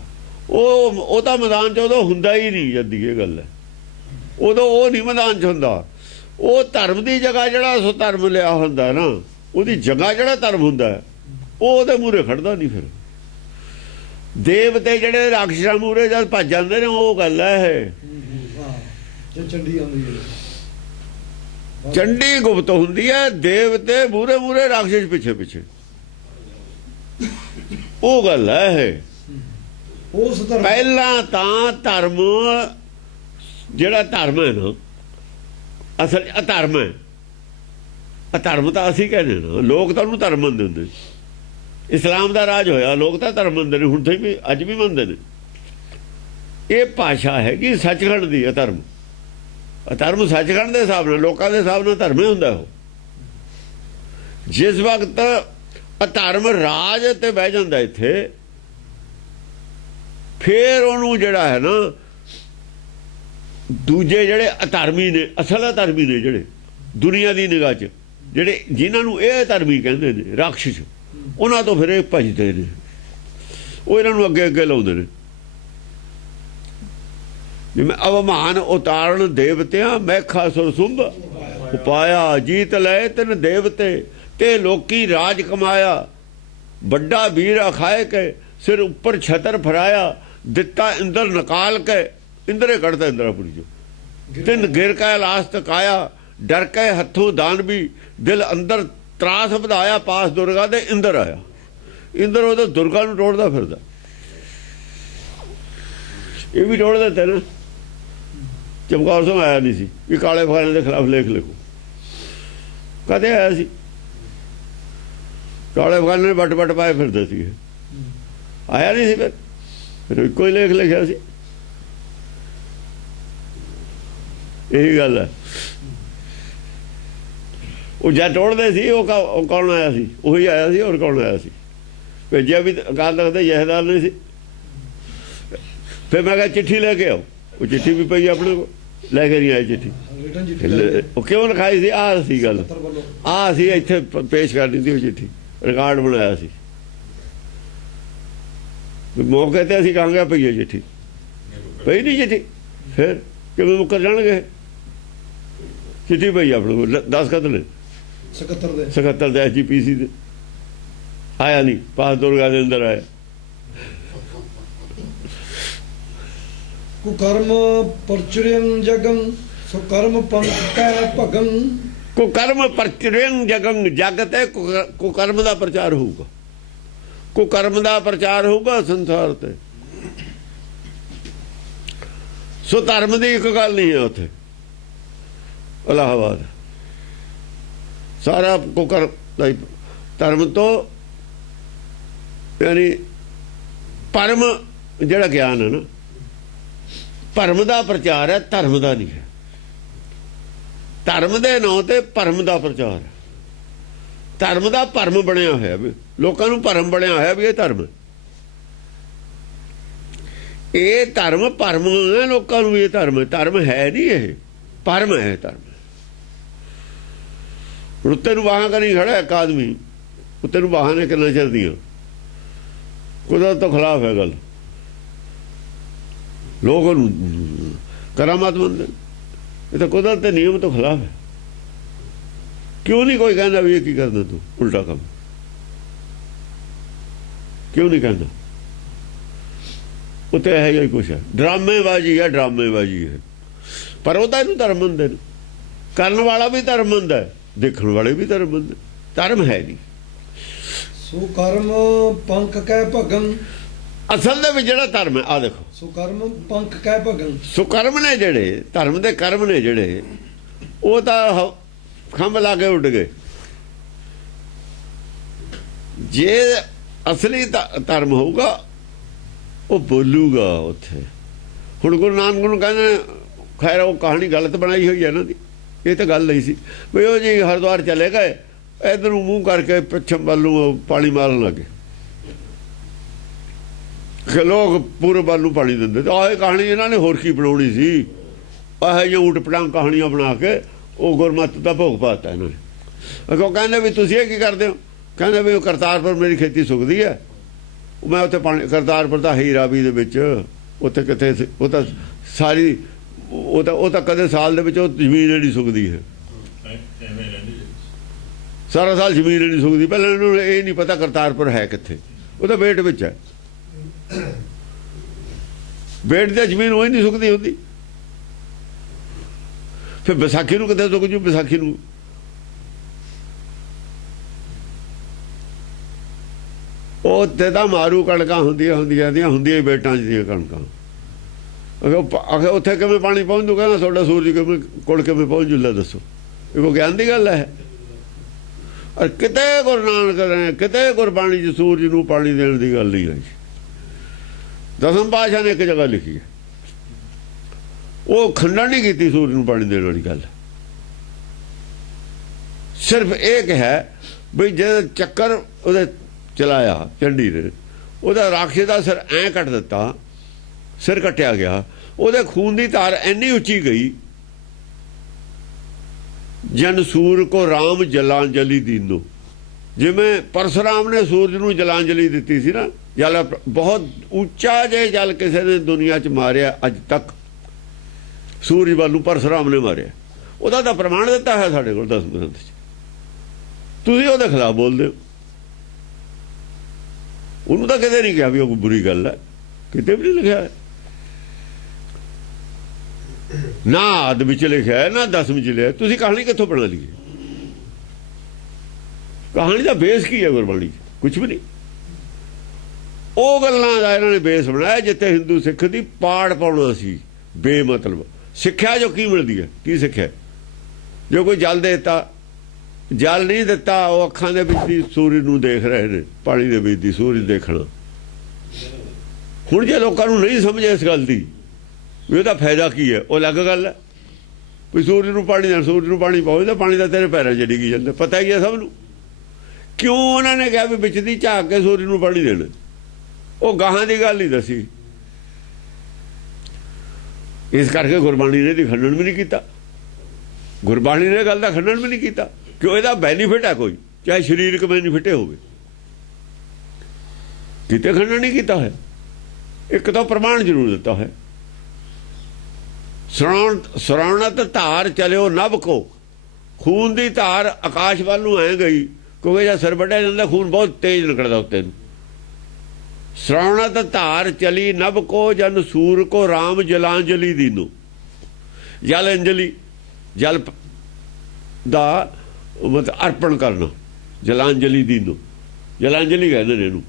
ਉਹ ਤਾਂ ਮੈਦਾਨ 'ਚ ਉਦੋਂ ਹੁੰਦਾ ਹੀ ਨਹੀਂ। ਜਦ ਦੀ ਇਹ ਗੱਲ ਹੈ, ਉਦੋਂ ਉਹ ਨਹੀਂ ਮੈਦਾਨ 'ਚ ਹੁੰਦਾ। ਉਹ ਧਰਮ ਦੀ ਜਗ੍ਹਾ ਜਿਹੜਾ ਸੋ ਧਰਮ ਲਿਆ ਹੁੰਦਾ ਨਾ, ਉਹਦੀ ਜਗ੍ਹਾ ਜਿਹੜਾ ਧਰਮ ਹੁੰਦਾ, ਉਹ ਉਹਦੇ ਮੂਹਰੇ ਖੜਦਾ ਨਹੀਂ। ਫਿਰ ਦੇਵਤੇ ਜਿਹੜੇ ਰਾਖਸ਼ਾਂ ਮੂਹਰੇ ਜਦ ਭੱਜ ਜਾਂਦੇ ਨੇ, ਉਹ ਗੱਲ ਹੈ। ਇਹ ਚੰਡੀ ਆਉਂਦੀ ਹੈ, ਚੰਡੀ ਗੁਪਤ ਹੁੰਦੀ ਹੈ। ਦੇਵਤੇ ਮੂਹਰੇ ਮੂਹਰੇ, ਰਾਖਸ਼ ਪਿੱਛੇ ਪਿੱਛੇ। ਉਹ ਗੱਲ ਹੈ। ਉਸ ਧਰਮ ਪਹਿਲਾਂ ਤਾਂ ਧਰਮ, ਜਿਹੜਾ ਧਰਮ ਹੈ ਨਾ, ਅਸਲ ਅਧਰਮ ਹੈ। ਅਧਰਮ ਤਾਂ ਅਸੀਂ ਕਹਿੰਦੇ ਨਾ, ਲੋਕ ਤਾਂ ਉਹਨੂੰ ਧਰਮ ਮੰਨਦੇ ਹੁੰਦੇ। ਇਸਲਾਮ ਦਾ ਰਾਜ ਹੋਇਆ, ਲੋਕ ਤਾਂ ਧਰਮ ਮੰਨਦੇ ਨੇ। ਹੁਣ ਤੇ ਵੀ ਅੱਜ ਵੀ ਮੰਨਦੇ ਨੇ। ਇਹ ਭਾਸ਼ਾ ਹੈਗੀ ਸੱਚਖੰਡ ਦੀ। ਅਧਰਮ ਅਧਰਮ ਸੱਚਖੰਡ ਦੇ ਹਿਸਾਬ ਨਾਲ, ਲੋਕਾਂ ਦੇ ਹਿਸਾਬ ਨਾਲ ਧਰਮ ਹੀ ਹੁੰਦਾ। ਉਹ ਜਿਸ ਵਕਤ ਅਧਰਮ ਰਾਜ ਤੇ ਬਹਿ ਜਾਂਦਾ ਇੱਥੇ, ਫੇਰ ਉਹਨੂੰ ਜਿਹੜਾ ਹੈ ਨਾ ਦੂਜੇ ਜਿਹੜੇ ਅਧਰਮੀ ਨੇ, ਅਸਲ ਅਧਰਮੀ ਨੇ ਜਿਹੜੇ ਦੁਨੀਆ ਦੀ ਨਿਗਾਹ 'ਚ, ਜਿਹੜੇ ਜਿਨ੍ਹਾਂ ਨੂੰ ਇਹ ਅਧਰਮੀ ਕਹਿੰਦੇ ਨੇ, ਰਾਖਸ਼, ਉਹਨਾਂ ਤੋਂ ਫਿਰ ਇਹ ਭਜਦੇ ਨੇ। ਉਹ ਇਹਨਾਂ ਨੂੰ ਅੱਗੇ ਅੱਗੇ ਲਾਉਂਦੇ ਨੇ। ਜਿਵੇਂ ਅਵਮਾਨ ਉਤਾਰਨ ਦੇਵਤਿਆਂ ਮੈਖਾ ਸੁਰ ਸੁੰਭ ਉਪਾਇਆ, ਜੀਤ ਲਏ ਤਿਨ ਦੇਵਤੇ ਤੇ ਲੋਕੀ ਰਾਜ ਕਮਾਇਆ, ਵੱਡਾ ਵੀਰ ਅਖਾਏ ਕੇ ਸਿਰ ਉੱਪਰ ਛਤਰ ਫਰਾਇਆ, ਦਿੱਤਾ ਇੰਦਰ ਨਿਕਾਲ ਕੇ ਇੰਦਰੇ ਕੱਢਦਾ ਇੰਦਰਾਪੁਰੀ ਚੋਂ, ਤਿੰਨ ਗਿਰ ਕੇ ਲਾਸ ਤਕਾਇਆ, ਡਰ ਕੇ ਹੱਥੋਂ ਦਾਨ ਵੀ, ਦਿਲ ਅੰਦਰ ਤਰਾਸ ਵਧਾਇਆ, ਪਾਸ ਦੁਰਗਾ ਦੇ ਇੰਦਰ ਆਇਆ। ਇੰਦਰ ਉਹਦਾ ਦੁਰਗਾ ਨੂੰ ਟੋੜਦਾ ਫਿਰਦਾ। ਇਹ ਵੀ ਟੋੜ ਦਿੱਤੇ ਨਾ। ਚਮਕੌਰ ਸਿੰਘ ਆਇਆ ਨਹੀਂ ਸੀ ਵੀ ਕਾਲੇ ਫਾਇਲਾਂ ਦੇ ਖਿਲਾਫ ਲੇਖ ਲਿਖੋ। ਕਦੇ ਆਇਆ ਸੀ? ਕਾਲੇ ਫਾਇਲਾਂ ਨੇ ਵੱਟ ਵੱਟ ਪਾਏ ਫਿਰਦੇ ਸੀ। ਆਇਆ ਨਹੀਂ ਸੀ। ਫਿਰ ਇੱਕੋ ਹੀ ਲੇਖ ਲਿਖਿਆ ਸੀ। ਇਹੀ ਗੱਲ ਹੈ। ਉਹ ਜਦ ਟੋੜਦੇ ਸੀ ਉਹ ਕੌਣ ਆਇਆ ਸੀ? ਉਹੀ ਆਇਆ ਸੀ। ਹੋਰ ਕੌਣ ਆਇਆ ਸੀ? ਭੇਜਿਆ ਵੀ ਅਕਾਲ ਤਖਤ ਦੇ ਜਥੇਦਾਰ ਨੇ ਸੀ। ਫਿਰ ਮੈਂ ਕਿਹਾ ਚਿੱਠੀ ਲੈ ਕੇ ਆਓ। ਉਹ ਚਿੱਠੀ ਵੀ ਪਈ ਆਪਣੇ ਕੋਲ, ਲੈ ਕੇ ਨਹੀਂ ਆਏ ਚਿੱਠੀ। ਉਹ ਕਿਉਂ ਲਿਖਾਈ ਸੀ? ਆਹ ਸੀ ਗੱਲ, ਆਹ ਸੀ ਇੱਥੇ ਪੇਸ਼ ਕਰਨੀ ਸੀ ਉਹ ਚਿੱਠੀ, ਰਿਕਾਰਡ ਬਣਾਇਆ ਸੀ। ਮੌਕੇ ਤੇ ਅਸੀਂ ਕਹਾਂਗੇ ਪਈ ਹੈ ਚਿੱਠੀ, ਪਈ ਨਹੀਂ ਚਿੱਠੀ। ਫਿਰ ਕਿਵੇਂ ਮੁੱਕਰ ਜਾਣਗੇ? ਚਿੱਠੀ ਪਈ ਆਪਣੇ ਕੋਲ, 10 ਖਤ ਨੇ 77 ਦੇ SGPC ਦੇ। ਆਇਆ ਨਹੀਂ, ਪਾਸ ਦੁਰਗਾ ਦੇ ਅੰਦਰ ਆਇਆ। ਕੁਕਰਮ ਪਰਚੁਰਿੰ ਜਗੰ ਸੁਕਰਮ ਪੰਕੈ ਭਗੰ। ਕੁਕਰਮ ਪਰਚੁਰਿੰ ਜਗੰ, ਜਗ ਤੇ ਕੁਕਰਮ ਦਾ ਪ੍ਰਚਾਰ ਹੋਊਗਾ। ਕੁਕਰਮ ਦਾ ਪ੍ਰਚਾਰ ਹੋਊਗਾ ਸੰਸਾਰ ਤੇ। ਸੋ ਧਰਮ ਦੀ ਇੱਕ ਗੱਲ ਨਹੀਂ ਹੈ ਉੱਥੇ ਇਲਾਹਾਬਾਦ। ਸਾਰਾ ਕੁਕਰਮ ਧਰਮ ਤੋਂ, ਯਾਨੀ ਪਰਮ ਜਿਹੜਾ ਗਿਆਨ ਹੈ ਨਾ, ਭਰਮ ਦਾ ਪ੍ਰਚਾਰ ਹੈ, ਧਰਮ ਦਾ ਨਹੀਂ ਹੈ। ਧਰਮ ਦੇ ਨਾਂ ਤੇ ਭਰਮ ਦਾ ਪ੍ਰਚਾਰ ਹੈ। ਧਰਮ ਦਾ ਭਰਮ ਬਣਿਆ ਹੋਇਆ ਵੀ, ਲੋਕਾਂ ਨੂੰ ਭਰਮ ਬਣਿਆ ਹੋਇਆ ਵੀ ਇਹ ਧਰਮ। ਇਹ ਧਰਮ ਭਰਮ ਹੈ ਲੋਕਾਂ ਨੂੰ ਵੀ। ਇਹ ਧਰਮ ਧਰਮ ਹੈ ਨਹੀਂ, ਇਹ ਭਰਮ ਹੈ। ਧਰਮ ਉੱਤੇ ਨੂੰ ਬਾਹਾਂ ਕਰੀ ਖੜਾ ਇੱਕ ਆਦਮੀ, ਉੱਤੇ ਨੂੰ ਬਾਹਾਂ ਨੇ ਕਿੰਨਾ ਚਿਰ ਦੀਆਂ। ਕੁਦਰਤ ਤੋਂ ਖਿਲਾਫ ਹੈ ਗੱਲ। ਲੋਕ ਉਹਨੂੰ ਕਰਾਮਾਤ ਮੰਨਦੇ। ਇਹ ਤਾਂ ਕੁਦਰਤ ਦੇ ਨਿਯਮ ਤੋਂ ਖਿਲਾਫ ਹੈ। ਕਿਉਂ ਨਹੀਂ ਕੋਈ ਕਹਿੰਦਾ ਵੀ ਇਹ ਕੀ ਕਰਦਾ ਤੂੰ ਉਲਟਾ ਕੰਮ? ਕਿਉਂ ਨਹੀਂ ਕਹਿੰਦਾ? ਉੱਤੇ ਇਹ ਹੀ ਕੁਛ ਹੈ, ਡਰਾਮੇਬਾਜ਼ੀ ਹੈ, ਡਰਾਮੇਬਾਜ਼ੀ ਹੈ। ਪਰ ਉਹਦਾ ਇਹਨੂੰ ਧਰਮ ਮੰਨਦੇ ਨੇ। ਕਰਨ ਵਾਲਾ ਵੀ ਧਰਮ ਮੰਨਦਾ, ਦੇਖਣ ਵਾਲੇ ਵੀ ਧਰਮ ਮੰਨਦੇ। ਧਰਮ ਹੈ ਨਹੀਂ। ਸੁਕਰਮ ਪੰਕ ਕੈ ਭਗੰ। ਅਸਲ ਦੇ ਵਿੱਚ ਜਿਹੜਾ ਧਰਮ ਹੈ, ਆਹ ਦੇਖੋ, ਸੁਕਰਮ ਪੰਕ ਕੈ ਭਗੰ। ਸੁਕਰਮ ਨੇ ਜਿਹੜੇ ਧਰਮ ਦੇ ਕਰਮ ਨੇ ਜਿਹੜੇ, ਉਹ ਤਾਂ ਖੰਭ ਲਾ ਕੇ ਉੱਡ ਗਏ। ਜੇ ਅਸਲੀ ਧਰਮ ਹੋਊਗਾ ਉਹ ਬੋਲੂਗਾ ਉੱਥੇ। ਹੁਣ ਗੁਰੂ ਨਾਨਕ ਨੂੰ ਕਹਿੰਦੇ, ਖੈਰ ਉਹ ਕਹਾਣੀ ਗਲਤ ਬਣਾਈ ਹੋਈ ਹੈ ਇਹਨਾਂ ਦੀ। ਇਹ ਤਾਂ ਗੱਲ ਨਹੀਂ ਸੀ ਵੀ ਉਹ ਜੀ ਹਰਿਦੁਆਰ ਚਲੇ ਗਏ, ਇੱਧਰ ਨੂੰ ਮੂੰਹ ਕਰਕੇ ਪੱਛਮ ਵੱਲ ਨੂੰ ਪਾਣੀ ਮਾਰਨ ਲੱਗੇ ਕਿ ਲੋਕ ਪੂਰਬ ਵੱਲ ਨੂੰ ਪਾਣੀ ਦਿੰਦੇ। ਤਾਂ ਆਹ ਕਹਾਣੀ ਇਹਨਾਂ ਨੇ ਹੋਰ ਕੀ ਬਣਾਉਣੀ ਸੀ? ਇਹੋ ਜਿਹੀਆਂ ਊਟ ਪਟਾਂਗ ਕਹਾਣੀਆਂ ਬਣਾ ਕੇ ਉਹ ਗੁਰਮਤ ਦਾ ਭੋਗ ਪਾਤਾ ਇਹਨਾਂ ਨੇ। ਅੱਗੋਂ ਕਹਿੰਦੇ ਵੀ ਤੁਸੀਂ ਇਹ ਕੀ ਕਰਦੇ ਹੋ? ਕਹਿੰਦੇ ਵੀ ਉਹ ਕਰਤਾਰਪੁਰ ਮੇਰੀ ਖੇਤੀ ਸੁੱਕਦੀ ਹੈ, ਮੈਂ ਉੱਥੇ ਪਾਣੀ, ਕਰਤਾਰਪੁਰ ਦਾ ਹੀ ਰਾਵੀ ਦੇ ਵਿੱਚ, ਉੱਥੇ ਕਿੱਥੇ ਉਹ ਤਾਂ ਸਾਰੀ, ਉਹ ਤਾਂ ਕਦੇ ਸਾਲ ਦੇ ਵਿੱਚ ਉਹ ਜ਼ਮੀਨ ਨਹੀਂ ਸੁੱਕਦੀ ਹੈ। ਸਾਰਾ ਸਾਲ ਜ਼ਮੀਨ ਨਹੀਂ ਸੁੱਕਦੀ। ਪਹਿਲਾਂ ਇਹਨੂੰ ਇਹ ਨਹੀਂ ਪਤਾ ਕਰਤਾਰਪੁਰ ਹੈ ਕਿੱਥੇ। ਉਹ ਤਾਂ ਬੇਟ ਵਿੱਚ ਹੈ। ਬੇਟ ਦੀ ਜ਼ਮੀਨ ਉਹ ਹੀ ਨਹੀਂ ਸੁੱਕਦੀ ਹੁੰਦੀ। ਫਿਰ ਵਿਸਾਖੀ ਨੂੰ ਕਿੱਥੇ ਸੁੱਕ ਜੂ? ਵਿਸਾਖੀ ਨੂੰ ਉਹ ਤੇ ਤਾਂ ਮਾਰੂ ਕਣਕਾਂ ਹੁੰਦੀਆਂ ਬੇਟਾਂ 'ਚ ਦੀਆਂ ਕਣਕਾਂ। ਅਗੇ ਉੱਥੇ ਕਿਵੇਂ ਪਾਣੀ ਪਹੁੰਚ ਜੂਗਾ ਨਾ? ਤੁਹਾਡਾ ਸੂਰਜ ਕਿਵੇਂ ਕੋਲ ਕਿਵੇਂ ਪਹੁੰਚ ਜੂ? ਲੈ ਦੱਸੋ। ਇਹ ਕੋਈ ਗਿਆਨ ਦੀ ਗੱਲ ਹੈ? ਔਰ ਕਿਤੇ ਗੁਰੂ ਨਾਨਕ ਨੇ, ਕਿਤੇ ਗੁਰਬਾਣੀ 'ਚ ਸੂਰਜ ਨੂੰ ਪਾਣੀ ਦੇਣ ਦੀ ਗੱਲ ਨਹੀਂ ਹੈ। ਦਸਮ ਪਾਤਸ਼ਾਹ ਨੇ ਇੱਕ ਜਗ੍ਹਾ ਲਿਖੀ ਹੈ, ਉਹ ਖੰਡਨ ਨਹੀਂ ਕੀਤੀ ਸੂਰਜ ਨੂੰ ਪਾਣੀ ਦੇਣ ਵਾਲੀ ਗੱਲ। ਸਿਰਫ ਇਹ ਕਿਹਾ ਬਈ ਜੇ ਚੱਕਰ ਉਹਦੇ ਚਲਾਇਆ ਚੰਡੀ ਨੇ, ਉਹਦਾ ਰਾਖੇ ਦਾ ਸਿਰ ਐਂ ਕੱਟ ਦਿੱਤਾ, ਸਿਰ ਕੱਟਿਆ ਗਿਆ, ਉਹਦੇ ਖੂਨ ਦੀ ਧਾਰ ਇੰਨੀ ਉੱਚੀ ਗਈ, ਜਨ ਸੂਰ ਕੋ ਰਾਮ ਜਲਾਂਜਲੀ ਦੀਨੋ। ਜਿਵੇਂ ਪਰਸਰਾਮ ਨੇ ਸੂਰਜ ਨੂੰ ਜਲਾਂਜਲੀ ਦਿੱਤੀ ਸੀ ਨਾ, ਜਲ ਬਹੁਤ ਉੱਚਾ ਜੇ ਜਲ ਕਿਸੇ ਨੇ ਦੁਨੀਆ 'ਚ ਮਾਰਿਆ ਅੱਜ ਤੱਕ, ਸੂਰਜ ਵੱਲ ਨੂੰ ਪਰਸਰਾਮ ਨੇ ਮਾਰਿਆ। ਉਹਦਾ ਤਾਂ ਪ੍ਰਮਾਣ ਦਿੱਤਾ ਹੈ ਸਾਡੇ ਕੋਲ 10 ਗ੍ਰੰਥ 'ਚ। ਤੁਸੀਂ ਉਹਦੇ ਖਿਲਾਫ ਬੋਲਦੇ ਹੋ। ਉਹਨੂੰ ਤਾਂ ਕਦੇ ਨਹੀਂ ਕਿਹਾ ਵੀ ਉਹ ਬੁਰੀ ਗੱਲ ਹੈ, ਕਿਤੇ ਵੀ ਨਹੀਂ ਲਿਖਿਆ ਹੈ। ਨਾ ਆਦ ਵਿੱਚ ਲਿਖਿਆ ਨਾ 10 ਵਿੱਚ ਲਿਖਿਆ। ਤੁਸੀਂ ਕਹਾਣੀ ਕਿੱਥੋਂ ਬਣਾ ਲਈ? ਕਹਾਣੀ ਦਾ ਬੇਸ ਕੀ ਹੈ ਗੁਰਬਾਣੀ? ਕੁਝ ਵੀ ਨਹੀਂ। ਉਹ ਗੱਲਾਂ ਦਾ ਇਹਨਾਂ ਨੇ ਬੇਸ ਬਣਾਇਆ ਜਿੱਥੇ ਹਿੰਦੂ ਸਿੱਖ ਦੀ ਪਾੜ ਪਾਉਣਾ ਸੀ ਬੇਮਤਲਬ। ਸਿੱਖਿਆ ਜੋ ਕੀ ਮਿਲਦੀ ਹੈ? ਕੀ ਸਿੱਖਿਆ? ਜੋ ਕੋਈ ਜਲ ਦੇਤਾ, ਜਲ ਨਹੀਂ ਦਿੱਤਾ, ਉਹ ਅੱਖਾਂ ਦੇ ਵਿੱਚ ਦੀ ਸੂਰਜ ਨੂੰ ਦੇਖ ਰਹੇ ਨੇ, ਪਾਣੀ ਦੇ ਵਿੱਚ ਦੀ ਸੂਰਜ ਦੇਖਣਾ। ਹੁਣ ਜੇ ਲੋਕਾਂ ਨੂੰ ਨਹੀਂ ਸਮਝ ਇਸ ਗੱਲ ਦੀ ਵੀ ਉਹਦਾ ਫਾਇਦਾ ਕੀ ਹੈ, ਉਹ ਅਲੱਗ ਗੱਲ ਹੈ। ਵੀ ਸੂਰਜ ਨੂੰ ਪਾਣੀ ਦੇਣ, ਸੂਰਜ ਨੂੰ ਪਾਣੀ ਪਾਓ, ਤਾਂ ਪਾਣੀ ਦਾ ਤੇਰੇ ਪੈਰਾਂ 'ਚ ਡਿੱਗੀ ਜਾਂਦਾ, ਪਤਾ ਹੀ ਹੈ ਸਭ ਨੂੰ। ਕਿਉਂ ਉਹਨਾਂ ਨੇ ਕਿਹਾ ਵੀ ਵਿੱਚ ਦੀ ਝਾਕ ਕੇ ਸੂਰਜ ਨੂੰ ਪਾਣੀ ਦੇਣਾ? ਉਹ ਗਾਹਾਂ ਦੀ ਗੱਲ ਨਹੀਂ ਦੱਸੀ। ਇਸ ਕਰਕੇ ਗੁਰਬਾਣੀ ਨੇ ਇਹਦੀ ਖੰਡਨ ਵੀ ਨਹੀਂ ਕੀਤਾ। ਗੁਰਬਾਣੀ ਨੇ ਗੱਲ ਦਾ ਖੰਡਨ ਵੀ ਨਹੀਂ ਕੀਤਾ, ਕਿਉਂ ਇਹਦਾ ਬੈਨੀਫਿਟ ਹੈ ਕੋਈ, ਚਾਹੇ ਸਰੀਰਕ ਬੈਨੀਫਿਟ ਹੋਵੇ, ਕਿਤੇ ਖੰਡਨ ਨਹੀਂ ਕੀਤਾ ਹੈ। ਇੱਕ ਤਾਂ ਪ੍ਰਮਾਣ ਜ਼ਰੂਰ ਦਿੱਤਾ ਹੈ। ਸਰਾਉਣਤ ਧਾਰ ਚਲਿਓ ਨਭ ਕੋ, ਖੂਨ ਦੀ ਧਾਰ ਆਕਾਸ਼ ਵੱਲ ਨੂੰ ਐ ਗਈ, ਕਿਉਂਕਿ ਜਦ ਸਿਰ ਵੱਢਿਆ ਜਾਂਦਾ ਖੂਨ ਬਹੁਤ ਤੇਜ਼ ਨਿਕਲਦਾ ਉੱਤੇ ਨੂੰ। ਸਰਾਉਣਤ ਧਾਰ ਚਲੀ ਨਭ ਕੋ, ਜਨ ਸੂਰ ਕੋ ਰਾਮ ਜਲਾਂਜਲੀ ਦੀਨੋ। ਜਲ ਅੰਜਲੀ, ਜਲ ਦਾ ਮਤਲਬ ਅਰਪਣ ਕਰਨਾ, ਜਲਾਂਜਲੀ ਦੀਨੋ, ਜਲਾਂਜਲੀ ਕਹਿੰਦੇ ਨੇ ਇਹਨੂੰ।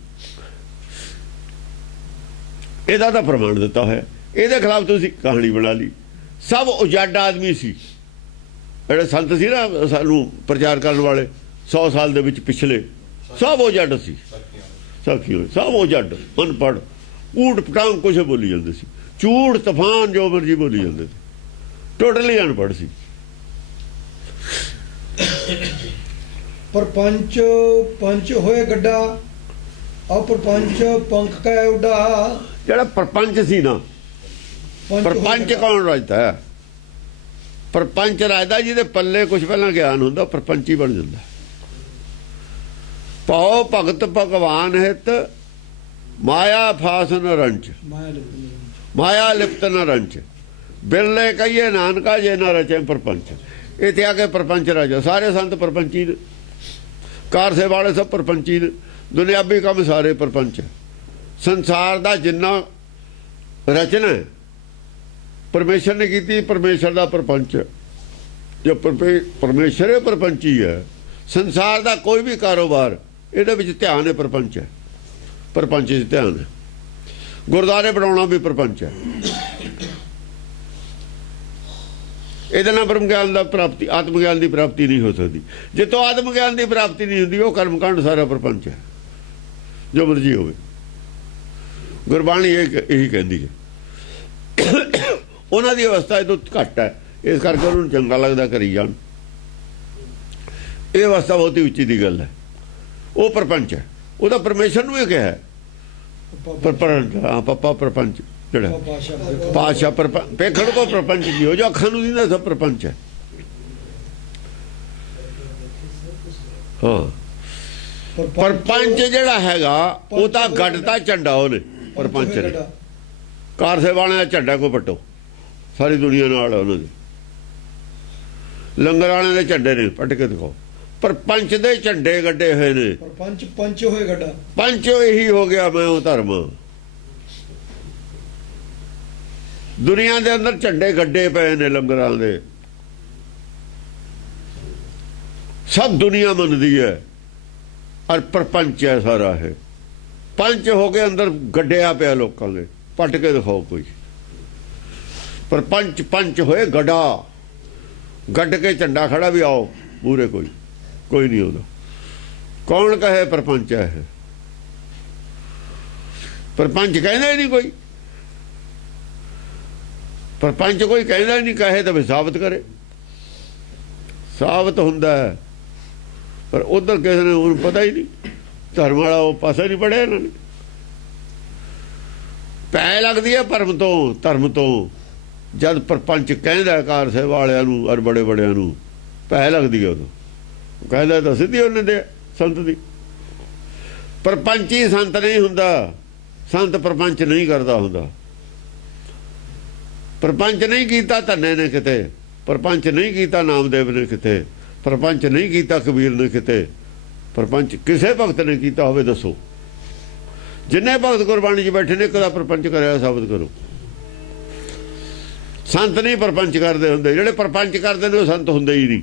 ਇਹਦਾ ਤਾਂ ਪ੍ਰਮਾਣ ਦਿੱਤਾ ਹੋਇਆ। ਇਹਦੇ ਖਿਲਾਫ ਤੁਸੀਂ ਕਹਾਣੀ ਬਣਾ ਲਈ। ਸਭ ਉਜੱਡ ਆਦਮੀ ਸੀ ਜਿਹੜੇ ਸੰਤ ਸੀ ਨਾ ਸਾਨੂੰ ਪ੍ਰਚਾਰ ਕਰਨ ਵਾਲੇ 100 ਸਾਲ ਦੇ ਵਿੱਚ ਪਿਛਲੇ, ਸਭ ਉਜੱਡ ਸੀ। ਸਾਖੀ ਹੋਏ ਸਭ ਉਜੱਡ, ਅਨਪੜ੍ਹ, ਊਟ ਪਟਾਂਗ ਕੁਛ ਬੋਲੀ ਜਾਂਦੇ ਸੀ, ਝੂਠ ਤੂਫਾਨ ਜੋ ਮਰਜੀ ਬੋਲੀ ਜਾਂਦੇ ਸੀ, ਟੋਟਲੀ ਅਨਪੜ੍ਹ ਸੀ। ਪਰਪੰਚ ਪੰਚ ਹੋਏ ਗੱਡਾ, ਅਪਰਪੰਚ ਪੰਖ ਕੈ ਉੱਡਾ। ਜਿਹੜਾ ਪਰਪੰਚ ਸੀ ਨਾ, ਪਰਪੰਚ ਕੌਣ ਰਾਜਦਾ ਹੈ? ਪਰਪੰਚ ਰਾਜਦਾ ਜਿਹਦੇ ਪੱਲੇ ਕੁਝ ਪਹਿਲਾਂ ਗਿਆਨ ਹੁੰਦਾ, ਪਰਪੰਚੀ ਬਣ ਜਾਂਦਾ। ਪਾਓ ਭਗਤ ਭਗਵਾਨ ਹਿਤ, ਮਾਇਆ ਫਾਸ ਨ ਰੰਚ, ਮਾਇਆ ਲਿਪਤ ਨ ਰੰਚ। ਬਿਰਲੇ ਕਹੀਏ ਨਾਨਕਾ ਜੇ ਨਾ ਰਚੇ ਪਰਪੰਚ। ਇੱਥੇ ਆ ਕੇ ਪਰਪੰਚ ਰਾਜਾ। ਸਾਰੇ ਸੰਤ ਪਰਪੰਚੀ ਨੇ, ਕਾਰ ਸੇ ਵਾਲੇ ਸਭ ਪਰਪੰਚੀ ਨੇ, ਦੁਨਿਆਵੀ ਕੰਮ ਸਾਰੇ ਪਰਪੰਚ। ਸੰਸਾਰ ਦਾ ਜਿੰਨਾ ਰਚਨਾ ਪਰਮੇਸ਼ਰ ਨੇ ਕੀਤੀ, ਪਰਮੇਸ਼ਰ ਦਾ ਪਰਪੰਚ। ਜੋ ਪਰਮੇਸ਼ਰ ਪਰਪੰਚੀ ਹੈ। ਸੰਸਾਰ ਦਾ ਕੋਈ ਵੀ ਕਾਰੋਬਾਰ ਇਹਦੇ ਵਿੱਚ ਧਿਆਨ ਹੈ, ਪਰਪੰਚ ਹੈ। ਪਰਪੰਚ 'ਚ ਧਿਆਨ ਹੈ। ਗੁਰਦੁਆਰੇ ਬਣਾਉਣਾ ਵੀ ਪਰਪੰਚ ਹੈ। ਇਹਦੇ ਨਾਲ ਬ੍ਰਹਮ ਗਿਆਨ ਦਾ ਪ੍ਰਾਪਤੀ, ਆਤਮ ਗਿਆਨ ਦੀ ਪ੍ਰਾਪਤੀ ਨਹੀਂ ਹੋ ਸਕਦੀ। ਜਿੱਥੋਂ ਆਤਮ ਗਿਆਨ ਦੀ ਪ੍ਰਾਪਤੀ ਨਹੀਂ ਹੁੰਦੀ, ਉਹ ਕਰਮਕਾਂਡ ਸਾਰਾ ਪਰਪੰਚ ਹੈ, ਜੋ ਮਰਜੀ ਹੋਵੇ। ਗੁਰਬਾਣੀ ਇਹੀ ਕਹਿੰਦੀ ਹੈ। ਉਹਨਾਂ ਦੀ ਅਵਸਥਾ ਇਹ ਤੋਂ ਘੱਟ ਹੈ, ਇਸ ਕਰਕੇ ਉਹਨਾਂ ਨੂੰ ਚੰਗਾ ਲੱਗਦਾ ਕਰੀ ਜਾਣ। ਇਹ ਅਵਸਥਾ ਬਹੁਤੀ ਉੱਚੀ ਦੀ ਗੱਲ ਹੈ। ਉਹ ਪਰਪੰਚ ਹੈ। ਉਹਦਾ ਪਰਮੇਸ਼ਰ ਨੂੰ ਇਹ ਕਿਹਾ ਹੈ ਪੱਪਾ ਪਰਪੰਚ, ਜਿਹੜਾ ਪਾਸ਼ਾ ਪੇਖਣ ਕੋ ਪਰਪੰਚ ਜੀ ਹੋ, ਜੋ ਅੱਖਾਂ ਨੂੰ ਦਿੰਦਾ ਸਭ ਪਰਪੰਚ ਹੈ। ਹਾਂ, ਪਰਪੰਚ ਜਿਹੜਾ ਹੈਗਾ ਉਹ ਤਾਂ ਗੱਡਤਾ ਝੰਡਾ ਉਹਨੇ, ਪਰਪੰਚ ਨੇ। ਕਾਰਸੇ ਵਾਲਿਆਂ ਦਾ ਝੰਡਾ ਕੋ ਪੱਟੋ, ਸਾਰੀ ਦੁਨੀਆ ਨਾਲ ਉਹਨਾਂ ਦੇ। ਲੰਗਰ ਵਾਲਿਆਂ ਦੇ ਝੰਡੇ ਨੇ, ਪੱਟ ਕੇ ਦਿਖਾਓ। ਪਰ ਪੰਚ ਦੇ ਝੰਡੇ ਗੱਡੇ ਹੋਏ ਨੇ। ਪੰਚ ਪੰਚ ਹੋਏ ਗੱਡਾ, ਪੰਚ ਇਹੀ ਹੋ ਗਿਆ ਮੈਂ ਉਹ ਧਰਮ। ਦੁਨੀਆ ਦੇ ਅੰਦਰ ਝੰਡੇ ਗੱਡੇ ਪਏ ਨੇ ਲੰਗਰਾਂ ਦੇ, ਸਭ ਦੁਨੀਆ ਮੰਨਦੀ ਹੈ। ਔਰ ਪਰਪੰਚ ਹੈ ਸਾਰਾ। ਹੈ ਪੰਚ ਹੋ ਕੇ ਅੰਦਰ ਗੱਡਿਆ ਪਿਆ ਲੋਕਾਂ ਦੇ, ਪੱਟ ਕੇ ਦਿਖਾਓ ਕੋਈ। ਪਰ ਪੰਚ ਪੰਚ ਹੋਏ ਗੱਡਾ, ਗੱਡ ਕੇ ਝੰਡਾ ਖੜਾ ਵੀ ਆਓ ਪੂਰੇ, ਕੋਈ ਨਹੀਂ ਉਹਦਾ। ਕੌਣ ਕਹੇ ਪਰਪੰਚ ਹੈ? ਪਰਪੰਚ ਕਹਿੰਦੇ ਨਹੀਂ ਕੋਈ। ਪਰਪੰਚ ਕੋਈ ਕਹਿੰਦਾ ਹੀ ਨਹੀਂ, ਕਹੇ ਤਾਂ ਵੀ ਸਾਬਤ ਕਰੇ, ਸਾਬਤ ਹੁੰਦਾ ਹੈ। ਪਰ ਉਧਰ ਕਿਸੇ ਨੇ ਉਹਨੂੰ ਪਤਾ ਹੀ ਨਹੀਂ, ਧਰਮ ਵਾਲਾ ਉਹ ਪਾਸਾ ਨਹੀਂ ਪੜਿਆ ਇਹਨਾਂ ਨੇ। ਪੈ ਲੱਗਦੀ ਹੈ ਭਰਮ ਤੋਂ, ਧਰਮ ਤੋਂ। ਜਦ ਪਰਪੰਚ ਕਹਿੰਦਾ ਕਾਰ ਸਾਹਿਬ ਵਾਲਿਆਂ ਨੂੰ ਔਰ ਬੜੇ ਬੜਿਆਂ ਨੂੰ ਪੈ ਲੱਗਦੀ ਹੈ, ਉਦੋਂ ਕਹਿੰਦਾ ਤਾਂ ਸਿੱਧੀ ਉਹਨੇ ਦੇ ਸੰਤ ਦੀ। ਪਰਪੰਚੀ ਸੰਤ ਨਹੀਂ ਹੁੰਦਾ, ਸੰਤ ਪਰਪੰਚ ਨਹੀਂ ਕਰਦਾ ਹੁੰਦਾ। ਪਰਪੰਚ ਨਹੀਂ ਕੀਤਾ ਧੰਨੇ ਨੇ ਕਿਤੇ, ਪਰਪੰਚ ਨਹੀਂ ਕੀਤਾ ਨਾਮਦੇਵ ਨੇ ਕਿਤੇ, ਪਰਪੰਚ ਨਹੀਂ ਕੀਤਾ ਕਬੀਰ ਨੇ ਕਿਤੇ, ਪਰਪੰਚ ਕਿਸੇ ਭਗਤ ਨੇ ਕੀਤਾ ਹੋਵੇ ਦੱਸੋ? ਜਿੰਨੇ ਭਗਤ ਗੁਰਬਾਣੀ 'ਚ ਬੈਠੇ ਨੇ ਕਦਾ ਪਰਪੰਚ ਕਰਿਆ ਸਾਬਤ ਕਰੋ। ਸੰਤ ਨਹੀਂ ਪਰਪੰਚ ਕਰਦੇ ਹੁੰਦੇ, ਜਿਹੜੇ ਪਰਪੰਚ ਕਰਦੇ ਨੇ ਉਹ ਸੰਤ ਹੁੰਦੇ ਹੀ ਨਹੀਂ।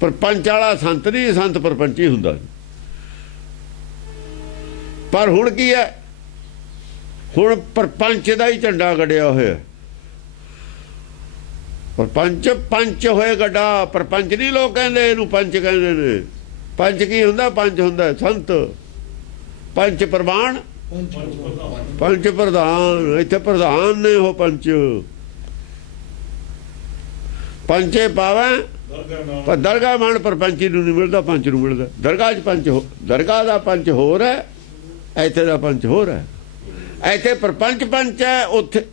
ਪਰਪੰਚ ਵਾਲਾ ਸੰਤ ਨਹੀਂ, ਸੰਤ ਪਰਪੰਚ ਹੀ ਹੁੰਦਾ। ਪਰ ਹੁਣ ਕੀ ਹੈ, ਹੁਣ ਪਰਪੰਚ ਦਾ ਹੀ ਝੰਡਾ ਗੱਡਿਆ ਹੋਇਆ। ਪਰਪੰਚ ਪੰਚ ਹੋਏ ਗੱਡਾ, ਪਰਪੰਚ ਨਹੀਂ ਲੋਕ ਕਹਿੰਦੇ, ਇਹਨੂੰ ਪੰਚ ਕਹਿੰਦੇ ਨੇ। ਪੰਚ ਕੀ ਹੁੰਦਾ? ਪੰਚ ਹੁੰਦਾ ਸੰਤ, ਪੰਚ ਪ੍ਰਵਾਨ, ਪੰਚ ਪ੍ਰਧਾਨ। ਇੱਥੇ ਪ੍ਰਧਾਨ ਨੇ ਉਹ ਪੰਚ। ਪੰਚੇ ਪਾਵੇ ਪਰ ਦਰਗਾਹ ਮਾਣ ਪਰਪੰਚੀ ਨੂੰ ਨਹੀਂ ਮਿਲਦਾ, ਪੰਚ ਨੂੰ ਮਿਲਦਾ। ਦਰਗਾਹ 'ਚ ਪੰਚ, ਦਰਗਾਹ ਦਾ ਪੰਚ ਹੋਰ ਹੈ, ਇੱਥੇ ਦਾ ਪੰਚ ਹੋਰ ਹੈ। ਇੱਥੇ ਪਰਪੰਚ ਪੰਚ ਹੈ, ਉੱਥੇ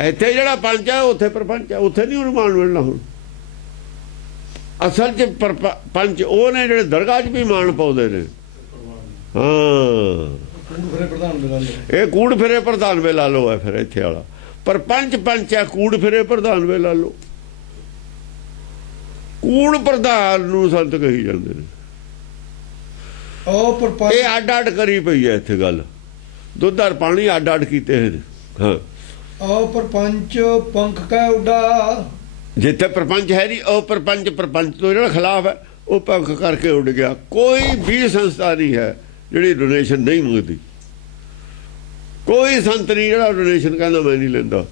ਇੱਥੇ ਜਿਹੜਾ ਪੰਚ ਹੈ ਉੱਥੇ ਪਰਪੰਚ ਹੈ। ਉੱਥੇ ਨਹੀਂ ਉਹਨੂੰ ਮਾਣ ਮਿਲਣਾ। ਹੁਣ ਅਸਲ 'ਚ ਪੰਚ ਉਹ ਨੇ ਜਿਹੜੇ ਦਰਗਾਹ 'ਚ ਵੀ ਮਾਣ ਪਾਉਂਦੇ ਨੇ। ਹਾਂ, ਇਹ ਕੂੜ ਫਿਰੇ ਪ੍ਰਧਾਨ ਵੇ ਲਾ ਲੋ ਹੈ ਫਿਰ ਇੱਥੇ ਵਾਲਾ। ਪਰ ਪੰਚ ਹੈ, ਕੂੜ ਫਿਰੇ ਪ੍ਰਧਾਨ ਵੇ ਲਾ ਲੋ। ਕੂੜ ਪ੍ਰਧਾਨ ਨੂੰ ਸੰਤ ਕਹੀ ਜਾਂਦੇ ਨੇ। ਇਹ ਅੱਡ ਅੱਡ ਕਰੀ ਪਈ ਹੈ ਇੱਥੇ ਗੱਲ। ਦੁੱਧ ਔਰ ਪਾਣੀ ਅੱਡ ਅੱਡ ਕੀਤੇ ਨੇ। ਹਾਂ, ਪਰਪੰਚ ਪੰਖ ਕੈ ਉੱਡਾ। ਜਿੱਥੇ ਪਰਪੰਚ ਹੈ ਨਹੀਂ, ਉਹ ਪਰਪੰਚ ਤੋਂ ਜਿਹੜਾ ਖਿਲਾਫ ਹੈ ਉਹ ਪੰਖ ਕਰਕੇ ਉੱਡ ਗਿਆ। ਕੋਈ ਵੀ ਸੰਸਥਾ ਨਹੀਂ ਹੈ ਜਿਹੜੀ ਡੋਨੇਸ਼ਨ ਨਹੀਂ ਮੰਗਦੀ। ਕੋਈ ਸੰਤ ਨਹੀਂ ਜਿਹੜਾ ਡੋਨੇਸ਼ਨ ਕਹਿੰਦਾ ਮੈਂ ਨਹੀਂ ਲੈਂਦਾ।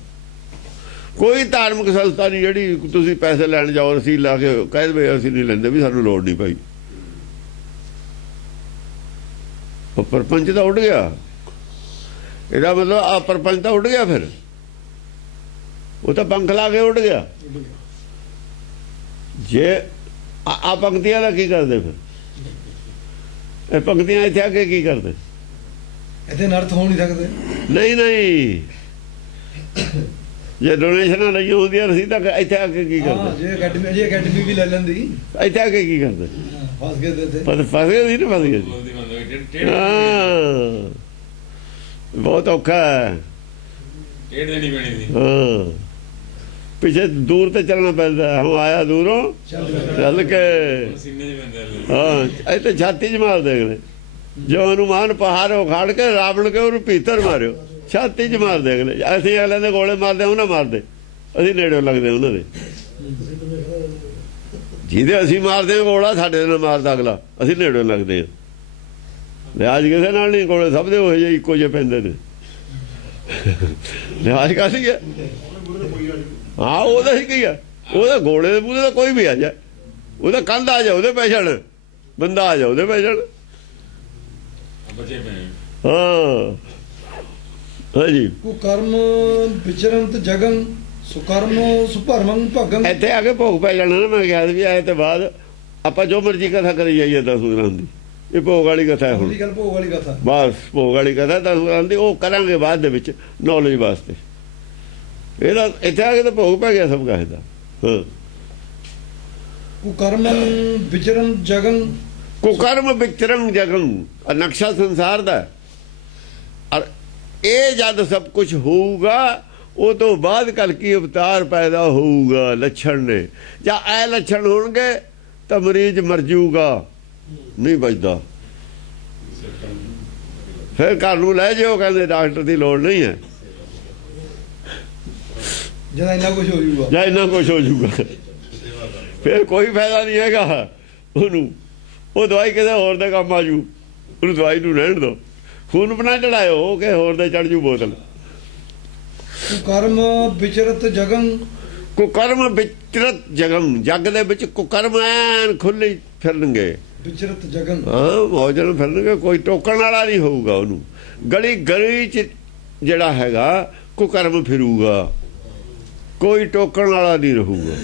ਕੋਈ ਧਾਰਮਿਕ ਸੰਸਥਾ ਨਹੀਂ ਜਿਹੜੀ ਤੁਸੀਂ ਪੈਸੇ ਲੈਣ ਜਾਓ ਰਸੀਦ ਲਾ ਕੇ ਕਹਿ ਦੇਵੇ ਅਸੀਂ ਨਹੀਂ ਲੈਂਦੇ, ਵੀ ਸਾਨੂੰ ਲੋੜ ਨਹੀਂ ਭਾਈ। ਉਹ ਪਰਪੰਚ ਤਾਂ ਉੱਡ ਗਿਆ। ਇਹਦਾ ਮਤਲਬ ਆ ਪਰਪੰਚ ਤਾਂ ਉੱਡ ਗਿਆ, ਫਿਰ ਉਹ ਤਾਂ ਪੰਖ ਲਾ ਕੇ ਉੱਡ ਗਿਆ। ਜੇ ਆ ਪੰਕਤੀਆਂ ਦਾ ਕੀ ਕਰਦੇ ਫਿਰ? ਇਹ ਪੰਕਤੀਆਂ ਇੱਥੇ ਆ ਕੇ ਕੀ ਕਰਦੇ? ਇਹਦੇ ਅਰਥ ਹੋ ਨਹੀਂ ਸਕਦੇ। ਨਹੀਂ ਜੇ ਡੋਨੇਸ਼ਨਾਂ ਲਈਆਂ ਹੁੰਦੀਆਂ ਰਸੀਦਾਂ ਇੱਥੇ ਆ ਕੇ ਕੀ ਕਰਦੇ? ਜੇ ਅਕੈਡਮੀ ਵੀ ਲੈ ਲੈਂਦੀ ਇੱਥੇ ਆ ਕੇ ਕੀ ਕਰਦੇ? ਫਸ ਗਏ ਤੇ ਫਸ ਗਏ ਸੀ ਨਾ, ਫਸ ਗਏ ਸੀ। ਹਾਂ, ਬਹੁਤ ਔਖਾ ਹੈ। ਹਾਂ, ਪਿੱਛੇ ਦੂਰ ਤੇ ਚੱਲਣਾ ਪੈਂਦਾ। ਹਮ ਆਇਆ ਦੂਰੋਂ ਚੱਲ ਕੇ। ਹਾਂ, ਇੱਥੇ ਛਾਤੀ 'ਚ ਮਾਰ ਦੇਗਲੇ। ਜੋ ਹਨੂਮਾਨ ਪਹਾੜ ਉਖਾੜ ਕੇ ਰਾਵਣ ਕੇ ਉਹਨੂੰ ਭੀਤਰ ਮਾਰਿਓ, ਛਾਤੀ 'ਚ ਮਾਰ ਦੇਗਲੇ। ਅਸੀਂ ਅਗਲੇ ਦੇ ਗੋਲੇ ਮਾਰਦੇ, ਉਹਨਾਂ ਮਾਰਦੇ, ਅਸੀਂ ਨੇੜੇ ਲੱਗਦੇ ਉਹਨਾਂ ਦੇ। ਜਿਹਦੇ ਅਸੀਂ ਮਾਰਦੇ ਹਾਂ ਗੋਲਾ, ਸਾਡੇ ਨਾਲ ਮਾਰਦਾ ਅਗਲਾ, ਅਸੀਂ ਨੇੜੇ ਲੱਗਦੇ ਹਾਂ। ਲਿਹਾਜ਼ ਕਿਸੇ ਨਾਲ ਨਹੀਂ, ਗੋਲੇ ਸਭ ਦੇ ਉਹ ਜਿਹੇ ਇੱਕੋ ਜਿਹੇ ਪੈਂਦੇ ਨੇ। ਲਿਹਾਜ਼ ਕਾਹਦੀ ਹੈ? ਹਾਂ, ਉਹਦਾ ਹੀ ਕੀ ਆ? ਉਹਦਾ ਗੋਲੇ ਦੇ ਮੂਹਰੇ ਦਾ ਕੋਈ ਵੀ ਆ ਜਾ, ਉਹਦਾ ਕੰਧ ਆ ਜਾ ਉਹਦੇ ਪੈ ਜਾਣ, ਬੰਦਾ ਆ ਜਾ ਉਹਦੇ ਪੈ ਜਾਣ। ਹਾਂ, ਹਾਂਜੀ। ਕੁਕਰਮ ਵਿਚਰੰਤ ਜਗਨ ਸੁਕਰਮ ਸੁਭਰਮੰ ਭਗਨ। ਇੱਥੇ ਆ ਕੇ ਭੋਗ ਪੈ ਜਾਣਾ ਨਾ। ਮੈਂ ਕਿਹਾ ਵੀ ਆਏ ਤੇ ਬਾਅਦ ਆਪਾਂ ਜੋ ਮਰਜ਼ੀ ਕਥਾ ਕਰੀ ਜਾਈਏ 10 ਗੁਰਾਂ ਦੀ। ਇਹ ਭੋਗ ਵਾਲੀ ਕਥਾ ਹੈ ਹੁਣ। ਭੋਗ ਵਾਲੀ ਕਥਾ, ਬਸ ਭੋਗ ਵਾਲੀ ਕਥਾ 10 ਗੁਰਾਂ ਦੀ। ਉਹ ਕਰਾਂਗੇ ਬਾਅਦ ਦੇ ਵਿੱਚ ਨੌਲੇਜ ਵਾਸਤੇ। ਇਹਦਾ ਇੱਥੇ ਆ ਕੇ ਤਾਂ ਭੋਗ ਪੈ ਗਿਆ ਸਭ ਕਾਹੇ ਦਾ। ਹਾਂ, ਕੁਕਰਮ ਵਿਚਰਨ ਜਗਨ। ਕੁਕਰਮ ਵਿਚਰਨ ਜਗਨ ਨਕਸ਼ਾ ਸੰਸਾਰ ਦਾ। ਔਰ ਇਹ ਜਦ ਸਭ ਕੁਝ ਹੋਊਗਾ, ਉਹ ਤੋਂ ਬਾਅਦ ਕਲਕੀ ਅਵਤਾਰ ਪੈਦਾ ਹੋਊਗਾ। ਲੱਛਣ ਨੇ ਜਾਂ ਐ ਲੱਛਣ ਹੋਣਗੇ ਤਾਂ ਮਰੀਜ਼ ਮਰ ਜਾਊਗਾ, ਨਹੀਂ ਬਚਦਾ। ਫਿਰ ਘਰ ਨੂੰ ਲੈ ਜਾਓ, ਕਹਿੰਦੇ ਡਾਕਟਰ ਦੀ ਲੋੜ ਨਹੀਂ ਹੈ। ਜਾਂ ਇੰਨਾ ਕੁਝ ਹੋ ਜਾਊਗਾ, ਫਿਰ ਕੋਈ ਫਾਇਦਾ ਨਹੀਂ ਹੈਗਾ ਉਹਨੂੰ। ਉਹ ਦਵਾਈ ਕਿਸੇ ਹੋਰ ਦੇ ਕੰਮ ਆ ਜੂ, ਉਹਨੂੰ ਦਵਾਈ ਨੂੰ ਰਹਿਣ ਦਿਓ। ਖੂਨ ਬਣਾ ਚੜਾਇਓ ਕਿ ਹੋਰ ਦੇ ਚੜ ਜੂ ਬੋਤਲ। ਕੁਕਰਮ ਵਿਚਰਤ ਜਗਨ। ਕੁਕਰਮ ਵਿਚਰਤ ਜਗਨ, ਜੱਗ ਦੇ ਵਿੱਚ ਕੁਕਰਮ ਐਨ ਖੁੱਲੇ ਫਿਰਨਗੇ। ਵਿਚਰਤ ਜਗਨ, ਹਾਂ, ਮੌਜਨ ਫਿਰਨਗੇ। ਕੋਈ ਟੋਕਣ ਵਾਲਾ ਨਹੀਂ ਹੋਊਗਾ ਉਹਨੂੰ। ਗਲੀ ਗਲੀ 'ਚ ਜਿਹੜਾ ਹੈਗਾ ਕੁਕਰਮ ਫਿਰੂਗਾ, ਕੋਈ ਟੋਕਣ ਵਾਲਾ ਨਹੀਂ ਰਹੂਗਾ।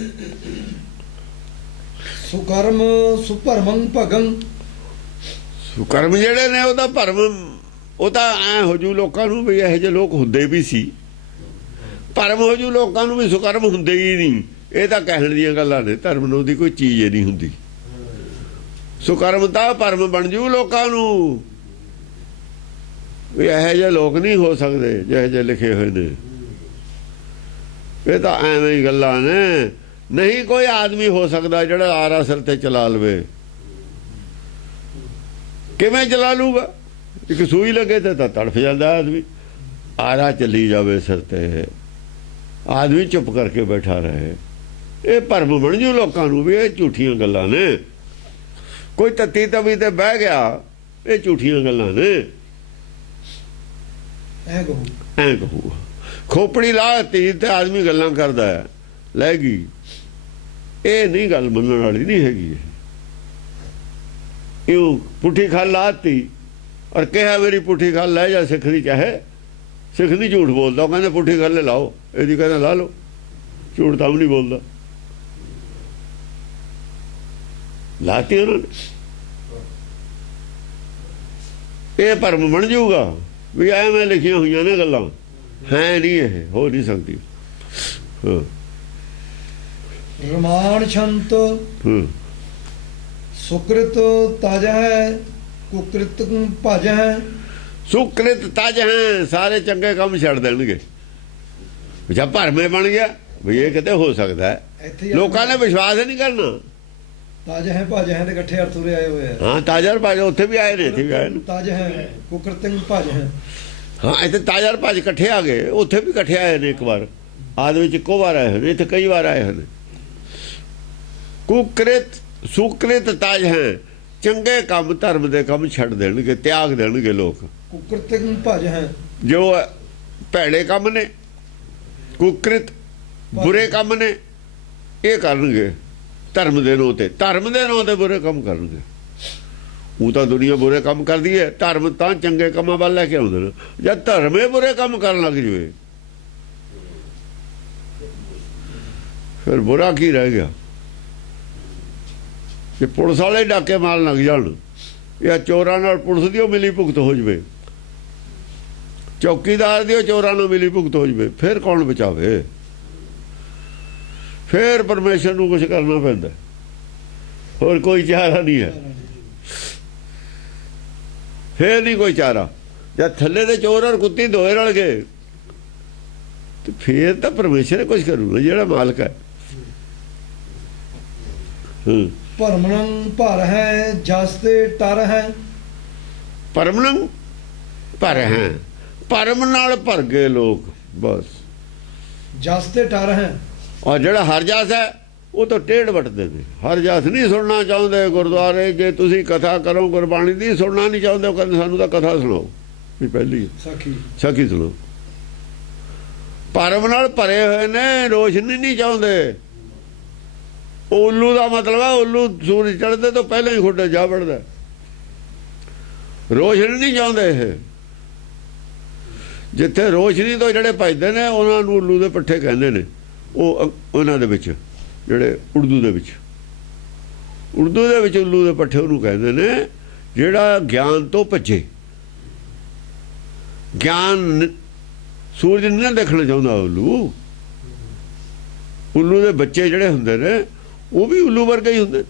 ਸੁਕਰਮ ਸੁਭਰਮੰ ਭਗੰ, ਸੁਕਰਮ ਜਿਹੜੇ ਨੇ ਉਹਦਾ ਭਰਮ, ਉਹ ਤਾਂ ਐ ਹੋ ਜੂ ਲੋਕਾਂ ਨੂੰ ਵੀ ਇਹੋ ਜਿਹੇ ਲੋਕ ਹੁੰਦੇ ਵੀ ਸੀ, ਭਰਮ ਹੋ ਜੂ ਲੋਕਾਂ ਨੂੰ ਵੀ ਸੁਕਰਮ ਹੁੰਦੇ ਹੀ ਨਹੀਂ। ਇਹ ਤਾਂ ਕਹਿਣ ਦੀਆਂ ਗੱਲਾਂ ਨੇ, ਧਰਮ ਨੂੰ ਦੀ ਕੋਈ ਚੀਜ਼ ਹੀ ਨਹੀਂ ਹੁੰਦੀ। ਸੁਕਰਮ ਤਾਂ ਭਰਮ ਬਣ ਜੂ ਲੋਕਾਂ ਨੂੰ ਵੀ ਇਹੋ ਜਿਹੇ ਲੋਕ ਨਹੀਂ ਹੋ ਸਕਦੇ ਜਿਹੇ ਜਿਹੇ ਲਿਖੇ ਹੋਏ ਨੇ। ਇਹ ਤਾਂ ਐਵੇਂ ਹੀ ਗੱਲਾਂ ਨੇ। ਨਹੀਂ ਕੋਈ ਆਦਮੀ ਹੋ ਸਕਦਾ ਜਿਹੜਾ ਆਰਾ ਸਿਰ ਤੇ ਚਲਾ ਲਵੇ। ਕਿਵੇਂ ਚਲਾ ਲੂਗਾ? ਇੱਕ ਸੂਈ ਲੱਗੇ ਤੇ ਤਾਂ ਤੜਫ ਜਾਂਦਾ ਆਦਮੀ। ਆਰਾ ਚੱਲੀ ਜਾਵੇ ਸਿਰ ਤੇ, ਆਦਮੀ ਚੁੱਪ ਕਰਕੇ ਬੈਠਾ ਰਹੇ। ਇਹ ਭਰਮ ਬਣ ਜੂ ਲੋਕਾਂ ਨੂੰ ਵੀ ਇਹ ਝੂਠੀਆਂ ਗੱਲਾਂ ਨੇ। ਕੋਈ ਤੱਤੀ ਤਵੀ ਤੇ ਬਹਿ ਗਿਆ, ਇਹ ਝੂਠੀਆਂ ਗੱਲਾਂ ਨੇ। ਐ ਕਹੂ ਖੋਪੜੀ ਲਾਤੀ ਤੇ ਆਦਮੀ ਗੱਲਾਂ ਕਰਦਾ ਹੈ, ਲੈ ਗਈ। ਇਹ ਨਹੀਂ ਗੱਲ ਮੰਨਣ ਵਾਲੀ ਨਹੀਂ ਹੈਗੀ। ਇਹ ਪੁੱਠੀ ਖਲ ਲਾਤੀ ਔਰ ਕਿਹਾ ਮੇਰੀ ਪੁੱਠੀ ਖਲ ਲੈ ਜਾ। ਸਿੱਖ ਦੀ ਚਾਹੇ, ਸਿੱਖ ਨਹੀਂ ਝੂਠ ਬੋਲਦਾ, ਉਹ ਕਹਿੰਦੇ ਪੁੱਠੀ ਖਲ ਲਾਓ, ਇਹਦੀ ਕਹਿੰਦਾ ਲਾ ਲਓ। ਝੂਠ ਤਾਂ ਵੀ ਨਹੀਂ ਬੋਲਦਾ, ਲਾਤੀ ਉਹਨਾਂ ਨੇ। ਇਹ ਭਰਮ ਬਣ ਜਾਊਗਾ ਵੀ ਐਵੇਂ ਲਿਖੀਆਂ ਹੋਈਆਂ ਨੇ ਗੱਲਾਂ, ਹੈ ਨਹੀਂ, ਇਹ ਹੋ ਨਹੀਂ ਸਕਦੀ। ਰਮਾਨ ਛੰਤ ਸੁਕ੍ਰਿਤ ਤਜ ਹੈ, ਕੁਕ੍ਰਿਤ ਭਜ ਹੈ। ਸੁਕ੍ਰਿਤ ਤਜ ਹੈ, ਸਾਰੇ ਚੰਗੇ ਕੰਮ ਛੱਡ ਦੇਣਗੇ। ਜਦ ਭਰਮੇ ਬਣ ਗਿਆ ਵੀ ਇਹ ਕਿਤੇ ਹੋ ਸਕਦਾ ਹੈ, ਲੋਕਾਂ ਨੇ ਵਿਸ਼ਵਾਸ ਹੀ ਨਹੀਂ ਕਰਨਾ। ਤਜ ਹੈ ਭਜ ਹੈ ਦੇ ਇਕੱਠੇ ਅਰਥ ਉਰੇ ਆਏ ਹੋਏ ਆ। ਹਾਂ, ਤਾਜਰ ਭਜ ਉੱਥੇ ਵੀ ਆਏ ਨੇ, ਇੱਥੇ ਵੀ ਆਏ ਨੇ। ਤਜ ਹੈ ਕੁਕ੍ਰਿਤ ਭਜ ਹੈ। ਹਾਂ, ਇੱਥੇ ਤਾਜਰ ਭਜ ਇਕੱਠੇ ਆ ਗਏ, ਉੱਥੇ ਵੀ ਇਕੱਠੇ ਆਏ ਨੇ। ਇੱਕ ਵਾਰ ਆਦ ਵਿੱਚ ਇੱਕੋ ਵਾਰ ਆਏ ਹੋਏ, ਇੱਥੇ ਕਈ ਵਾਰ ਆਏ ਹੋਏ ਨੇ। ਕੁਕ੍ਰਿਤ ਸੁਕ੍ਰਿਤ ਤਜ ਹੈ, ਚੰਗੇ ਕੰਮ ਧਰਮ ਦੇ ਕੰਮ ਛੱਡ ਦੇਣਗੇ, ਤਿਆਗ ਦੇਣਗੇ ਲੋਕ। ਕੁਕ੍ਰਿਤ ਭਜ ਹੈ, ਜੋ ਭੈੜੇ ਕੰਮ ਨੇ, ਕੁਕ੍ਰਿਤ ਬੁਰੇ ਕੰਮ ਨੇ, ਇਹ ਕਰਨਗੇ ਧਰਮ ਦੇ ਨਾਂ ਤੇ। ਧਰਮ ਦੇ ਨਾਂ ਤੇ ਬੁਰੇ ਕੰਮ ਕਰਨਗੇ। ਉਹ ਤਾਂ ਦੁਨੀਆ ਬੁਰੇ ਕੰਮ ਕਰਦੀ ਹੈ, ਧਰਮ ਤਾਂ ਚੰਗੇ ਕੰਮਾਂ ਵੱਲ ਲੈ ਕੇ ਆਉਂਦੇ ਨੇ। ਜਦ ਧਰਮੇ ਬੁਰੇ ਕੰਮ ਕਰਨ ਲੱਗ ਜਵੇ ਫਿਰ ਬੁਰਾ ਕੀ ਰਹਿ ਗਿਆ? ਜੇ ਪੁਲਿਸ ਵਾਲੇ ਡਾਕੇ ਮਾਰਨ ਲੱਗ ਜਾਣ ਜਾਂ ਚੋਰਾਂ ਨਾਲ ਪੁਲਿਸ ਦੀ ਉਹ ਮਿਲੀ ਭੁਗਤ ਹੋ ਜਵੇ, ਚੌਕੀਦਾਰ ਦੀ ਉਹ ਚੋਰਾਂ ਨੂੰ ਮਿਲੀ ਭੁਗਤ ਹੋ ਜਵੇ, ਫਿਰ ਕੌਣ ਬਚਾਵੇ? ਫਿਰ ਪਰਮੇਸ਼ਰ ਨੂੰ ਕੁਝ ਕਰਨਾ ਪੈਂਦਾ, ਹੋਰ ਕੋਈ ਚਾਰਾ ਨਹੀਂ ਹੈ। ਫਿਰ ਨਹੀਂ ਕੋਈ ਚਾਰਾ। ਜਦ ਥੱਲੇ ਦੇ ਚੋਰ ਔਰ ਕੁੱਤੀ ਦੋਏ ਰਲ ਗਏ ਤੇ ਫਿਰ ਤਾਂ ਪਰਮੇਸ਼ਰ ਕੁਝ ਕਰੂਗਾ, ਜਿਹੜਾ ਮਾਲਕ ਹੈ। ਭਰਮਣੰ ਭਰ ਹੈ, ਜਸ ਤੇ ਟਰ ਹੈ। ਭਰਮਣੰ ਭਰ ਹੈ, ਭਰਮ ਨਾਲ ਭਰ ਗਏ ਲੋਕ ਬਸ। ਜਸ ਤੇ ਟਰ ਹੈ। ਔਰ ਜਿਹੜਾ ਹਰ ਜਸ ਹੈ ਉਹ ਤਾਂ ਟੇਢ ਵੱਟਦੇ ਨੇ। ਹਰ ਜਸ ਨਹੀਂ ਸੁਣਨਾ ਚਾਹੁੰਦੇ ਗੁਰਦੁਆਰੇ। ਜੇ ਤੁਸੀਂ ਕਥਾ ਕਰੋ ਗੁਰਬਾਣੀ ਦੀ, ਸੁਣਨਾ ਨਹੀਂ ਚਾਹੁੰਦੇ, ਉਹ ਕਹਿੰਦੇ ਸਾਨੂੰ ਤਾਂ ਕਥਾ ਸੁਣਾਓ ਵੀ ਪਹਿਲੀ ਸਾਖੀ ਸੁਣੋ। ਭਰਮ ਨਾਲ ਭਰੇ ਹੋਏ ਨੇ, ਰੋਸ਼ਨੀ ਨਹੀਂ ਚਾਹੁੰਦੇ। ਉੱਲੂ ਦਾ ਮਤਲਬ ਹੈ ਉੱਲੂ ਸੂਰਜ ਚੜ੍ਹਦੇ ਤੋਂ ਪਹਿਲਾਂ ਹੀ ਖੁੱਡੇ ਜਾ ਵੜਦਾ, ਰੋਸ਼ਨੀ ਨਹੀਂ ਚਾਹੁੰਦੇ। ਇਹ ਜਿੱਥੇ ਰੋਸ਼ਨੀ ਤੋਂ ਜਿਹੜੇ ਭਜਦੇ ਨੇ ਉਹਨਾਂ ਨੂੰ ਉੱਲੂ ਦੇ ਪੱਠੇ ਕਹਿੰਦੇ ਨੇ। ਉਹ ਉਹਨਾਂ ਦੇ ਵਿੱਚ ਜਿਹੜੇ ਉਰਦੂ ਦੇ ਵਿੱਚ ਉੱਲੂ ਦੇ ਪੱਠੇ ਉਹਨੂੰ ਕਹਿੰਦੇ ਨੇ ਜਿਹੜਾ ਗਿਆਨ ਤੋਂ ਭੱਜੇ। ਗਿਆਨ ਸੂਰਜ ਨਹੀਂ ਦੇਖਣਾ ਚਾਹੁੰਦਾ ਉੱਲੂ ਦੇ ਬੱਚੇ ਜਿਹੜੇ ਹੁੰਦੇ ਨੇ ਉਹ ਵੀ ਉੱਲੂ ਵਰਗੇ ਹੀ ਹੁੰਦੇ।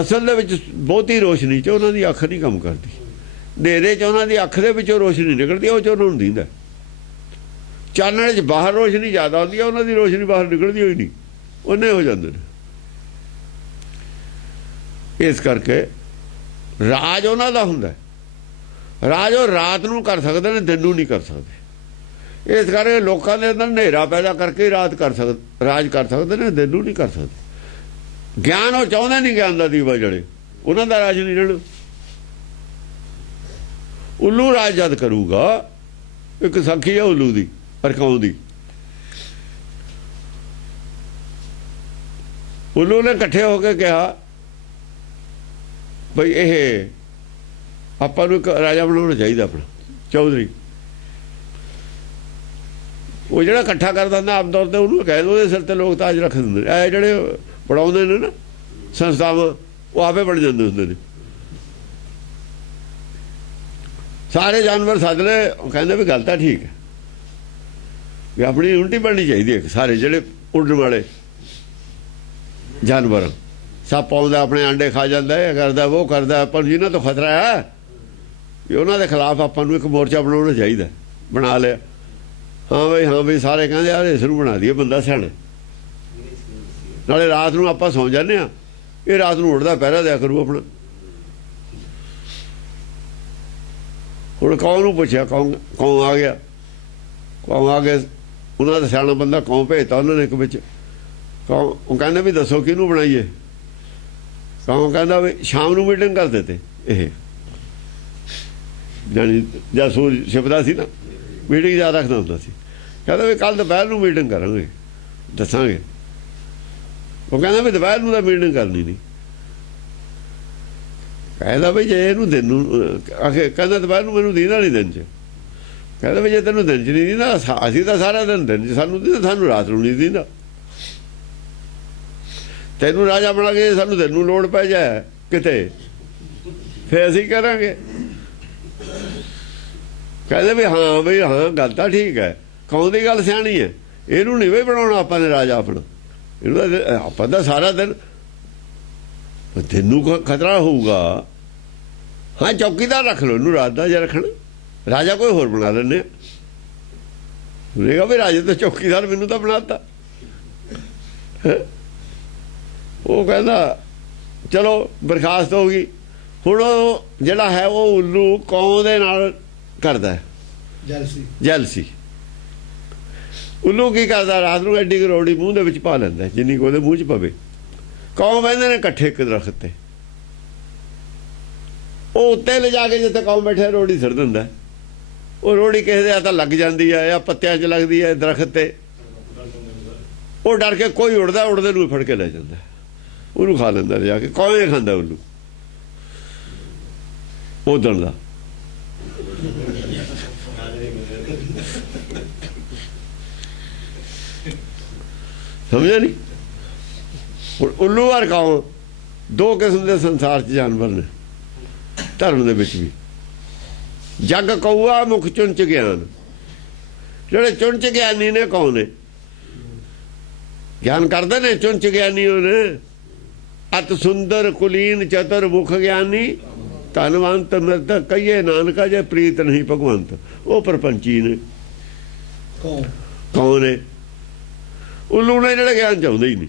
ਅਸਲ ਦੇ ਵਿੱਚ ਬਹੁਤੀ ਰੋਸ਼ਨੀ 'ਚ ਉਹਨਾਂ ਦੀ ਅੱਖ ਨਹੀਂ ਕੰਮ ਕਰਦੀ। ਹਨੇਰੇ 'ਚ ਉਹਨਾਂ ਦੀ ਅੱਖ ਦੇ ਵਿੱਚੋਂ ਰੋਸ਼ਨੀ ਨਿਕਲਦੀ, ਉਹ 'ਚ ਉਹਨਾਂ ਨੂੰ ਦਿੰਦਾ। ਚਾਨਣ 'ਚ ਬਾਹਰ ਰੋਸ਼ਨੀ ਜ਼ਿਆਦਾ ਹੁੰਦੀ ਹੈ, ਉਹਨਾਂ ਦੀ ਰੋਸ਼ਨੀ ਬਾਹਰ ਨਿਕਲਦੀ ਹੋਈ ਨਹੀਂ, ਉਹਨੇ ਹੋ ਜਾਂਦੇ ਨੇ। ਇਸ ਕਰਕੇ ਰਾਜ ਉਹਨਾਂ ਦਾ ਹੁੰਦਾ। ਰਾਜ ਉਹ ਰਾਤ ਨੂੰ ਕਰ ਸਕਦੇ ਨੇ, ਦਿਨ ਨੂੰ ਨਹੀਂ ਕਰ ਸਕਦੇ। ਇਸ ਕਰਕੇ ਲੋਕਾਂ ਦੇ ਅੰਦਰ ਹਨੇਰਾ ਪੈਦਾ ਕਰਕੇ ਰਾਜ ਕਰ ਸਕਦੇ ਨੇ, ਦਿਨ ਨੂੰ ਨਹੀਂ ਕਰ ਸਕਦੇ। ਗਿਆਨ ਉਹ ਚਾਹੁੰਦੇ ਨਹੀਂ, ਗਿਆਨ ਦਾ ਦੀਵਾ ਜੜੇ, ਉਹਨਾਂ ਦਾ ਰਾਜ ਨਹੀਂ ਰਹਿਣਾ। ਉੱਲੂ ਰਾਜ ਜਦ ਕਰੂਗਾ, ਇੱਕ ਸਾਖੀ ਹੈ ਉੱਲੂ ਦੀ ਅਰਕਾਉਂ ਦੀ। ਉੱਲੂ ਨੇ ਇਕੱਠੇ ਹੋ ਕੇ ਕਿਹਾ ਬਈ ਇਹ ਆਪਾਂ ਨੂੰ ਇੱਕ ਰਾਜਾ ਬਣਾਉਣਾ ਚਾਹੀਦਾ ਆਪਣਾ, ਚੌਧਰੀ। ਉਹ ਜਿਹੜਾ ਇਕੱਠਾ ਕਰਦਾ ਹੁੰਦਾ ਆਮ ਤੌਰ 'ਤੇ ਉਹਨੂੰ ਕਹਿ ਦਿਓ ਉਹਦੇ ਸਿਰ 'ਤੇ ਲੋਕ ਤਾਜ ਰੱਖ ਦਿੰਦੇ ਨੇ। ਇਹ ਜਿਹੜੇ ਬਣਾਉਂਦੇ ਨੇ ਨਾ ਸੰਸਥਾਵਾਂ ਉਹ ਆਪੇ ਬਣ ਜਾਂਦੇ ਹੁੰਦੇ ਨੇ। ਸਾਰੇ ਜਾਨਵਰ ਸੱਦ ਲਏ, ਉਹ ਕਹਿੰਦੇ ਵੀ ਗੱਲ ਤਾਂ ਠੀਕ ਹੈ ਵੀ ਆਪਣੀ ਯੂਨਿਟੀ ਬਣਨੀ ਚਾਹੀਦੀ ਹੈ। ਸਾਰੇ ਜਿਹੜੇ ਉੱਡਣ ਵਾਲੇ ਜਾਨਵਰ, ਸੱਪ ਆਉਂਦਾ ਆਪਣੇ ਆਂਡੇ ਖਾ ਜਾਂਦਾ, ਇਹ ਕਰਦਾ ਉਹ ਕਰਦਾ, ਪਰ ਜਿਹਨਾਂ ਤੋਂ ਖਤਰਾ ਹੈ ਵੀ ਉਹਨਾਂ ਦੇ ਖਿਲਾਫ ਆਪਾਂ ਨੂੰ ਇੱਕ ਮੋਰਚਾ ਬਣਾਉਣਾ ਚਾਹੀਦਾ। ਬਣਾ ਲਿਆ, ਹਾਂ ਬਈ ਸਾਰੇ ਕਹਿੰਦੇ ਯਾਰ ਇਸ ਨੂੰ ਬਣਾ ਦਈਏ ਬੰਦਾ ਸਿਆਣਾ, ਨਾਲੇ ਰਾਤ ਨੂੰ ਆਪਾਂ ਸੌਂ ਜਾਂਦੇ ਹਾਂ, ਇਹ ਰਾਤ ਨੂੰ ਉੱਡਦਾ ਪਹਿਰਾ ਦਿਆ ਕਰੂ ਆਪਣਾ। ਹੁਣ ਕੌਣ ਨੂੰ ਪੁੱਛਿਆ, ਕੌਣ ਆ ਗਿਆ, ਉਹਨਾਂ ਦਾ ਸਿਆਣਾ ਬੰਦਾ ਕੌਣ ਭੇਜਤਾ ਉਹਨਾਂ ਨੇ ਇੱਕ ਵਿੱਚ। ਉਹ ਕਹਿੰਦਾ ਵੀ ਦੱਸੋ ਕਿਹਨੂੰ ਬਣਾਈਏ। ਕੌਣ ਕਹਿੰਦਾ ਵੀ ਸ਼ਾਮ ਨੂੰ ਮੀਟਿੰਗ ਕਰਦੇ ਤੇ ਇਹ ਜਾਨੀ ਜਾਸੂਸ ਛਿਪਦਾ ਸੀ ਨਾ, ਮੀਟਿੰਗ ਯਾਦ ਰੱਖਦਾ ਹੁੰਦਾ ਸੀ। ਕਹਿੰਦਾ ਵੀ ਕੱਲ ਦੁਪਹਿਰ ਨੂੰ ਮੀਟਿੰਗ ਕਰਾਂਗੇ, ਦੱਸਾਂਗੇ। ਉਹ ਕਹਿੰਦਾ ਵੀ ਦੁਪਹਿਰ ਨੂੰ ਤਾਂ ਮੀਟਿੰਗ ਕਰਨੀ ਨਹੀਂ। ਕਹਿੰਦਾ ਵੀ ਜੇ ਇਹਨੂੰ ਦਿਨ ਨੂੰ ਕਹਿੰਦਾ ਦੁਪਹਿਰ ਨੂੰ ਮੈਨੂੰ ਦੀਦਾ ਨਹੀਂ ਦਿਨ 'ਚ। ਕਹਿੰਦਾ ਵੀ ਜੇ ਤੈਨੂੰ ਦਿਨ 'ਚ ਨਹੀਂ ਦੀਦਾ, ਅਸੀਂ ਤਾਂ ਸਾਰਾ ਦਿਨ ਦਿਨ 'ਚ ਸਾਨੂੰ ਦੀਦਾ, ਸਾਨੂੰ ਰਾਤ ਨੂੰ ਨਹੀਂ ਦੀਦਾ। ਤੈਨੂੰ ਰਾਜਾ ਬਣਾ ਕੇ ਸਾਨੂੰ ਦਿਨ ਨੂੰ ਲੋੜ ਪੈ ਜਾਏ ਕਿਤੇ, ਫਿਰ ਅਸੀਂ ਕਰਾਂਗੇ। ਕਹਿੰਦੇ ਵੀ ਹਾਂ ਗੱਲ ਤਾਂ ਠੀਕ ਹੈ, ਕੌਣ ਦੀ ਗੱਲ ਸਿਆਣੀ ਹੈ। ਇਹਨੂੰ ਨਹੀਂ ਵੀ ਬਣਾਉਣਾ ਆਪਾਂ ਨੇ ਰਾਜਾ ਆਪਣਾ, ਇਹਨੂੰ ਤਾਂ ਆਪਾਂ ਤਾਂ ਸਾਰਾ ਦਿਨ ਨੂੰ ਖਤਰਾ ਹੋਊਗਾ। ਹਾਂ ਚੌਕੀਦਾਰ ਰੱਖ ਲਓ ਇਹਨੂੰ ਰਾਤ ਦਾ, ਜੇ ਰੱਖਣਾ ਰਾਜਾ ਕੋਈ ਹੋਰ ਬਣਾ ਲੈਂਦੇ ਆ। ਵੀ ਰਾਜੇ ਤਾਂ ਚੌਕੀਦਾਰ ਮੈਨੂੰ ਤਾਂ ਬਣਾਤਾ। ਉਹ ਕਹਿੰਦਾ ਚਲੋ ਬਰਖਾਸਤ ਹੋ ਗਈ। ਹੁਣ ਉਹ ਜਿਹੜਾ ਹੈ ਉਹ ਉੱਲੂ ਕੌਮ ਦੇ ਨਾਲ ਕਰਦਾ ਜੈਲਸੀ। ਉੱਲੂ ਕੀ ਕਰਦਾ, ਰਾਤ ਨੂੰ ਐਡੀ ਕਰੋੜੀ ਮੂੰਹ ਦੇ ਵਿੱਚ ਪਾ ਲੈਂਦਾ ਜਿੰਨੀ ਕੋ ਉਹਦੇ ਮੂੰਹ 'ਚ ਪਵੇ। ਕੌਮ ਬਹਿੰਦੇ ਨੇ ਇਕੱਠੇ ਇੱਕ ਦਰਖਤ ਤੇ, ਉਹ ਉੱਤੇ ਲਿਜਾ ਕੇ ਜਿੱਥੇ ਕੌਮ ਬੈਠੇ ਰੋੜੀ ਸਿਰ ਦਿੰਦਾ। ਉਹ ਰੋੜੀ ਕਿਸੇ ਦੇ ਤਾਂ ਲੱਗ ਜਾਂਦੀ ਹੈ ਜਾਂ ਪੱਤਿਆਂ 'ਚ ਲੱਗਦੀ ਹੈ ਦਰਖਤ ਤੇ, ਉਹ ਡਰ ਕੇ ਕੋਈ ਉੜਦੇ ਨੂੰ ਫੜ ਕੇ ਲੈ ਜਾਂਦਾ, ਉਹਨੂੰ ਖਾ ਲੈਂਦਾ ਲਿਜਾ ਕੇ। ਕੌਵੇਂ ਖਾਂਦਾ ਉਹਨੂੰ ਉਦਣ ਦਾ। ਸਮਝਿਆ ਨਹੀਂ? ਉੱਲੂ ਔਰ ਕੌਮ ਦੋ ਕਿਸਮ ਦੇ ਸੰਸਾਰ 'ਚ ਜਾਨਵਰ ਨੇ ਧਰਮ ਦੇ ਵਿੱਚ ਵੀ। ਜੱਗ ਕਊਆ ਮੁਖ ਚੁੰਚ ਗਿਆਨ, ਜਿਹੜੇ ਚੁੰਚ ਗਿਆਨੀ ਨੇ ਕੌਣ ਨੇ, ਗਿਆਨ ਕਰਦੇ ਨੇ ਚੁੰਚ ਗਿਆਨੀ ਉਹਨੇ। ਅਤ ਸੁੰਦਰ ਕੁਲੀਨ ਚਤੁਰ ਮੁਖ ਗਿਆਨੀ, ਧਨਵੰਤ ਮਿਰਤ ਕਹੀਏ ਨਾਨਕਾ ਜੇ ਪ੍ਰੀਤ ਨਹੀਂ ਭਗਵੰਤ। ਉਹ ਪਰਪੰਚੀ ਨੇ। ਕੌਣ ਨੇ? ਉੱਲੂ ਨੇ, ਜਿਹੜੇ ਗਿਆਨ ਚਾਹੁੰਦੇ ਹੀ ਨਹੀਂ,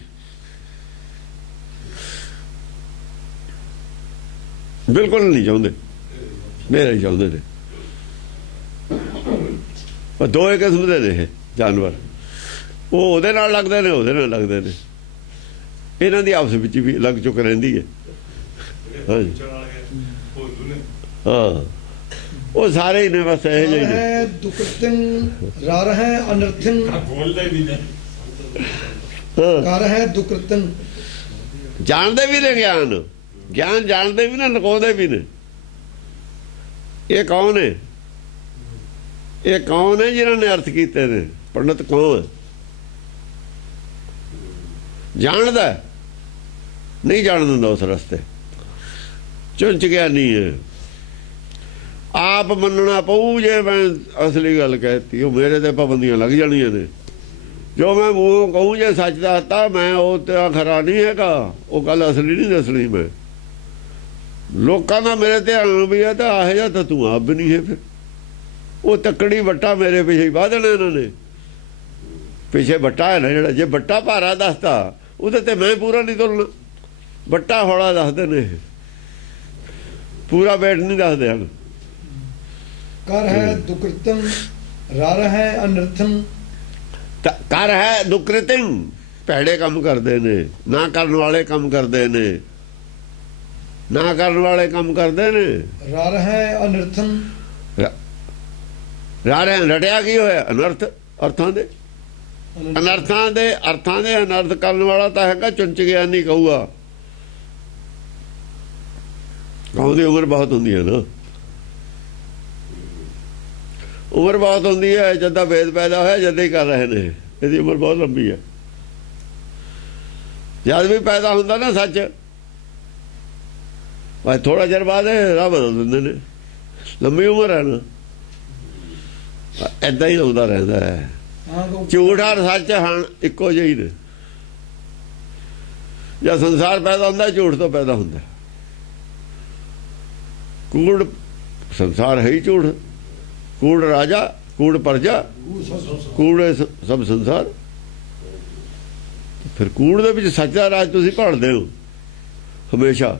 ਬਿਲਕੁਲ ਨਹੀਂ ਚਾਹੁੰਦੇ, ਮੇਰੇ ਚਾਹੁੰਦੇ ਨੇ। ਪਰ ਦੋ ਇੱਕ ਕਿਸਮ ਦੇ ਨੇ ਇਹ ਜਾਨਵਰ। ਉਹ ਉਹਦੇ ਨਾਲ ਲੱਗਦੇ ਨੇ, ਉਹਦੇ ਨਾਲ ਲੱਗਦੇ ਨੇ। ਇਹਨਾਂ ਦੀ ਆਪਸ ਵਿੱਚ ਵੀ ਲੱਗ ਚੁੱਕ ਰਹਿੰਦੀ ਹੈ। ਹਾਂਜੀ ਹਾਂ, ਉਹ ਸਾਰੇ ਹੀ ਨੇ ਬਸ ਇਹ ਜਿਹੇ ਨੇ। ਦੁਕ੍ਰਿਤੰ ਰਾਰ ਹੈ ਅਨਰਥੰ, ਬੋਲਦੇ ਵੀ ਨੇ, ਕਰ ਹੈ ਦੁਕ੍ਰਿਤੰ। ਜਾਣਦੇ ਵੀ ਨੇ ਗਿਆਨ ਜਾਣਦੇ ਵੀ ਨੇ, ਲੁਕਾਉਂਦੇ ਵੀ ਨੇ। ਇਹ ਕੌਣ ਹੈ? ਇਹ ਕੌਣ ਹੈ ਜਿਨ੍ਹਾਂ ਨੇ ਅਰਥ ਕੀਤੇ ਨੇ? ਪੰਡਤ ਕੌਣ ਜਾਣਦਾ? ਨਹੀਂ ਜਾਣ ਦਿੰਦਾ ਉਸ ਰਸਤੇ। ਚੁੰਚ ਗਿਆਨੀ ਹੈ। ਆਪ ਮੰਨਣਾ ਪਊ। ਜੇ ਮੈਂ ਅਸਲੀ ਗੱਲ ਕਹਿਤੀ, ਉਹ ਮੇਰੇ ਤੇ ਪਾਬੰਦੀਆਂ ਲੱਗ ਜਾਣੀਆਂ ਨੇ। ਜੋ ਮੈਂ ਮੂੰਹੋਂ ਕਹੂੰ ਜੇ ਸੱਚ ਦੱਸਤਾ, ਮੈਂ ਉਹ ਤੇ ਖਰਾ ਨਹੀਂ ਹੈਗਾ, ਉਹ ਗੱਲ ਅਸਲੀ ਨਹੀਂ ਦੱਸਣੀ। ਮੈਂ ਲੋਕਾਂ ਦਾ ਮੇਰੇ ਧਿਆਨ ਵੀ ਹੈ ਤਾਂ ਆਹ ਜਿਹਾ ਤਾਂ ਤੂੰ ਆਪ ਵੀ ਨਹੀਂ ਹੈ। ਫਿਰ ਉਹ ਤੱਕੜੀ ਵੱਟਾ ਮੇਰੇ ਪਿੱਛੇ ਹੀ ਵਾਹ ਦੇਣਾ ਇਹਨਾਂ ਨੇ। ਪਿੱਛੇ ਵੱਟਾ ਹੈ ਨਾ ਜਿਹੜਾ, ਜੇ ਵੱਟਾ ਭਾਰਾ ਦੱਸਦਾ ਉਹਦੇ ਤੇ ਮੈਂ ਪੂਰਾ ਨਹੀਂ ਤੁਲਣਾ। ਵੱਟਾ ਹੌਲਾ ਦੱਸਦੇ ਨੇ, ਪੂਰਾ ਵੇਟ ਨਹੀਂ ਦੱਸਦੇ ਹਨ। ਕਰ ਹੈ ਦੁਕ੍ਰਿਤੰ ਰਾਰ ਹੈ ਅਨਰਥੰ। ਕਰ ਹੈ ਦੁਕ੍ਰਿਤੰ, ਭੈੜੇ ਕੰਮ ਕਰਦੇ ਨੇ, ਨਾ ਕਰਨ ਵਾਲੇ ਕੰਮ ਕਰਦੇ ਨੇ, ਨਾ ਕਰਨ ਵਾਲੇ ਕੰਮ ਕਰਦੇ ਨੇ। ਰਾਰ ਹੈ ਅਨਰਥੰ, ਰਾਰੇ ਰਟਿਆ ਕੀ ਹੋਇਆ? ਅਨਰਥ, ਅਰਥਾਂ ਦੇ ਅਨਰਥਾਂ ਦੇ ਅਰਥਾਂ ਦੇ ਅਨਰਥ ਕਰਨ ਵਾਲਾ ਤਾਂ ਹੈਗਾ ਚੁੰਚ ਗਿਆਨੀ ਕਹੂਗਾ। ਕਹੂੰ ਦੀ ਉਮਰ ਬਹੁਤ ਹੁੰਦੀ ਹੈ ਨਾ। ਉਮਰ ਬਹੁਤ ਹੁੰਦੀ ਹੈ। ਜਦਾਂ ਵੇਦ ਪੈਦਾ ਹੋਇਆ ਜਦ ਹੀ ਕਰ ਰਹੇ ਨੇ, ਇਹਦੀ ਉਮਰ ਬਹੁਤ ਲੰਬੀ ਹੈ। ਜਦ ਵੀ ਪੈਦਾ ਹੁੰਦਾ ਨਾ ਸੱਚ, ਬਸ ਥੋੜਾ ਚਿਰ ਬਾਅਦ ਰਾਹ ਬਦਲ ਦਿੰਦੇ ਨੇ। ਲੰਬੀ ਉਮਰ ਹੈ ਨਾ, ਏਦਾਂ ਹੀ ਆਉਂਦਾ ਰਹਿੰਦਾ ਹੈ। ਝੂਠ ਔਰ ਸੱਚ ਹਨ ਇੱਕੋ ਜਿਹੀ ਨੇ। ਜਦ ਸੰਸਾਰ ਪੈਦਾ ਹੁੰਦਾ ਝੂਠ ਤੋਂ ਪੈਦਾ ਹੁੰਦਾ। ਕੂੜ ਸੰਸਾਰ ਹੈ ਹੀ ਝੂਠ। ਕੂੜ ਰਾਜਾ, ਕੂੜ ਪ੍ਰਜਾ, ਕੂੜ ਸਭ ਸੰਸਾਰ। ਫਿਰ ਕੂੜ ਦੇ ਵਿੱਚ ਸੱਚ ਦਾ ਰਾਜ ਤੁਸੀਂ ਭਾਲਦੇ ਹੋ ਹਮੇਸ਼ਾ,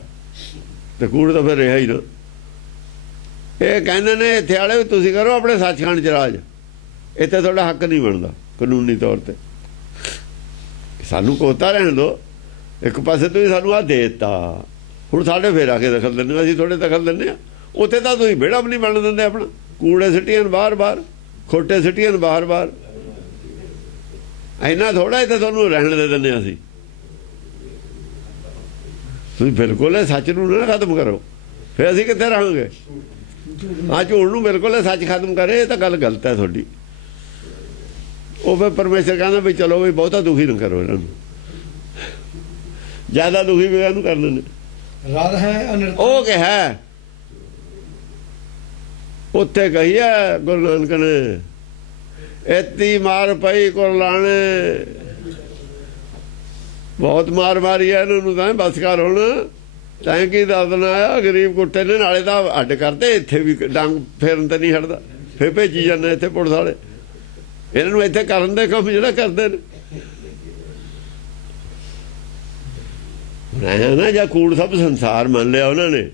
ਤੇ ਕੂੜ ਤਾਂ ਫਿਰ ਰਿਹਾ ਹੀ ਨਾ। ਇਹ ਕਹਿੰਦੇ ਨੇ ਇੱਥੇ ਵਾਲੇ ਵੀ ਤੁਸੀਂ ਕਰੋ ਆਪਣੇ ਸੱਚਖੰਡ ਚ ਰਾਜ, ਇੱਥੇ ਤੁਹਾਡਾ ਹੱਕ ਨਹੀਂ ਬਣਦਾ ਕਾਨੂੰਨੀ ਤੌਰ ਤੇ। ਸਾਨੂੰ ਕੋਤਾ ਰਹਿਣ ਦਿਓ। ਇੱਕ ਪਾਸੇ ਤੁਸੀਂ ਸਾਨੂੰ ਆਹ ਦੇ ਦਿੱਤਾ, ਹੁਣ ਸਾਡੇ ਫੇਰ ਆ ਕੇ ਦਖਲ ਦਿੰਦੇ, ਅਸੀਂ ਥੋੜੇ ਦਖਲ ਦਿੰਦੇ ਆ। ਉੱਥੇ ਤਾਂ ਤੁਸੀਂ ਵਿਹੜਾ ਵੀ ਨਹੀਂ ਬਣ ਦਿੰਦੇ ਆਪਣਾ। ਕੂੜੇ ਸਿੱਟੀਆਂ ਬਾਹਰ-ਬਾਹਰ, ਖੋਟੇ ਸਿੱਟੀਆਂ ਬਾਹਰ-ਬਾਹਰ। ਇੰਨਾ ਥੋੜਾ ਇੱਥੇ ਤੁਹਾਨੂੰ ਰਹਿਣ ਦੇ ਦਿੰਦੇ ਅਸੀਂ। ਤੁਸੀਂ ਬਿਲਕੁਲ ਇਹ ਸੱਚ ਨੂੰ ਨਾ ਖਤਮ ਕਰੋ, ਫਿਰ ਅਸੀਂ ਕਿੱਥੇ ਰਹਾਂਗੇ। ਆ ਝੂਠ ਨੂੰ ਬਿਲਕੁਲ ਸੱਚ ਖਤਮ ਕਰੇ, ਇਹ ਤਾਂ ਗੱਲ ਗਲਤ ਹੈ ਤੁਹਾਡੀ। ਉਹ ਫਿਰ ਪਰਮੇਸ਼ਰ ਕਹਿੰਦਾ ਵੀ ਚਲੋ ਵੀ ਬਹੁਤਾ ਦੁਖੀ ਨਾ ਕਰੋ ਇਹਨਾਂ ਨੂੰ, ਜ਼ਿਆਦਾ ਦੁਖੀ ਵੀ ਇਹਨੂੰ ਕਰਨੇ ਨੇ। ਰਦ ਹੈ ਉਹ ਕਿਹਾ ਉੱਥੇ ਕਹੀ ਹੈ ਗੁਰੂ ਨਾਨਕ ਨੇ, ਐਤੀ ਮਾਰ ਪਈ ਕੁਰਲਾਣੇ, ਬਹੁਤ ਮਾਰ ਮਾਰੀ ਹੈ ਇਹਨਾਂ ਨੂੰ, ਤਾਂ ਬਸ ਕਰ ਹੁਣ। ਤੈਂ ਕੀ ਦਰਦ ਨਾ ਆਇਆ, ਗਰੀਬ ਕੁੱਟੇ ਨੇ। ਨਾਲੇ ਤਾਂ ਅੱਡ ਕਰਦੇ, ਇੱਥੇ ਵੀ ਡੰਗ ਫੇਰਨ ਤੇ ਨਹੀਂ ਹਟਦਾ, ਫਿਰ ਭੇਜੀ ਜਾਂਦੇ ਇੱਥੇ ਪੁਲਿਸ ਵਾਲੇ। ਇਹਨਾਂ ਨੂੰ ਇੱਥੇ ਕਰਨ ਦੇ ਕੰਮ ਜਿਹੜਾ ਕਰਦੇ ਨੇ ਨਾ। ਜਾਂ ਕੂੜ ਸਭ ਸੰਸਾਰ ਮੰਨ ਲਿਆ ਉਹਨਾਂ ਨੇ,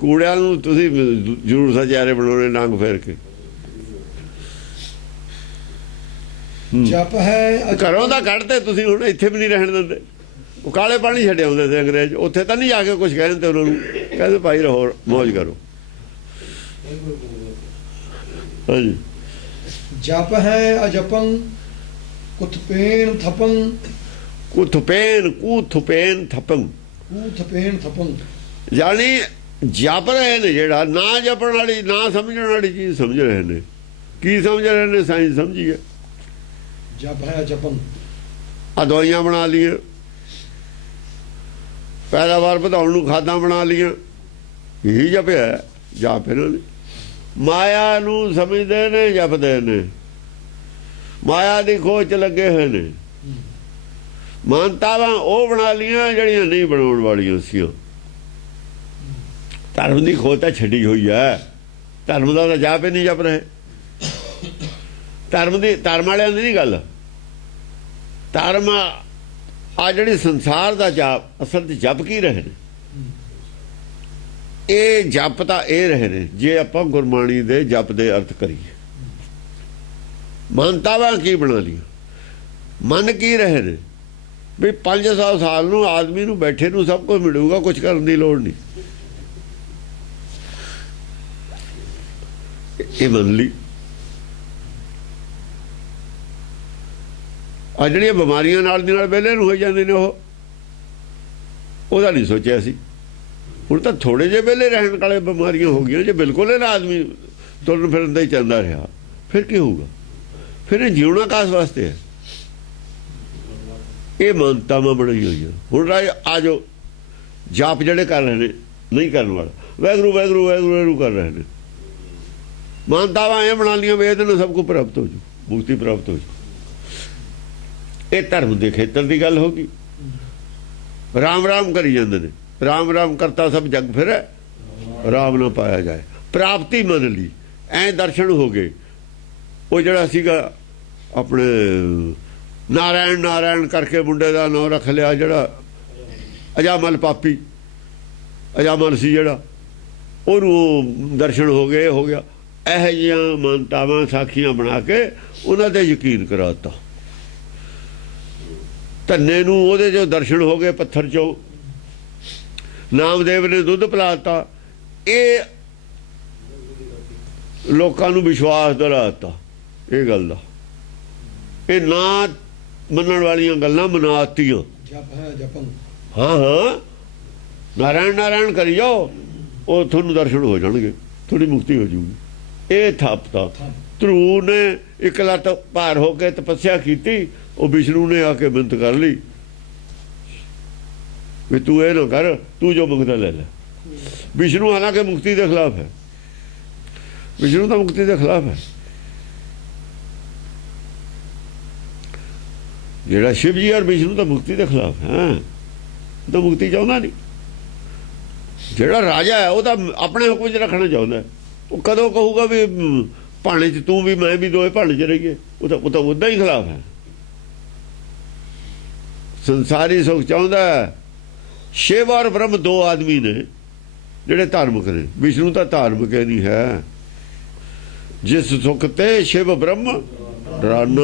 ਕੂੜਿਆਂ ਨੂੰ ਤੁਸੀਂ ਜ਼ਰੂਰ ਸਚਿਆਰੇ ਬਣਾਉਣੇ ਡੰਗ ਫੇਰ ਕੇ। ਜਪ ਹੈ ਘਰੋਂ ਤਾਂ ਕੱਢਦੇ ਤੁਸੀਂ, ਹੁਣ ਇੱਥੇ ਵੀ ਨਹੀਂ ਰਹਿਣ ਦਿੰਦੇ। ਉਹ ਕਾਲੇ ਪਾਣੀ ਛੱਡੇ ਆਉਂਦੇ ਸੀ ਅੰਗਰੇਜ਼, ਉੱਥੇ ਤਾਂ ਨਹੀਂ ਜਾ ਕੇ ਕੁਝ ਕਹਿੰਦੇ ਉਹਨਾਂ ਨੂੰ, ਕਹਿੰਦੇ ਭਾਈ ਰਹੋ ਮੌਜ ਕਰੋ। ਹਾਂਜੀ। ਜਪ ਹੈ ਅਜਪੰ ਕੁਥਪੇਨ ਥਪੰ, ਕੁਥਪੇਨ ਕੁਥਪੇਨ ਥਪੰ, ਕੁਥਪੇਨ ਥਪੰ। ਜਾਣੀ ਜਪ ਰਹੇ ਨੇ, ਜਿਹੜਾ ਨਾ ਜਪਣ ਵਾਲੀ ਨਾ ਸਮਝਣ ਵਾਲੀ ਚੀਜ਼ ਸਮਝ ਰਹੇ ਨੇ। ਕੀ ਸਮਝ ਰਹੇ ਨੇ? ਸਾਇੰਸ ਸਮਝੀ ਹੈ। ਜਪ ਹੈ ਅਜਪੰ। ਆ ਦਵਾਈਆਂ ਬਣਾ ਲਈਆਂ, ਪੈਦਾਵਾਰ ਵਧਾਉਣ ਨੂੰ ਖਾਦਾਂ ਬਣਾ ਲਈਆਂ, ਇਹੀ ਜਪਿਆ। ਜਪ ਇਹਨਾਂ ਨੇ ਮਾਇਆ ਨੂੰ ਸਮਝਦੇ ਨੇ, ਜਪਦੇ ਨੇ। ਮਾਇਆ ਦੀ ਖੋਜ 'ਚ ਲੱਗੇ ਹੋਏ ਨੇ। ਮਾਨਤਾਵਾਂ ਉਹ ਬਣਾ ਲਈਆਂ ਜਿਹੜੀਆਂ ਨਹੀਂ ਬਣਾਉਣ ਵਾਲੀਆਂ ਸੀ। ਧਰਮ ਦੀ ਖੋਜ ਤਾਂ ਛੱਡੀ ਹੋਈ ਹੈ। ਧਰਮ ਦਾ ਤਾਂ ਜਾਪ ਹੀ ਨਹੀਂ ਜਪ ਰਹੇ। ਧਰਮ ਵਾਲਿਆਂ ਦੀ ਨਹੀਂ ਗੱਲ। ਧਰਮ ਆ ਜਿਹੜੀ ਸੰਸਾਰ ਦਾ ਜਾਪ, ਅਸਲ 'ਚ ਜਪ ਕੀ ਰਹੇ ਨੇ? ਇਹ ਜਪ ਤਾਂ ਇਹ ਰਹੇ ਨੇ, ਜੇ ਆਪਾਂ ਗੁਰਬਾਣੀ ਦੇ ਜਪ ਦੇ ਅਰਥ ਕਰੀਏ। ਮਾਨਤਾਵਾਂ ਕੀ ਬਣਾ ਲਈਆਂ? ਮਨ ਕੀ ਰਹੇ ਨੇ ਵੀ 500 ਸਾਲ ਨੂੰ ਆਦਮੀ ਨੂੰ ਬੈਠੇ ਨੂੰ ਸਭ ਕੁਝ ਮਿਲੂਗਾ, ਕੁਝ ਕਰਨ ਦੀ ਲੋੜ ਨਹੀਂ। ਇਹ ਮੰਨ ਲਈ। ਆ ਜਿਹੜੀਆਂ ਬਿਮਾਰੀਆਂ ਨਾਲ ਦੀ ਨਾਲ ਵਿਹਲੇ ਨੂੰ ਹੋ ਜਾਂਦੇ ਨੇ, ਉਹਦਾ ਨਹੀਂ ਸੋਚਿਆ ਸੀ। ਹੁਣ ਤਾਂ ਥੋੜੇ ਜਿਹੇ ਵਿਹਲੇ ਰਹਿਣ ਵਾਲੇ ਬਿਮਾਰੀਆਂ ਹੋ ਗਈਆਂ। ਜੇ ਬਿਲਕੁਲ ਇਹ ਆਦਮੀ ਤੁਰਨ ਫਿਰਨ ਦਾ ਹੀ ਚੱਲਦਾ ਰਿਹਾ, ਫਿਰ ਕੀ ਹੋਊਗਾ? ਫਿਰ ਇਹ ਜਿਉਣਾ ਕਾਸ ਵਾਸਤੇ ਹੈ। ਇਹ ਮਾਨਤਾਵਾਂ ਬਣਾਈ ਹੋਈ ਹੈ। ਹੁਣ ਰਾਜ ਆ ਜਾਓ, ਜਾਪ ਜਿਹੜੇ ਕਰ ਰਹੇ ਨੇ ਨਹੀਂ ਕਰਨ ਵਾਲਾ, ਵਾਹਿਗੁਰੂ ਵਾਹਿਗੁਰੂ ਵਾਹਿਗੁਰੂ ਵਾਹਿਗੁਰੂ ਕਰ ਰਹੇ ਨੇ। ਮਾਨਤਾਵਾਂ ਇਹ ਬਣਾ ਲਈਆਂ ਵੀ ਇਹਦੇ ਨਾਲ ਸਭ ਕੁਝ ਪ੍ਰਾਪਤ ਹੋ ਜੂ, ਮੁਕਤੀ ਪ੍ਰਾਪਤ ਹੋ ਜੂ। ਇਹ ਧਰਮ ਦੇ ਖੇਤਰ ਦੀ ਗੱਲ ਹੋ ਗਈ। ਰਾਮ ਰਾਮ ਕਰੀ ਜਾਂਦੇ ਨੇ। ਰਾਮ ਰਾਮ ਕਰਤਾ ਸਭ ਜਗ ਫਿਰੈ, ਰਾਮ ਨਾ ਪਾਇਆ ਜਾਏ। ਪ੍ਰਾਪਤੀ ਮੰਨ ਲਈ, ਐਂ ਦਰਸ਼ਨ ਹੋ ਗਏ। ਉਹ ਜਿਹੜਾ ਸੀਗਾ ਆਪਣੇ ਨਾਰਾਇਣ ਨਾਰਾਇਣ ਕਰਕੇ ਮੁੰਡੇ ਦਾ ਨਾਂ ਰੱਖ ਲਿਆ, ਜਿਹੜਾ ਅਜਾਮਲ ਪਾਪੀ ਅਜਾਮਲ ਸੀ ਜਿਹੜਾ, ਉਹਨੂੰ ਦਰਸ਼ਨ ਹੋ ਗਏ, ਹੋ ਗਿਆ। ਇਹੋ ਜਿਹੀਆਂ ਮਾਨਤਾਵਾਂ ਸਾਖੀਆਂ ਬਣਾ ਕੇ ਉਹਨਾਂ ਤੇ ਯਕੀਨ ਕਰਾਤਾ। ਧੰਨੇ ਨੂੰ ਉਹਦੇ ਜੋ ਦਰਸ਼ਨ ਹੋ ਗਏ ਪੱਥਰ ਚੋਂ, ਨਾਮਦੇਵ ਨੇ ਦੁੱਧ ਪਿਲਾਤਾ। ਇਹ ਲੋਕਾਂ ਨੂੰ ਵਿਸ਼ਵਾਸ ਦਿਲਾਤਾ ਇਹ ਗੱਲ ਦਾ। ਇਹ ਨਾ ਮੰਨਣ ਵਾਲੀਆਂ ਗੱਲਾਂ ਮਨਾਤੀਆਂ। ਜਪ ਹੈ ਜਪੰ। ਹਾਂ ਹਾਂ, ਨਾਰਾਇਣ ਨਾਰਾਇਣ ਕਰੀ ਜਾਓ, ਉਹ ਤੁਹਾਨੂੰ ਦਰਸ਼ਨ ਹੋ ਜਾਣਗੇ, ਥੋੜੀ ਮੁਕਤੀ ਹੋ ਜੂਗੀ। ਇਹ ਥਾਪਤਾ ਧਰੂ ਨੇ ਇੱਕ ਲੱਤ ਭਾਰ ਹੋ ਕੇ ਤਪੱਸਿਆ ਕੀਤੀ, ਉਹ ਵਿਸ਼ਨੂੰ ਨੇ ਆ ਕੇ ਬਿੰਤ ਕਰ ਲਈ ਵੀ ਤੂੰ ਇਹ ਨਾ ਕਰ, ਤੂੰ ਜੋ ਮੰਗਦਾ ਲੈ ਲੈ। ਵਿਸ਼ਨੂੰ ਹਾਲਾਂਕਿ ਮੁਕਤੀ ਦੇ ਖਿਲਾਫ ਹੈ, ਵਿਸ਼ਨੂੰ ਤਾਂ ਮੁਕਤੀ ਦੇ ਖਿਲਾਫ ਹੈ। ਜਿਹੜਾ ਸ਼ਿਵ ਜੀ ਔਰ ਵਿਸ਼ਨੂੰ ਤਾਂ ਮੁਕਤੀ ਦੇ ਖਿਲਾਫ ਹੈ, ਤਾਂ ਮੁਕਤੀ ਚਾਹੁੰਦਾ ਨਹੀਂ। ਜਿਹੜਾ ਰਾਜਾ ਹੈ ਉਹ ਤਾਂ ਆਪਣੇ ਹੁਕਮ 'ਚ ਰੱਖਣਾ ਚਾਹੁੰਦਾ। ਉਹ ਕਦੋਂ ਕਹੂਗਾ ਵੀ ਭਾਣੇ 'ਚ ਤੂੰ ਵੀ ਮੈਂ ਵੀ ਦੋਏ ਭਾਣੇ 'ਚ ਰਹੀਏ? ਉਹ ਤਾਂ ਉੱਦਾਂ ਹੀ ਖਿਲਾਫ ਹੈ। ਸੰਸਾਰੀ ਸੁਖ ਚਾਹੁੰਦਾ। ਸ਼ਿਵ ਔਰ ਬ੍ਰਹਮ ਦੋ ਆਦਮੀ ਨੇ ਜਿਹੜੇ ਧਾਰਮਿਕ ਨੇ। ਵਿਸ਼ਨੂੰ ਤਾਂ ਧਾਰਮਿਕ ਨਹੀਂ ਹੈ। ਜਿਸ ਸੁਖ ਤੇ ਸ਼ਿਵ ਬ੍ਰਹਮ ਡਰਾਨ,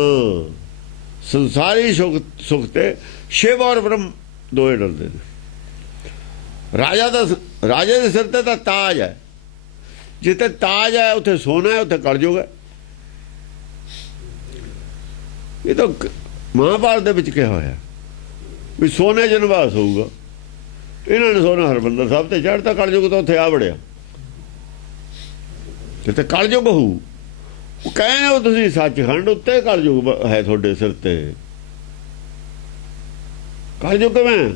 ਸੰਸਾਰੀ ਸੁਖ ਤੇ ਸ਼ਿਵ ਔਰ ਬ੍ਰਹਮ ਦੋਏ ਡਰਦੇ ਨੇ। ਰਾਜੇ ਦੇ ਸਿਰ ਤੇ ਤਾਂ ਤਾਜ ਹੈ, ਜਿੱਥੇ ਤਾਜ ਹੈ ਉੱਥੇ ਸੋਨਾ ਹੈ, ਉੱਥੇ ਕਲਯੁਗ ਹੈ। ਇਹ ਤਾਂ ਮਹਾਭਾਰਤ ਦੇ ਵਿੱਚ ਕਿਹਾ ਹੋਇਆ ਵੀ ਸੋਨੇ 'ਚ ਨਿਵਾਸ ਹੋਊਗਾ। ਇਹਨਾਂ ਨੇ ਸੋਨਾ ਹਰਮੰਦਰ ਸਾਹਿਬ ਤੇ ਚੜ੍ਹਤਾ, ਕਲਯੁਗ ਤਾਂ ਉੱਥੇ ਆ ਵੜਿਆ ਜਿੱਥੇ ਕਲਯੁਗ ਹੋਊ। ਉਹ ਕਹਿੰਦੇ ਹੋ ਤੁਸੀਂ ਸੱਚਖੰਡ ਉੱਤੇ ਕਲਯੁਗ ਹੈ ਤੁਹਾਡੇ ਸਿਰ ਤੇ। ਕਲਯੁਗ ਕਿਵੇਂ?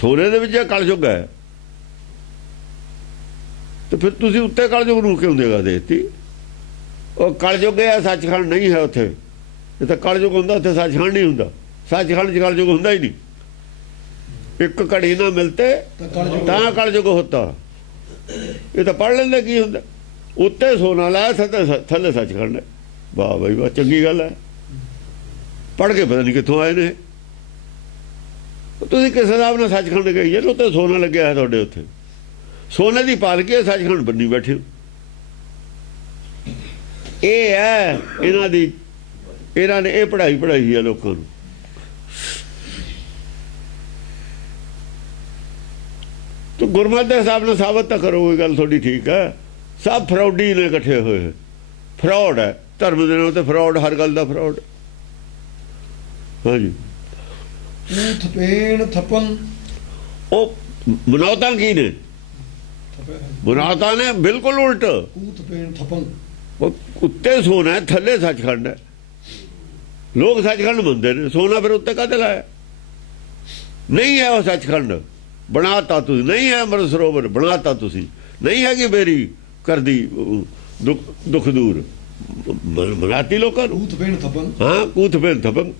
ਸੋਨੇ ਦੇ ਵਿੱਚ ਕਲਯੁਗ ਹੈ ਤੇ ਫਿਰ ਤੁਸੀਂ ਉੱਤੇ ਕਲਯੁਗ ਨੂੰ ਕਿਉਂ ਦੇਗਾ ਦੇਤੀ? ਉਹ ਕਲਯੁਗ ਹੈ, ਸੱਚਖੰਡ ਨਹੀਂ ਹੈ ਉੱਥੇ। ਇਹ ਤਾਂ ਕਲਯੁਗ ਹੁੰਦਾ, ਉੱਥੇ ਸੱਚਖੰਡ ਨਹੀਂ ਹੁੰਦਾ। ਸੱਚਖੰਡ 'ਚ ਕਲਯੁਗ ਹੁੰਦਾ ਹੀ ਨਹੀਂ। ਇੱਕ ਘੜੀ ਨਾ ਮਿਲਤੇ ਤਾਂ ਕਲਯੁਗ ਹੁੰਦਾ। ਇਹ ਤਾਂ ਪੜ੍ਹ ਲੈਂਦੇ ਕੀ ਹੁੰਦਾ। ਉੱਤੇ ਸੋਨਾ ਲਾਇਆ, ਥੱਲੇ ਸੱਚਖੰਡ ਹੈ। ਵਾਹ ਬਈ ਵਾਹ, ਚੰਗੀ ਗੱਲ ਹੈ। ਪੜ੍ਹ ਕੇ ਪਤਾ ਨਹੀਂ ਕਿੱਥੋਂ ਆਏ ਨੇ। ਤੁਸੀਂ ਕਿਸੇ ਹਿਸਾਬ ਨਾਲ ਸੱਚਖੰਡ ਗਈ ਜੇ, ਉੱਤੇ ਸੋਨਾ ਲੱਗਿਆ ਹੈ ਤੁਹਾਡੇ। ਉੱਥੇ ਸੋਨੇ ਦੀ ਪਾਲਕੀ ਸੱਚਖੰਡ ਬੰਨੀ ਬੈਠੇ। ਇਹ ਹੈ ਇਹਨਾਂ ਦੀ, ਇਹਨਾਂ ਨੇ ਇਹ ਪੜ੍ਹਾਈ ਹੈ ਲੋਕਾਂ ਨੂੰ। ਤੂੰ ਗੁਰਮਤਿ ਦੇ ਹਿਸਾਬ ਨਾਲ ਸਾਬਤ ਤਾਂ ਕਰੋ, ਇਹ ਗੱਲ ਤੁਹਾਡੀ ਠੀਕ ਹੈ। ਸਭ ਫਰੌਡੀ ਨੇ ਇਕੱਠੇ ਹੋਏ। ਫਰੌਡ ਹੈ ਧਰਮ ਦੇ ਨਾਲ, ਤੇ ਫਰੌਡ ਹਰ ਗੱਲ ਦਾ ਫਰੌਡ। ਹਾਂਜੀ, ਥਪੇਣ ਥਪਨ। ਉਹ ਬਨਾਵਤਾਂ ਕੀ ਨੇ? ਬਨਾਵਤਾਂ ਨੇ ਬਿਲਕੁਲ ਉਲਟ। ਥਪੇਣ ਥਪਨ। ਉਹ ਉੱਤੇ ਸੋਨਾ ਹੈ, ਥੱਲੇ ਸੱਚਖੰਡ ਹੈ। ਲੋਕ ਸੱਚਖੰਡ ਮੰਨਦੇ ਨੇ, ਸੋਨਾ ਫਿਰ ਉੱਤੇ ਕਾਹਦੇ ਲਾਇਆ? ਨਹੀਂ ਹੈ ਉਹ ਸੱਚਖੰਡ, ਬਣਾਤਾ ਤੁਸੀਂ। ਨਹੀਂ ਹੈ ਅੰਮ੍ਰਿਤ ਸਰੋਵਰ, ਬਣਾਤਾ ਤੁਸੀਂ। ਨਹੀਂ ਹੈਗੀ ਮੇਰੀ ਕਰਦੀ ਦੁੱਖ ਦੂਰ, ਬਣਾਤੀ ਲੋਕਾਂ ਨੂੰ। ਹਾਂ, ਕੂਥ ਪੇਨ ਥਪਨ।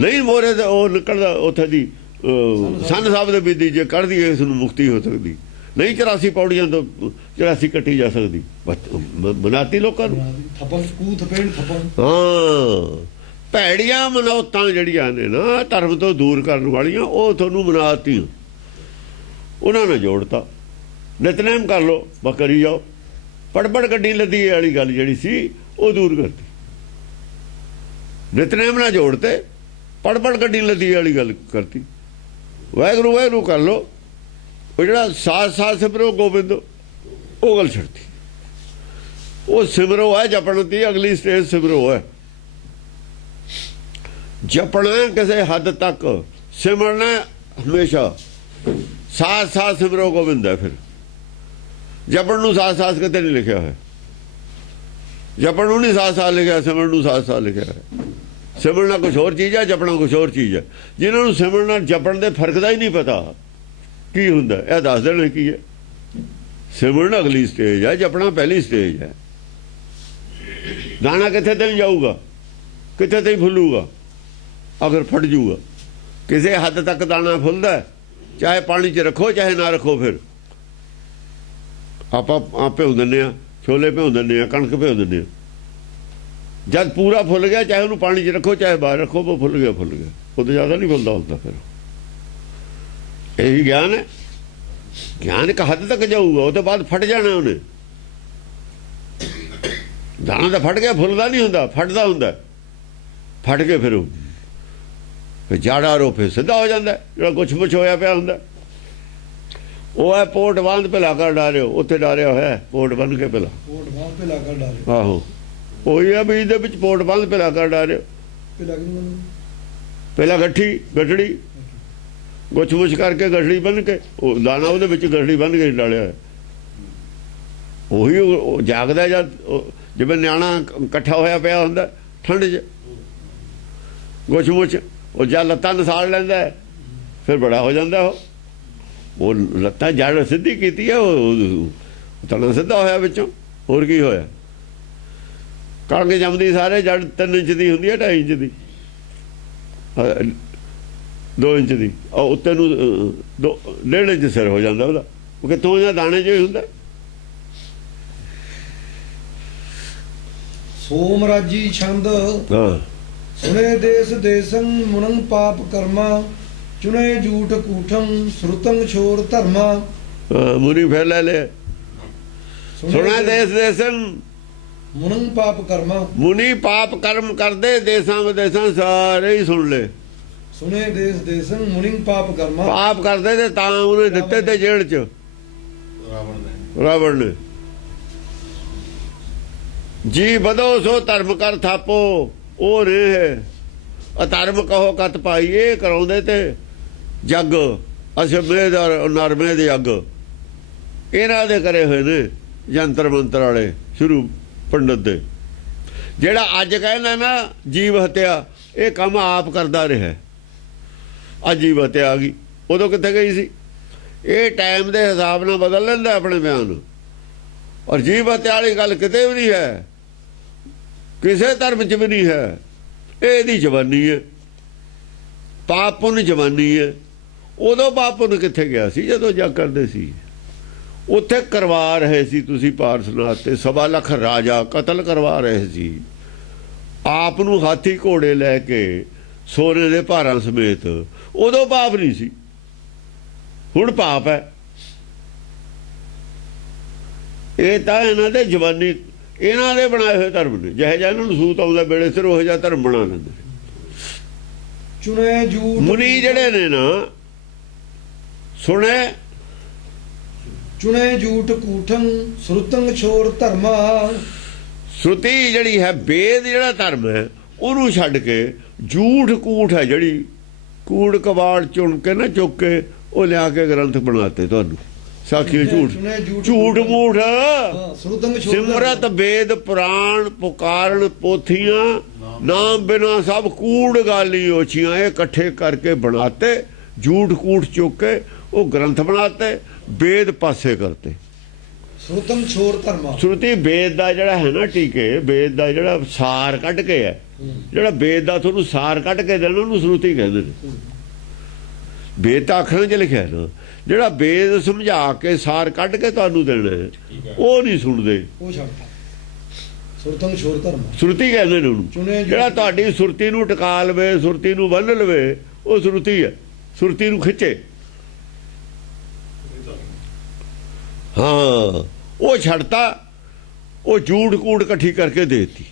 ਨਹੀਂ ਮੋਰੇ ਤੇ ਉਹ ਨਿਕਲਦਾ ਉੱਥੇ ਦੀ ਸੰਨ ਸਾਹਿਬ ਦੇ ਬੀਦੀ ਜੇ ਕੱਢਦੀ ਇਸ ਨੂੰ ਮੁਕਤੀ ਹੋ ਸਕਦੀ। ਨਹੀਂ 84 ਪੌੜੀਆਂ ਤੋਂ 84 ਕੱਟੀ ਜਾ ਸਕਦੀ। ਬਣਾਤੀ ਲੋਕਾਂ ਨੂੰ। ਹਾਂ, ਭੈੜੀਆਂ ਮਨੌਤਾਂ ਜਿਹੜੀਆਂ ਨੇ ਨਾ ਧਰਮ ਤੋਂ ਦੂਰ ਕਰਨ ਵਾਲੀਆਂ, ਉਹ ਤੁਹਾਨੂੰ ਬਣਾਤੀ। ਉਹਨਾਂ ਨੇ ਜੋੜਤਾ। ਨਿਤਨੇਮ ਕਰ ਲਓ, ਬਸ ਕਰੀ ਜਾਓ। ਪੜਪੜ ਗੱਡੀ ਲੱਦੀ ਵਾਲੀ ਗੱਲ ਜਿਹੜੀ ਸੀ ਉਹ ਦੂਰ ਕਰਤੀ। ਨਿਤਨੇਮ ਨਾਲ ਜੋੜਤੇ, ਪੜਪੜ ਗੱਡੀ ਲੱਦੀ ਵਾਲੀ ਗੱਲ ਕਰਤੀ। ਵਾਹਿਗੁਰੂ ਵਾਹਿਗੁਰੂ ਕਰ ਲਓ। ਉਹ ਜਿਹੜਾ ਸਾਥ ਸਿਮਰੋ ਗੋਬਿੰਦ, ਉਹ ਗੱਲ ਛੱਡਤੀ। ਉਹ ਸਿਮਰੋ ਹੈ ਜਪਣ ਦੀ ਅਗਲੀ ਸਟੇਜ। ਸਿਮਰੋ ਹੈ ਜਪਣਾ ਕਿਸੇ ਹੱਦ ਤੱਕ, ਸਿਮਰਨਾ ਹਮੇਸ਼ਾ। ਸਾਥ ਸਿਮਰੋ ਗੋਬਿੰਦ ਹੈ। ਫਿਰ ਜਪਣ ਨੂੰ ਸਾਥ ਕਿਤੇ ਨਹੀਂ ਲਿਖਿਆ ਹੋਇਆ। ਜਪਣ ਨੂੰ ਨਹੀਂ ਸਾਥ ਲਿਖਿਆ, ਸਿਮਰਨ ਨੂੰ ਸਾਥ ਲਿਖਿਆ ਹੈ। ਸਿਮਰਨਾ ਕੁਛ ਹੋਰ ਚੀਜ਼ ਹੈ, ਜਪਣਾ ਕੁਛ ਹੋਰ ਚੀਜ਼ ਹੈ। ਜਿਨ੍ਹਾਂ ਨੂੰ ਸਿਮਰਨਾ ਜਪਣ ਦੇ ਫਰਕ ਦਾ ਹੀ ਨਹੀਂ ਪਤਾ ਕੀ ਹੁੰਦਾ, ਇਹ ਦੱਸ ਦੇਣਾ ਕੀ ਹੈ। ਸਿਮਰਨ ਅਗਲੀ ਸਟੇਜ ਹੈ, ਜਪਣਾ ਪਹਿਲੀ ਸਟੇਜ ਹੈ। ਦਾਣਾ ਕਿੱਥੇ ਤੇ ਜਾਊਗਾ, ਕਿੱਥੇ ਤੇ ਫੁੱਲੂਗਾ, ਅਗਰ ਫਟ ਜੂਗਾ। ਕਿਸੇ ਹੱਦ ਤੱਕ ਦਾਣਾ ਫੁੱਲਦਾ, ਚਾਹੇ ਪਾਣੀ 'ਚ ਰੱਖੋ ਚਾਹੇ ਨਾ ਰੱਖੋ। ਫਿਰ ਆਪਾਂ ਭਿਉਂ ਦਿੰਦੇ ਹਾਂ, ਛੋਲੇ ਭਿਉਂ ਦਿੰਦੇ ਹਾਂ, ਕਣਕ ਭਿਉਂ ਦਿੰਦੇ ਹਾਂ। ਜਦ ਪੂਰਾ ਫੁੱਲ ਗਿਆ, ਚਾਹੇ ਉਹਨੂੰ ਪਾਣੀ 'ਚ ਰੱਖੋ ਚਾਹੇ ਬਾਹਰ ਰੱਖੋ, ਉਹ ਫੁੱਲ ਗਿਆ। ਉਹ ਤੋਂ ਜ਼ਿਆਦਾ ਨਹੀਂ ਫੁੱਲਦਾ ਹੁੰਦਾ। ਫਿਰ ਇਹੀ ਗਿਆਨ ਹੈ। ਗਿਆਨ ਇੱਕ ਹੱਦ ਤੱਕ ਜਾਊਗਾ, ਉਹ ਤੋਂ ਬਾਅਦ ਫਟ ਜਾਣਾ ਉਹਨੇ। ਦਾਣਾ ਤਾਂ ਫਟ ਗਿਆ, ਫੁੱਲਦਾ ਨਹੀਂ ਹੁੰਦਾ, ਫਟਦਾ ਹੁੰਦਾ। ਫਟ ਕੇ ਫਿਰ ਜਾੜਾ ਰੋਪੇ ਸਿੱਧਾ ਹੋ ਜਾਂਦਾ। ਜਿਹੜਾ ਕੁਛ ਮੁਛ ਹੋਇਆ ਪਿਆ ਹੁੰਦਾ, ਉਹ ਹੈ ਪੋਟ ਬੰਦ ਭਲਾ ਕਰ ਡਾਰਿਓ। ਉੱਥੇ ਡਾਰਿਆ ਹੋਇਆ ਪੋਟ ਬੰਨ ਕੇ ਭਲਾ। ਆਹੋ, ਉਹੀ ਆ ਬੀਜ ਦੇ ਵਿੱਚ ਪੋਟ ਬੰਦ ਭਲਾ ਕਰ ਡਾਰਿਓ। ਪਹਿਲਾਂ ਗੱਠੜੀ ਕੁਛ ਮੁਛ ਕਰਕੇ ਗਠੜੀ ਬੰਨ ਕੇ, ਉਹ ਦਾਣਾ ਉਹਦੇ ਵਿੱਚ ਗਠੜੀ ਬੰਨ ਕੇ ਡਾਲਿਆ ਹੋਇਆ। ਉਹੀ ਉਹ ਜਾਗਦਾ ਜਦ ਜਿਵੇਂ ਨਿਆਣਾ ਇਕੱਠਾ ਹੋਇਆ ਪਿਆ ਹੁੰਦਾ ਠੰਡ 'ਚ ਗੁੱਛ-ਮੁੱਛ, ਉਹ ਜਦ ਲੱਤਾਂ ਨਸਾਲ ਲੈਂਦਾ ਫਿਰ ਬੜਾ ਹੋ ਜਾਂਦਾ। ਉਹ ਲੱਤਾਂ ਜੜ ਸਿੱਧੀ ਕੀਤੀ ਹੈ, ਉਹ ਤਣਾ ਸਿੱਧਾ ਹੋਇਆ ਵਿੱਚੋਂ। ਹੋਰ ਕੀ ਹੋਇਆ? ਕਣਕ ਜੰਮਦੀ ਸਾਰੇ ਜੜ 3 ਇੰਚ ਦੀ ਹੁੰਦੀ ਹੈ, 2.5 ਇੰਚ ਦੀ, 2 ਇੰਚ ਦੀ, ਉਹ ਉੱਤੇ ਨੂੰ 1.5 ਇੰਚ ਸਿਰ ਹੋ ਜਾਂਦਾ ਉਹਦਾ। ਉਹ ਕਿੱਥੋਂ ਜਾਂ ਦਾਣੇ 'ਚ ਹੀ ਹੁੰਦਾ। ਸੋਮਰਾਜੀ ਛੰਦ ਹਾਂ, ਸੁਣੇ ਦੇਸ ਦੇਸੰ ਮੁਨੰ ਪਾਪ ਕਰਮਾ ਚੁਣੇ ਝੂਠ ਕੂਠੰ ਸ਼ਰੁਤੰ ਛੋਰ ਧਰਮਾ। ਮੁਨੀ ਫਿਰ ਲੈ ਲੈ। ਸੁਣਾ ਦੇਸ ਦੇਸੰ ਮੁਨੰ ਪਾਪ ਕਰਮਾ, ਮੁਨੀ ਪਾਪ ਕਰਮ ਕਰਦੇ ਦੇਸਾਂ ਵਿਦੇਸਾਂ ਸਾਰੇ ਹੀ ਸੁਣ ਲੈ। ਸੁਣੇ ਦੇਸ ਦੇਸੰ ਮੁਨਿੰ ਪਾਪ ਕਰਮਾ, ਪਾਪ ਕਰਦੇ ਤੇ ਤਾਂ ਉਹਨੇ ਦਿੱਤੇ ਤੇ ਜੇਲ੍ਹ 'ਚ ਰਾਵਣ ਨੇ। ਜੀ ਵਧੋ ਸੋ ਧਰਮ ਕਰ ਥਾਪੋ, ਉਹ ਰੇ ਅਧਰਮ ਕਹੋ ਕਤ ਪਾਈ। ਇਹ ਕਰਾਉਂਦੇ ਤੇ ਜੱਗ ਅਸ਼ਮੇਧ ਔਰ ਨਰਮੇ ਦੇ ਅੱਗ ਇਹਨਾਂ ਦੇ ਕਰੇ ਹੋਏ ਨੇ ਜੰਤਰ ਮੰਤਰ ਵਾਲੇ ਸ਼ੁਰੂ ਪੰਡਤ ਦੇ। ਜਿਹੜਾ ਅੱਜ ਕਹਿੰਦਾ ਨਾ ਜੀਵ ਹੱਤਿਆ, ਇਹ ਕੰਮ ਆਪ ਕਰਦਾ ਰਿਹਾ। ਅੱਜ ਜੀਵ ਹੱਤਿਆ ਆ ਗਈ, ਉਦੋਂ ਕਿੱਥੇ ਗਈ ਸੀ? ਇਹ ਟਾਈਮ ਦੇ ਹਿਸਾਬ ਨਾਲ ਬਦਲ ਲੈਂਦਾ ਆਪਣੇ ਬਿਆਨ। ਔਰ ਜੀਵ ਹੱਤਿਆ ਵਾਲੀ ਗੱਲ ਕਿਤੇ ਵੀ ਨਹੀਂ ਹੈ, ਕਿਸੇ ਧਰਮ 'ਚ ਵੀ ਨਹੀਂ ਹੈ। ਇਹ ਇਹਦੀ ਜਵਾਨੀ ਹੈ, ਪਾਪ ਪੁੰਨ ਜਵਾਨੀ ਹੈ। ਉਦੋਂ ਪਾਪ ਪੁੰਨ ਕਿੱਥੇ ਗਿਆ ਸੀ? ਜਦੋਂ ਜੱਗ ਕਰਦੇ ਸੀ ਉੱਥੇ ਕਰਵਾ ਰਹੇ ਸੀ ਤੁਸੀਂ ਪਾਰਸਨਾਥ ਤੇ 1.25 ਲੱਖ ਰਾਜਾ ਕਤਲ ਕਰਵਾ ਰਹੇ ਸੀ। ਆਪ ਨੂੰ ਹਾਥੀ ਘੋੜੇ ਲੈ ਕੇ ਸੋਨੇ ਦੇ ਭਾਰਾਂ ਸਮੇਤ। ਉਦੋਂ ਪਾਪ ਨਹੀਂ ਸੀ, ਹੁਣ ਪਾਪ ਹੈ। ਇਹ ਤਾਂ ਇਹਨਾਂ ਦੇ ਜਵਾਨੀ, ਇਹਨਾਂ ਦੇ ਬਣਾਏ ਹੋਏ ਧਰਮ ਨੇ। ਜਿਹੇ ਜਿਹਾ ਇਹਨਾਂ ਨੂੰ ਸੂਤ ਆਉਂਦਾ ਵੇਲੇ ਸਿਰ ਉਹ ਜਿਹਾ ਧਰਮ ਬਣਾ ਲੈਂਦੇ। ਚੁਣੇ ਝੂਠ ਮੁਨੀ ਜਿਹੜੇ ਨੇ ਨਾ, ਸੁਣੇ ਚੁਣੇ ਝੂਠ ਕੂਠੰ ਸ਼ਰੁਤੰ ਛੋਰ ਧਰਮਾ। ਸ਼ਰੁਤੀ ਜਿਹੜੀ ਹੈ, ਵੇਦ ਜਿਹੜਾ ਧਰਮ ਹੈ, ਉਹਨੂੰ ਛੱਡ ਕੇ ਝੂਠ ਕੂਠ ਹੈ ਜਿਹੜੀ ਕੂੜ ਕਬਾੜ ਚੁਣ ਕੇ ਨਾ ਚੁੱਕ ਕੇ ਉਹ ਲਿਆ ਕੇ ਗ੍ਰੰਥ ਬਣਾਤੇ ਤੁਹਾਨੂੰ। ਸਾਖੀ ਝੂਠ ਝੂਠ ਮੂਠ ਸਿਮਰਤ ਵੇਦ ਪੁਰਾਣ ਪੁਕਾਰਨ ਪੋਥੀਆਂ ਨਾਮ ਬਿਨਾ ਸਭ ਕੂੜ ਗਾਲੀ ਓਛੀਆਂ। ਇਹ ਇਕੱਠੇ ਕਰਕੇ ਬਣਾਤੇ, ਝੂਠ ਕੂਠ ਚੁੱਕ ਕੇ ਉਹ ਗ੍ਰੰਥ ਬਣਾਤੇ, ਵੇਦ ਪਾਸੇ ਕਰਤੇ। ਸ਼ਰੁਤੰ ਛੋਰ ਧਰਮਾ, ਸ਼ਰੁਤੀ ਵੇਦ ਦਾ ਜਿਹੜਾ ਹੈ ਨਾ ਟੀਕੇ, ਵੇਦ ਦਾ ਜਿਹੜਾ ਸਾਰ ਕੱਢ ਕੇ ਹੈ, ਜਿਹੜਾ ਵੇਦ ਦਾ ਤੁਹਾਨੂੰ ਸਾਰ ਕੱਢ ਕੇ ਦੇਣਾ ਉਹਨੂੰ ਸ਼ਰੁਤੀ ਕਹਿੰਦੇ ਨੇ। ਵੇਦ ਤਾਂ ਅੱਖਰਾਂ 'ਚ ਲਿਖਿਆ ਨਾ, ਜਿਹੜਾ ਵੇਦ ਸਮਝਾ ਕੇ ਸਾਰ ਕੱਢ ਕੇ ਤੁਹਾਨੂੰ ਦੇਣਾ ਉਹ ਨਹੀਂ ਸੁਣਦੇ, ਉਹ ਛੱਡਦਾ। ਸ਼ਰੁਤੰ ਛੋਰ ਧਰਮਾ ਸ਼ਰੁਤੀ ਕਹਿੰਦੇ ਨੇ ਉਹਨੂੰ। ਜਿਹੜਾ ਤੁਹਾਡੀ ਸੁਰਤੀ ਨੂੰ ਟਿਕਾ ਲਵੇ, ਸੁਰਤੀ ਨੂੰ ਬੰਨ ਲਵੇ, ਉਹ ਸ਼ਰੁਤੀ ਹੈ। ਸੁਰਤੀ ਨੂੰ ਖਿੱਚੇ, ਹਾਂ, ਉਹ ਛੱਡਤਾ। ਉਹ ਝੂਠ ਕੂੜ ਇਕੱਠੀ ਕਰਕੇ ਦੇਤੀ,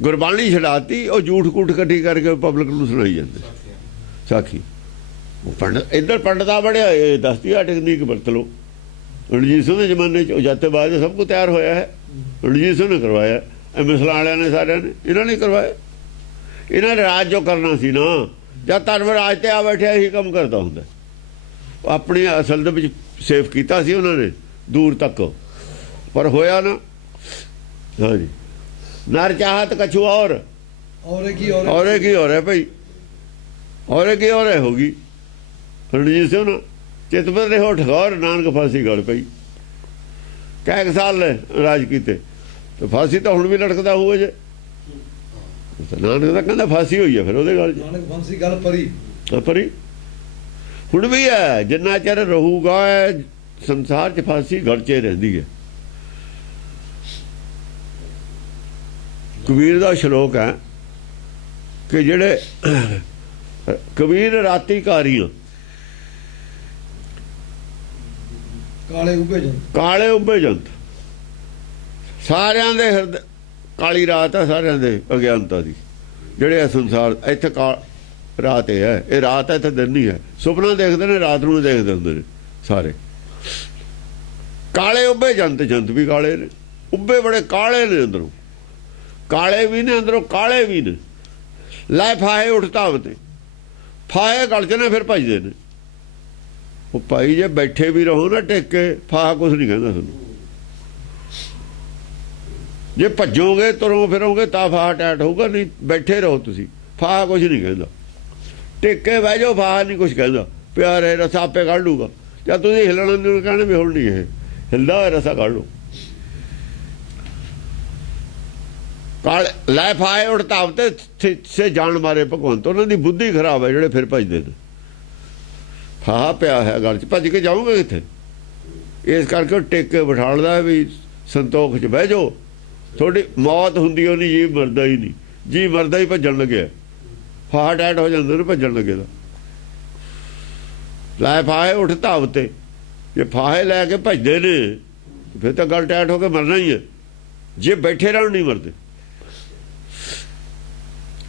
ਗੁਰਬਾਣੀ ਛਡਾਤੀ। ਉਹ ਝੂਠ ਕੂੜ ਇਕੱਠੀ ਕਰਕੇ ਪਬਲਿਕ ਨੂੰ ਸੁਣਾਈ ਜਾਂਦੇ ਸਾਖੀ। ਉਹ ਪੰਡਤ ਇੱਧਰ ਪੰਡਤਾਂ ਬੜਿਆ ਇਹ ਦੱਸਦੀ ਆ ਟੈਕਨੀਕ ਵਰਤ ਲਓ। ਰਣਜੀਤ ਸਿੰਘ ਦੇ ਜ਼ਮਾਨੇ 'ਚ ਉਹ ਜਾਤੇ ਬਾਅਦ ਸਭ ਕੁਝ ਤਿਆਰ ਹੋਇਆ ਹੈ। ਰਣਜੀਤ ਸਿੰਘ ਨੇ ਕਰਵਾਇਆ, ਮਿਸਲਾਂ ਵਾਲਿਆਂ ਨੇ, ਸਾਰਿਆਂ ਨੇ, ਇਹਨਾਂ ਨੇ ਕਰਵਾਇਆ। ਇਹਨਾਂ ਨੇ ਰਾਜ ਜੋ ਕਰਨਾ ਸੀ ਨਾ, ਜਦ ਧਰਮ ਰਾਜ ਤੇ ਆ ਬੈਠਿਆ ਇਹੀ ਕੰਮ ਕਰਦਾ ਹੁੰਦਾ। ਆਪਣੀ ਅਸਲ ਦੇ ਵਿੱਚ ਸੇਫ ਕੀਤਾ ਸੀ ਉਹਨਾਂ ਨੇ ਦੂਰ ਤੱਕ, ਪਰ ਹੋਇਆ ਨਾ। ਹਾਂਜੀ, ਨਰ ਚਾਹਤ ਕਛੂ ਔਰ ਕੀ ਹੋ ਰਿਹਾ ਭਾਈ, ਔਰੇ ਕੀ ਹੋ ਰਿਹਾ ਹੋਗੀ। ਰਣਜੀਤ ਸਿੰਘ ਨਾ ਚਿਤਪਤ ਰਹੇ ਹੋ ਠਗੌਰ, ਨਾਨਕ ਫਾਂਸੀ ਗਲ ਪਈ। ਕਈ ਸਾਲ ਰਾਜ ਕੀਤੇ ਤੇ ਫਾਂਸੀ ਤਾਂ ਹੁਣ ਵੀ ਲਟਕਦਾ ਹੋਊ ਜੇ। ਨਾਨਕ ਦਾ ਕਹਿੰਦਾ ਫਾਂਸੀ ਹੋਈ ਹੈ, ਫਿਰ ਉਹਦੇ ਗੱਲ ਨਾਨਕ ਫਾਂਸੀ ਗੱਲ ਪਰੀ ਪਰੀ ਹੁਣ ਵੀ ਹੈ। ਜਿੰਨਾ ਚਿਰ ਰਹੂਗਾ ਸੰਸਾਰ 'ਚ ਫਾਂਸੀ ਗਲ 'ਚ ਰਹਿੰਦੀ ਹੈ। ਕਬੀਰ ਦਾ ਸ਼ਲੋਕ ਹੈ ਕਿ ਜਿਹੜੇ ਕਬੀਰ ਰਾਤੀ ਕਾਰੀਆਂ ਕਾਲੇ ਉੱਭੇ ਜੰਤ ਸਾਰਿਆਂ ਦੇ ਹਿਰਦੇ ਕਾਲੀ ਰਾਤ ਹੈ, ਸਾਰਿਆਂ ਦੇ ਅਗਿਆਨਤਾ ਦੀ। ਜਿਹੜੇ ਸੰਸਾਰ ਇੱਥੇ ਰਾਤ ਹੈ, ਇਹ ਰਾਤ ਹੈ, ਇੱਥੇ ਦਿਨ ਨਹੀਂ ਹੈ। ਸੁਪਨਾ ਦੇਖਦੇ ਨੇ, ਰਾਤ ਨੂੰ ਦੇਖਦੇ ਹੁੰਦੇ ਨੇ ਸਾਰੇ। ਕਾਲੇ ਉੱਭੇ ਜੰਤ, ਜੰਤ ਵੀ ਕਾਲੇ ਨੇ, ਉੱਭੇ ਬੜੇ ਕਾਲੇ ਨੇ, ਅੰਦਰੋਂ ਕਾਲੇ ਵੀ ਨੇ, ਅੰਦਰੋਂ ਕਾਲੇ ਵੀ ਨੇ। ਲੈ ਫਾਹੇ ਉੱਠ ਧਾਵਤੇ, ਫਾਹੇ ਗਲ 'ਚ ਨੇ, ਫਿਰ ਭੱਜਦੇ ਨੇ। ਉਹ ਭਾਈ ਜੇ ਬੈਠੇ ਵੀ ਰਹੋ ਨਾ ਟਿਕ ਕੇ, ਫਾਹਾ ਕੁਛ ਨਹੀਂ ਕਹਿੰਦਾ ਤੁਹਾਨੂੰ। ਜੇ ਭੱਜੋਗੇ ਤੁਰੋ ਫਿਰੋਗੇ ਤਾਂ ਫਾਹਾ ਟੈਟ ਹੋਊਗਾ, ਨਹੀਂ ਬੈਠੇ ਰਹੋ ਤੁਸੀਂ। ਫਾਹਾ ਕੁਝ ਨਹੀਂ ਕਹਿੰਦਾ, ਟਿੱਕੇ ਬਹਿ ਜਾਓ, ਫਾਹਾ ਨਹੀਂ ਕੁਝ ਕਹਿੰਦਾ। ਪਿਆਰੇ ਰਸਾ ਆਪੇ ਕੱਢ ਲੂਗਾ। ਜਾਂ ਤੁਸੀਂ ਹਿੱਲਣ ਨੂੰ ਕਹਿਣਾ ਵੀ ਹੁਣ ਨਹੀਂ ਇਹ ਹਿਲਦਾ ਹੋਇਆ, ਰਸਾ ਕੱਢ ਲਓ। ਕਾਲ ਲੈ ਫਾਹੇ ਉੜਤਾਵ ਤੇ ਸੇ ਜਾਣ ਮਾਰੇ ਭਗਵੰਤ। ਉਹਨਾਂ ਦੀ ਬੁੱਧੀ ਖਰਾਬ ਹੈ ਜਿਹੜੇ ਫਿਰ ਭੱਜਦੇ ਨੇ। ਫਾਹਾ ਪਿਆ ਹੈ ਗੱਲ 'ਚ, ਭੱਜ ਕੇ ਜਾਊਗੇ ਕਿੱਥੇ? ਇਸ ਕਰਕੇ ਉਹ ਟਿਕ ਕੇ ਬਿਠਾਲਦਾ ਵੀ ਸੰਤੋਖ 'ਚ ਬਹਿ ਜਾਓ। ਤੁਹਾਡੀ ਮੌਤ ਹੁੰਦੀ ਉਹ ਨਹੀਂ, ਜੀਵ ਮਰਦਾ ਹੀ ਨਹੀਂ। ਜੀ ਮਰਦਾ ਹੀ ਭੱਜਣ ਲੱਗਿਆ, ਫਾਹਾ ਟੈਟ ਹੋ ਜਾਂਦੇ ਨੇ ਭੱਜਣ ਲੱਗੇ ਦਾ। ਲੈ ਫਾਹੇ ਉੱਠ ਧਾਵ ਤੇ, ਜੇ ਫਾਹੇ ਲੈ ਕੇ ਭੱਜਦੇ ਨੇ ਫਿਰ ਤਾਂ ਗੱਲ ਟੈਟ ਹੋ ਕੇ ਮਰਨਾ ਹੀ ਹੈ। ਜੇ ਬੈਠੇ ਰਹਿਣ ਨਹੀਂ ਮਰਦੇ।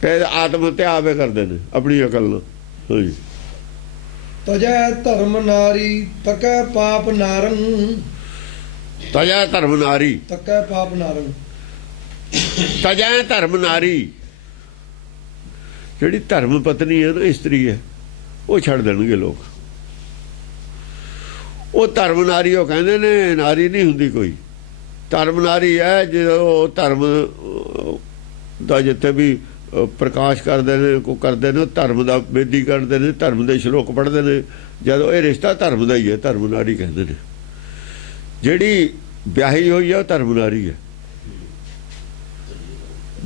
ਕਹੇ ਆਤਮ ਹੱਤਿਆ ਆਵੇ ਕਰਦੇ ਨੇ ਆਪਣੀ ਅਕਲ ਨਾਲ। ਹਾਂਜੀ, ਤਜੈ ਧਰਮ ਨਾਰੀ ਤਕੈ ਪਾਪ ਨਾਰੰ। ਤਜੈ ਧਰਮ ਨਾਰੀ, ਤਕੈ ਪਾਪ ਨਾਰੰ। ਤਜੈ ਧਰਮ ਨਾਰੀ, ਜਿਹੜੀ ਧਰਮ ਪਤਨੀ ਹੈ ਨਾ, ਇਸਤਰੀ ਹੈ, ਉਹ ਛੱਡ ਦੇਣਗੇ ਲੋਕ। ਉਹ ਧਰਮ ਨਾਰੀ ਉਹ ਕਹਿੰਦੇ ਨੇ, ਨਾਰੀ ਨਹੀਂ ਹੁੰਦੀ ਕੋਈ। ਧਰਮ ਨਾਰੀ ਹੈ ਜਦੋਂ ਧਰਮ ਦਾ ਜਿੱਥੇ ਵੀ ਪ੍ਰਕਾਸ਼ ਕਰਦੇ ਨੇ, ਕੋ ਕਰਦੇ ਨੇ, ਧਰਮ ਦਾ ਬੇਦੀ ਕਰਦੇ ਨੇ, ਧਰਮ ਦੇ ਸ਼ਲੋਕ ਪੜ੍ਹਦੇ ਨੇ। ਜਦੋਂ ਇਹ ਰਿਸ਼ਤਾ ਧਰਮ ਦਾ ਹੀ ਹੈ, ਧਰਮ ਨਾਰੀ ਕਹਿੰਦੇ ਨੇ। ਜਿਹੜੀ ਵਿਆਹੀ ਹੋਈ ਹੈ ਉਹ ਧਰਮ ਨਾਰੀ ਹੈ।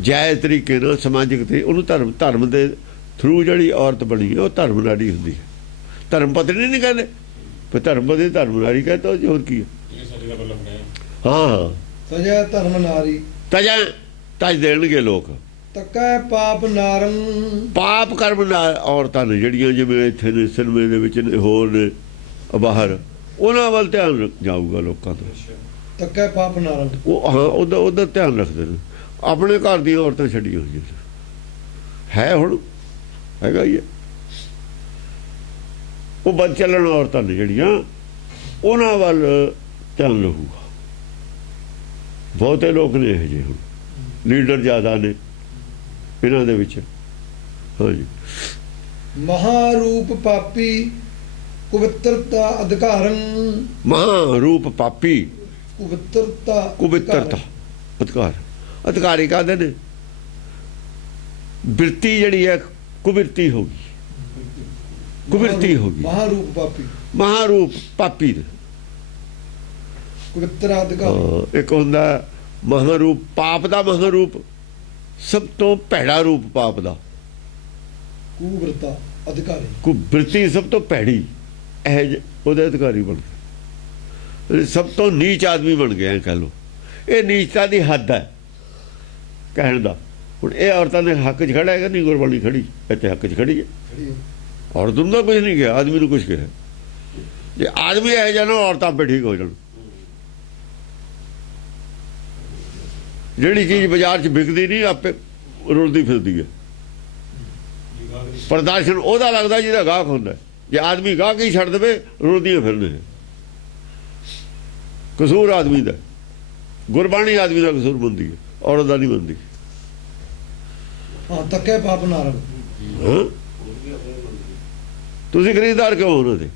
ਜਾਇਜ਼ ਤਰੀਕੇ ਨਾਲ ਸਮਾਜਿਕ ਤੇ ਉਹਨੂੰ ਧਰਮ ਦੇ ਥਰੂ ਜਿਹੜੀ ਔਰਤ ਬਣੀ ਹੈ ਉਹ ਧਰਮ ਨਾਰੀ ਹੁੰਦੀ ਹੈ। ਧਰਮ ਪਤਨੀ ਨਹੀਂ ਕਹਿੰਦੇ, ਪਰ ਧਰਮ ਪਤਨੀ ਧਰਮ ਨਾਰੀ ਕਹਿੰਦੇ। ਉਹ ਹੋਰ ਕੀ ਹੈ? ਹਾਂ, ਤਜੈ ਧਰਮ ਨਾਰੀ ਤਜੈ ਤਜ ਦੇਣਗੇ ਲੋਕ। ਤਕੈ ਪਾਪ ਨਾਰੰ, ਪਾਪ ਕਰਮ ਨਾਲ ਔਰਤਾਂ ਨੇ ਜਿਹੜੀਆਂ, ਜਿਵੇਂ ਇੱਥੇ ਨੇ ਸਿਨੇਮੇ ਦੇ ਵਿੱਚ ਨੇ, ਹੋਰ ਨੇ ਬਾਹਰ, ਉਹਨਾਂ ਵੱਲ ਧਿਆਨ ਜਾਊਗਾ ਲੋਕਾਂ ਦਾ। ਤਕੈ ਪਾਪ ਨਾਰੰ, ਉਹ ਹਾਂ ਉਹਦਾ ਧਿਆਨ ਰੱਖਦੇ ਨੇ। ਆਪਣੇ ਘਰ ਦੀਆਂ ਔਰਤਾਂ ਛੱਡੀਆਂ ਹੋਈਆਂ ਹੈ, ਹੁਣ ਹੈਗਾ ਹੀ ਹੈ। ਉਹ ਬਦ ਚੱਲਣ ਔਰਤਾਂ ਨੇ ਜਿਹੜੀਆਂ, ਉਹਨਾਂ ਵੱਲ ਧਿਆਨ ਰਹੂਗਾ। ਬਹੁਤੇ ਲੋਕ ਨੇ ਇਹੋ ਜਿਹੇ, ਹੁਣ ਲੀਡਰ ਜ਼ਿਆਦਾ ਨੇ ਇਹਨਾਂ ਦੇ ਵਿੱਚ। ਹਾਂਜੀ, ਮਹਾਰੂਪ ਪਾਪੀ ਕੁਵਿੱਤਰਤਾ ਅਧਿਕਾਰੰ। ਮਹਾਰੂਪ ਪਾਪੀ, ਕੁਵਿੱਤਰਤਾ ਅਧਿਕਾਰ। ਅਧਿਕਾਰੀ ਕਾਹਦੇ ਨੇ? ਬਿਰਤੀ ਜਿਹੜੀ ਹੈ ਕੁਬਿਰਤੀ ਹੋ ਗਈ, ਕੁਬਿਰਤੀ ਹੋ ਗਈ। ਮਹਾਰੂਪ ਪਾਪੀ, ਮਹਾਰੂਪ ਪਾਪੀ ਦੇ ਕੁਵਿੱਤਰ ਅਧਿਕਾਰ। ਇੱਕ ਹੁੰਦਾ ਮਹਾਰੂਪ ਪਾਪ ਦਾ, ਮਹਾਰੂਪ ਸਭ ਤੋਂ ਭੈੜਾ ਰੂਪ ਪਾਪ ਦਾ। ਕੁਵਿਰਤਾ ਅਧਿਕਾਰੀ, ਕੁਬਿਰਤੀ ਸਭ ਤੋਂ ਭੈੜੀ, ਇਹ ਉਹਦੇ ਅਧਿਕਾਰੀ ਬਣ ਗਏ। ਸਭ ਤੋਂ ਨੀਚ ਆਦਮੀ ਬਣ ਗਏ ਕਹਿ ਲਓ। ਇਹ ਨੀਚਤਾ ਦੀ ਹੱਦ ਹੈ ਕਹਿਣ ਦਾ। ਹੁਣ ਇਹ ਔਰਤਾਂ ਦੇ ਹੱਕ 'ਚ ਖੜਾ ਹੈਗਾ, ਨਹੀਂ ਗੁਰਬਾਣੀ ਖੜੀ ਇੱਥੇ ਹੱਕ 'ਚ ਖੜੀ ਹੈ। ਔਰਤ ਨੂੰ ਤਾਂ ਕੁਝ ਨਹੀਂ ਕਿਹਾ, ਆਦਮੀ ਨੂੰ ਕੁਝ ਕਿਹਾ। ਜੇ ਆਦਮੀ ਇਹੋ ਜਿਹਾ ਨਾ, ਔਰਤਾਂ ਆਪੇ ਠੀਕ ਹੋ ਜਾਣ। ਜਿਹੜੀ ਚੀਜ਼ ਬਾਜ਼ਾਰ 'ਚ ਵਿਕਦੀ ਨਹੀਂ, ਆਪੇ ਰੁਲਦੀ ਫਿਰਦੀ ਹੈ। ਪ੍ਰਦਰਸ਼ਨ ਉਹਦਾ ਲੱਗਦਾ ਜਿਹਦਾ ਗਾਹਕ ਹੁੰਦਾ। ਜੇ ਆਦਮੀ ਗਾਹਕ ਹੀ ਛੱਡ ਦੇਵੇ, ਰੁਲਦੀਆਂ ਫਿਰਦੇ। ਕਸੂਰ ਆਦਮੀ ਦਾ। ਗੁਰਬਾਣੀ ਆਦਮੀ ਦਾ ਕਸੂਰ ਮੰਨਦੀ ਹੈ, ਔਰਤ ਦਾ ਨਹੀਂ ਮੰਨਦੀ। ਹਾਂ, ਤੱਕੇ ਪਾਪ ਨਾਰੰ। ਤੁਸੀਂ ਖਰੀਦਦਾਰ ਕਿਉਂ ਉਹਨਾਂ ਦੇ?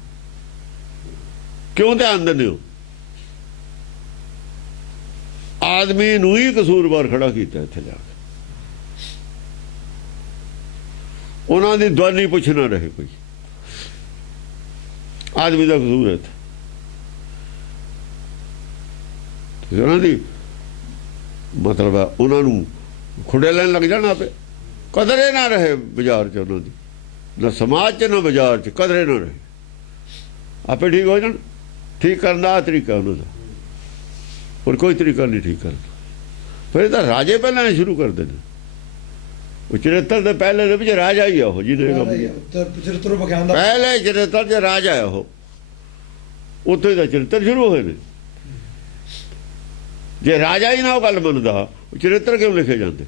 ਕਿਉਂ ਧਿਆਨ ਦਿੰਦੇ ਹੋ? ਆਦਮੀ ਨੂੰ ਹੀ ਕਸੂਰਵਾਰ ਖੜਾ ਕੀਤਾ ਇੱਥੇ ਜਾ ਕੇ। ਉਹਨਾਂ ਦੀ ਦੁਆਨੀ ਪੁੱਛਣਾ ਰਹੇ ਕੋਈ, ਆਦਮੀ ਦਾ ਕਸੂਰ ਹੈ। ਉਹਨਾਂ ਦੀ ਮਤਲਬ ਹੈ ਉਹਨਾਂ ਨੂੰ ਖੁੱਡੇ ਲੈਣ ਲੱਗ ਜਾਣਾ, ਆਪੇ ਕਦਰੇ ਨਾ ਰਹੇ ਬਾਜ਼ਾਰ 'ਚ ਉਹਨਾਂ ਦੀ, ਨਾ ਸਮਾਜ 'ਚ ਨਾ ਬਾਜ਼ਾਰ 'ਚ ਕਦਰੇ ਨਾ ਰਹੇ। ਆਪੇ ਠੀਕ ਹੋ ਜਾਣ। ਠੀਕ ਕਰਨ ਦਾ ਤਰੀਕਾ ਉਹਨਾਂ ਦਾ, ਹੋਰ ਕੋਈ ਤਰੀਕਾ ਨਹੀਂ ਠੀਕ ਕਰਨ। ਫਿਰ ਤਾਂ ਰਾਜੇ ਪਹਿਲਾਂ ਸ਼ੁਰੂ ਕਰਦੇ ਨੇ। ਉਹ ਚਰਿੱਤਰ ਦੇ ਪਹਿਲੇ ਦੇ ਵਿੱਚ ਰਾਜਾ ਹੀ ਆ ਉਹ, ਜਿਹਨੇ ਪਹਿਲੇ ਚਰਿੱਤਰ 'ਚ ਰਾਜਾ ਹੈ ਉਹ, ਉੱਥੇ ਦਾ ਚਰਿੱਤਰ ਸ਼ੁਰੂ ਹੋਏ ਨੇ। ਜੇ ਰਾਜਾ ਹੀ ਨਾ ਉਹ ਗੱਲ ਮੰਨਦਾ, ਉਹ ਚਰਿੱਤਰ ਕਿਉਂ ਲਿਖੇ ਜਾਂਦੇ?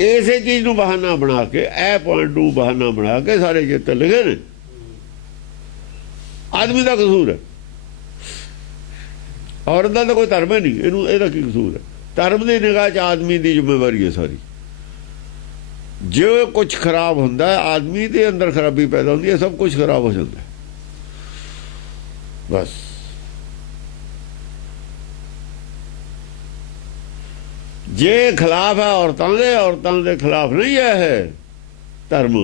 ਇਸੇ ਚੀਜ਼ ਨੂੰ ਬਹਾਨਾ ਬਣਾ ਕੇ, ਇਹ ਪੁਆਇੰਟ ਨੂੰ ਬਹਾਨਾ ਬਣਾ ਕੇ ਸਾਰੇ ਚਰਿੱਤਰ ਲਿਖੇ ਨੇ। ਆਦਮੀ ਦਾ ਕਸੂਰ ਹੈ, ਔਰਤ ਦਾ ਤਾਂ ਕੋਈ ਧਰਮ ਹੀ ਨਹੀਂ। ਇਹਨੂੰ ਇਹਦਾ ਕੀ ਕਸੂਰ ਹੈ? ਧਰਮ ਦੀ ਨਿਗਾਹ 'ਚ ਆਦਮੀ ਦੀ ਜ਼ਿੰਮੇਵਾਰੀ ਹੈ ਸਾਰੀ। ਜੇ ਕੁਝ ਖਰਾਬ ਹੁੰਦਾ, ਆਦਮੀ ਦੇ ਅੰਦਰ ਖਰਾਬੀ ਪੈਦਾ ਹੁੰਦੀ ਹੈ, ਸਭ ਕੁਝ ਖਰਾਬ ਹੋ ਜਾਂਦਾ ਬਸ। जे खिलाफ है औरतों के खिलाफ नहीं है धर्म।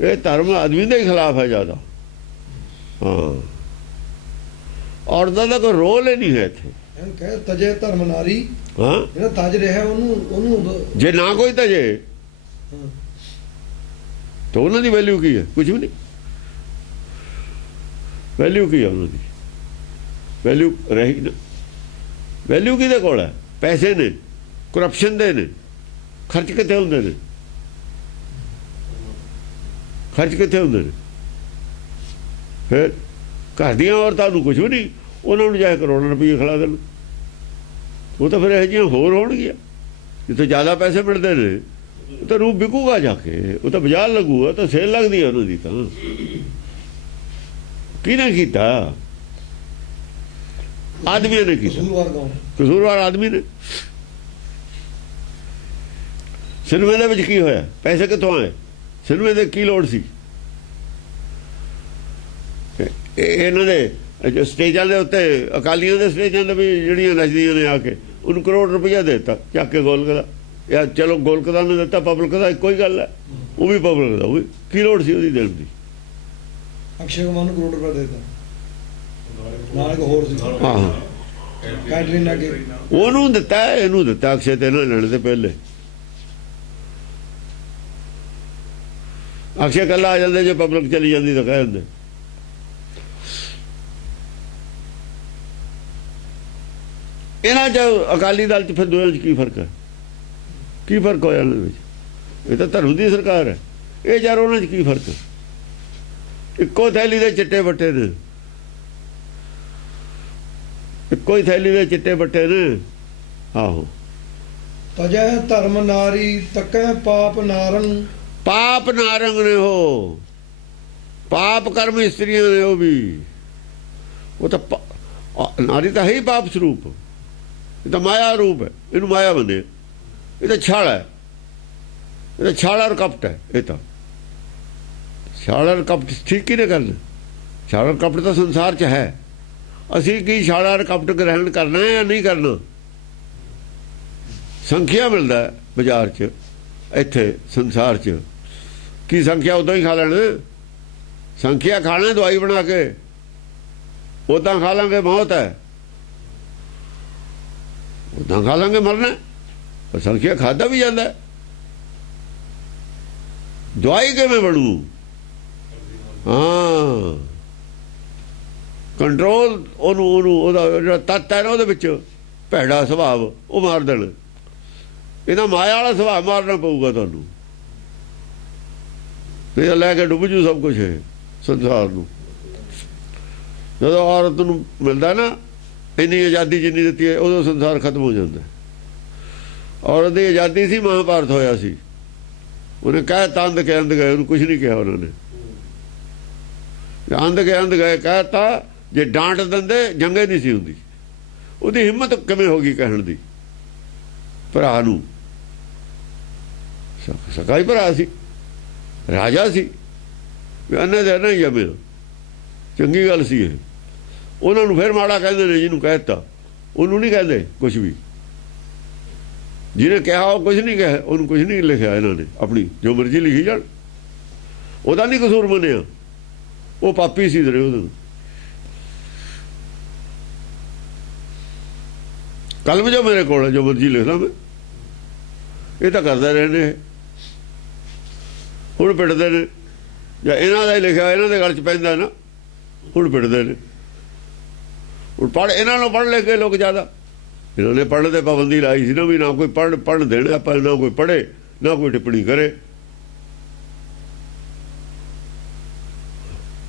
ये धर्म आदमी के खिलाफ है ज़्यादा। हाँ, औरतों का कोई रोल ही नहीं है इत्थे। कहे तजे धर्म नारी। हाँ, ਜਿਹੜਾ ਤਜ ਰਿਹਾ ਉਹਨੂੰ जे ना कोई तजे ਹਾਂ। तो उन्होंने वैल्यू की है? कुछ भी नहीं। वैल्यू की है उन्होंने? वैल्यू रही ना। वैल्यू किहदे कोल है? पैसे ने, करप्शन दे ने। खर्च कित्थे हुंदे ने? खर्च कित्थे हुंदे ने? फिर घर दियां औरतां नूं कुछ भी नहीं, उन्होंने चाहे करोड़ों रुपये खिला देण, वो तो फिर ਇਹੋ ਜਿਹੀਆਂ ਹੋਰ ਹੋਣਗੀਆਂ। जिथे ज़्यादा पैसे मिलते हैं तो रूप बिकूगा जाके, वो तो बाजार लगूगा, तो सेल लगती है उन्होंने। तो किने कीता? आदमी ने कीता। कसूरवार आदमी ने। सिनेमे दे विच की होया? पैसे कित्थों आए? सिनेमे दे की लोड़ सी? इन्हां दे जो स्टेजां दे उत्ते अकालियां दे स्टेजां दे भी ਜਿਹੜੀਆਂ ਨੱਚਦੀਆਂ ਨੇ ਆ ਕੇ ਉਹਨੂੰ ਕਰੋੜ ਰੁਪਇਆ देता ਚੱਕ के गोलकदा। या चलो गोलकदा ने दिता, पब्लिक का एक ही गल है, वो भी पब्लिक का। की लोड़ सी देण दी? अक्षय कुमार ने करोड़ रुपया देता नाल एक होर सी। हां, कैटरीना के ओनू दिता, इनू दिता। अक्षय ते ना लेने ते पहले अक्षय कल्ला आ जांदे, जे पब्लिक चली जांदी तो कह दिंदे। इन्हां च अकाली दल च फिर दोवां च की फर्क है? की फर्क होया इन्हां विच? ये तो धर्म की सरकार है। ये यार उन्हां च की फर्क है? इक्को थैली दे चिट्टे बट्टे ने, इक्को ही थैली दे चिट्टे बट्टे ने। आहो, तजै धर्म नारी तकै पाप नारंग। पाप नारंग ने हो, पाप कर्म स्त्रियां ने वो भी। वो तो नारी तो है ही पाप स्वरूप। ये तो माया रूप है, इनू माया बने। ये तो छाल है, ये तो छाल और कपट है। ये तो छाल और कपट ठीक ही नहीं करना। छाल और कपट तो संसार च है। असी की छाल और कपट ग्रहण करना है या नहीं करना? संख्या मिलता है बाजार च, इत्थे संसार च की संख्या उदों ही खा लेना। संख्या खाना दवाई बना के, उदा खा लेंगे मौत है, उदा खा लेंगे मरना। पर संख्या खादा भी जाता है। दवाई किवें बनू? हाँ, कंट्रोल ओनू तत्त है ना उहदे विच, भैड़ा सुभाव, वो मार देना। इहदा माया वाला सुभाव मारना पऊगा तुहानूं, नहीं तो लैके डुब जू सब कुछ है संसार नूं। जो औरत नूं मिलता ना इन्नी आज़ादी जिन्नी दित्ती है, उदों संसार खत्म हो जाता है। औरत की आज़ादी सी, महाभारत होया सी। उन्हें कहता अंध के अंध गए, उन्हें कुछ नहीं कहा उन्होंने। अंध के अंध गए कहता, जे डांट देंदे जंगे नहीं सी हुंदी। उहदी हिम्मत किवें हो गई कहण दी? भरा नूं, सकाई भरा सी, राजा सी, अन्ने दे नहीं जमे, चंगी गल सी। उन्होंने फिर माड़ा कहते ने, जिन्होंने कहता उन्होंने नहीं कहते कुछ भी। जिन्हें कहा वो कुछ नहीं कहा, उन्होंने कुछ नहीं लिखा। इन्होंने अपनी जो मर्जी लिखी जान, वह नहीं कसूर मनिया, वो पापी सी रहे उदों। कलम जो मेरे को जो मर्जी लिखना मैं, ये तो करते रहने। हुण पिटते ने, या इन्हों का ही लिखा इन्हों के गल च पैंदा ना, हुण पिटते ने। हुण पढ़ इन्हों पढ़ ले के लोग ज़्यादा, इन्होंने पढ़ने पर पाबंदी लाई सी ना, भी ना कोई पढ़ देना, पर ना कोई पढ़े ना कोई टिप्पणी करे।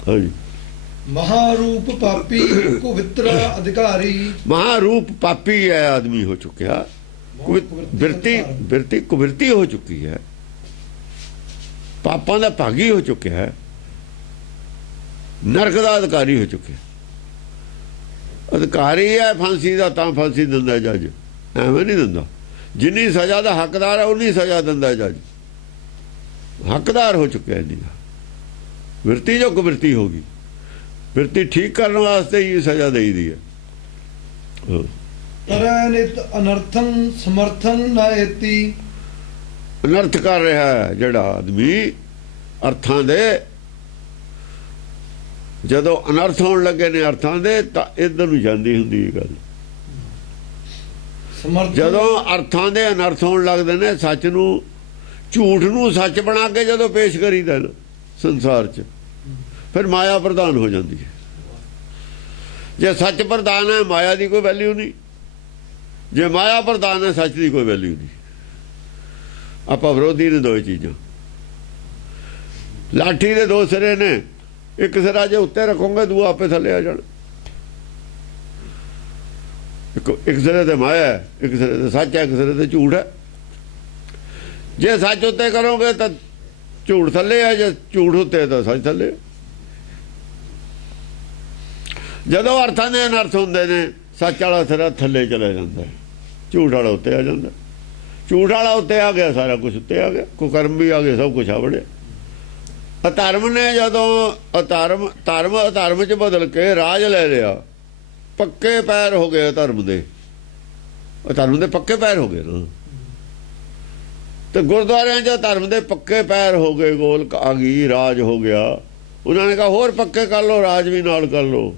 हाँ जी, महारूप पापी कुवित्र अधिकारी। महारूप पापी है आदमी हो चुका, बिरती कुविरती हो चुकी है, पापां दा भागी हो चुका है, नरक दा अधिकारी हो चुके। अधिकारी है फांसी का, तां फांसी दिंदा जज, एवें नहीं दिंदा। जिन्नी सज़ा का हकदार है उन्नी सज़ा दिंदा जज। हकदार हो चुके हैं। विरती जो कुविरती होगी, विरती ठीक करने वास्ते ही सज़ा दी दी है। ਕਰੈ ਨਿਤ ਅਨਰਥੰ ਸਮਰਥੰ ਨਾ ਏਤੀ। ਅਨਰਥ ਕਰ ਰਿਹਾ ਹੈ ਜਿਹੜਾ ਆਦਮੀ ਅਰਥਾਂ ਦੇ, ਜਦੋਂ ਅਨਰਥ ਹੋਣ ਲੱਗੇ ਨੇ ਅਰਥਾਂ ਦੇ ਤਾਂ ਇੱਧਰ ਨੂੰ ਜਾਂਦੀ ਹੁੰਦੀ ਗੱਲ। ਜਦੋਂ ਅਰਥਾਂ ਦੇ ਅਨਰਥ ਹੋਣ ਲੱਗਦੇ ਨੇ, ਸੱਚ ਨੂੰ ਝੂਠ ਨੂੰ ਸੱਚ ਬਣਾ ਕੇ ਜਦੋਂ ਪੇਸ਼ ਕਰੀਦਾ ਨਾ ਸੰਸਾਰ 'ਚ, ਫਿਰ ਮਾਇਆ ਪ੍ਰਧਾਨ ਹੋ ਜਾਂਦੀ ਹੈ। ਜੇ ਸੱਚ ਪ੍ਰਧਾਨ ਹੈ ਮਾਇਆ ਦੀ ਕੋਈ ਵੈਲਿਊ ਨਹੀਂ, ਜੇ ਮਾਇਆ ਪ੍ਰਧਾਨ ਹੈ ਸੱਚ ਦੀ ਕੋਈ ਵੈਲਿਊ ਨਹੀਂ। ਆਪਾਂ ਵਿਰੋਧੀ ਨੇ ਦੋਏ ਚੀਜ਼ਾਂ। ਲਾਠੀ ਦੇ ਦੋ ਸਿਰੇ ਨੇ, ਇੱਕ ਸਿਰਾ ਜੇ ਉੱਤੇ ਰੱਖੋਗੇ ਦੂਆ ਆਪੇ ਥੱਲੇ ਆ ਜਾਣਾ। ਇੱਕ ਸਿਰੇ ਤੇ ਮਾਇਆ ਹੈ, ਇੱਕ ਸਿਰੇ ਤੇ ਸੱਚ ਹੈ, ਇੱਕ ਸਿਰੇ ਤੇ ਝੂਠ ਹੈ। ਜੇ ਸੱਚ ਉੱਤੇ ਕਰੋਗੇ ਤਾਂ ਝੂਠ ਥੱਲੇ ਹੈ, ਜੇ ਝੂਠ ਉੱਤੇ ਤਾਂ ਸੱਚ ਥੱਲੇ। ਜਦੋਂ ਅਰਥਾਂ ਦੇ ਅਨਰਥ ਹੁੰਦੇ ਨੇ, ਸੱਚ ਵਾਲਾ ਸਿਰਾ ਥੱਲੇ ਚਲਾ ਜਾਂਦਾ, ਝੂਠ ਵਾਲਾ ਉੱਤੇ ਆ ਜਾਂਦਾ। ਝੂਠ ਵਾਲਾ ਉੱਤੇ ਆ ਗਿਆ, ਸਾਰਾ ਕੁਝ ਉੱਤੇ ਆ ਗਿਆ, ਕੁਕਰਮ ਵੀ ਆ ਗਿਆ, ਸਭ ਕੁਝ ਆ ਵੜਿਆ। ਅਧਰਮ ਨੇ ਜਦੋਂ ਧਰਮ ਅਧਰਮ 'ਚ ਬਦਲ ਕੇ ਰਾਜ ਲੈ ਲਿਆ, ਪੱਕੇ ਪੈਰ ਹੋ ਗਏ ਧਰਮ ਦੇ, ਧਰਮ ਦੇ ਪੱਕੇ ਪੈਰ ਹੋ ਗਏ ਨਾ। ਤੇ ਗੁਰਦੁਆਰਿਆਂ 'ਚ ਧਰਮ ਦੇ ਪੱਕੇ ਪੈਰ ਹੋ ਗਏ, ਗੋਲਕ ਆ ਗਈ, ਰਾਜ ਹੋ ਗਿਆ। ਉਹਨਾਂ ਨੇ ਕਿਹਾ ਹੋਰ ਪੱਕੇ ਕਰ ਲਓ, ਰਾਜ ਵੀ ਨਾਲ ਕਰ ਲਓ।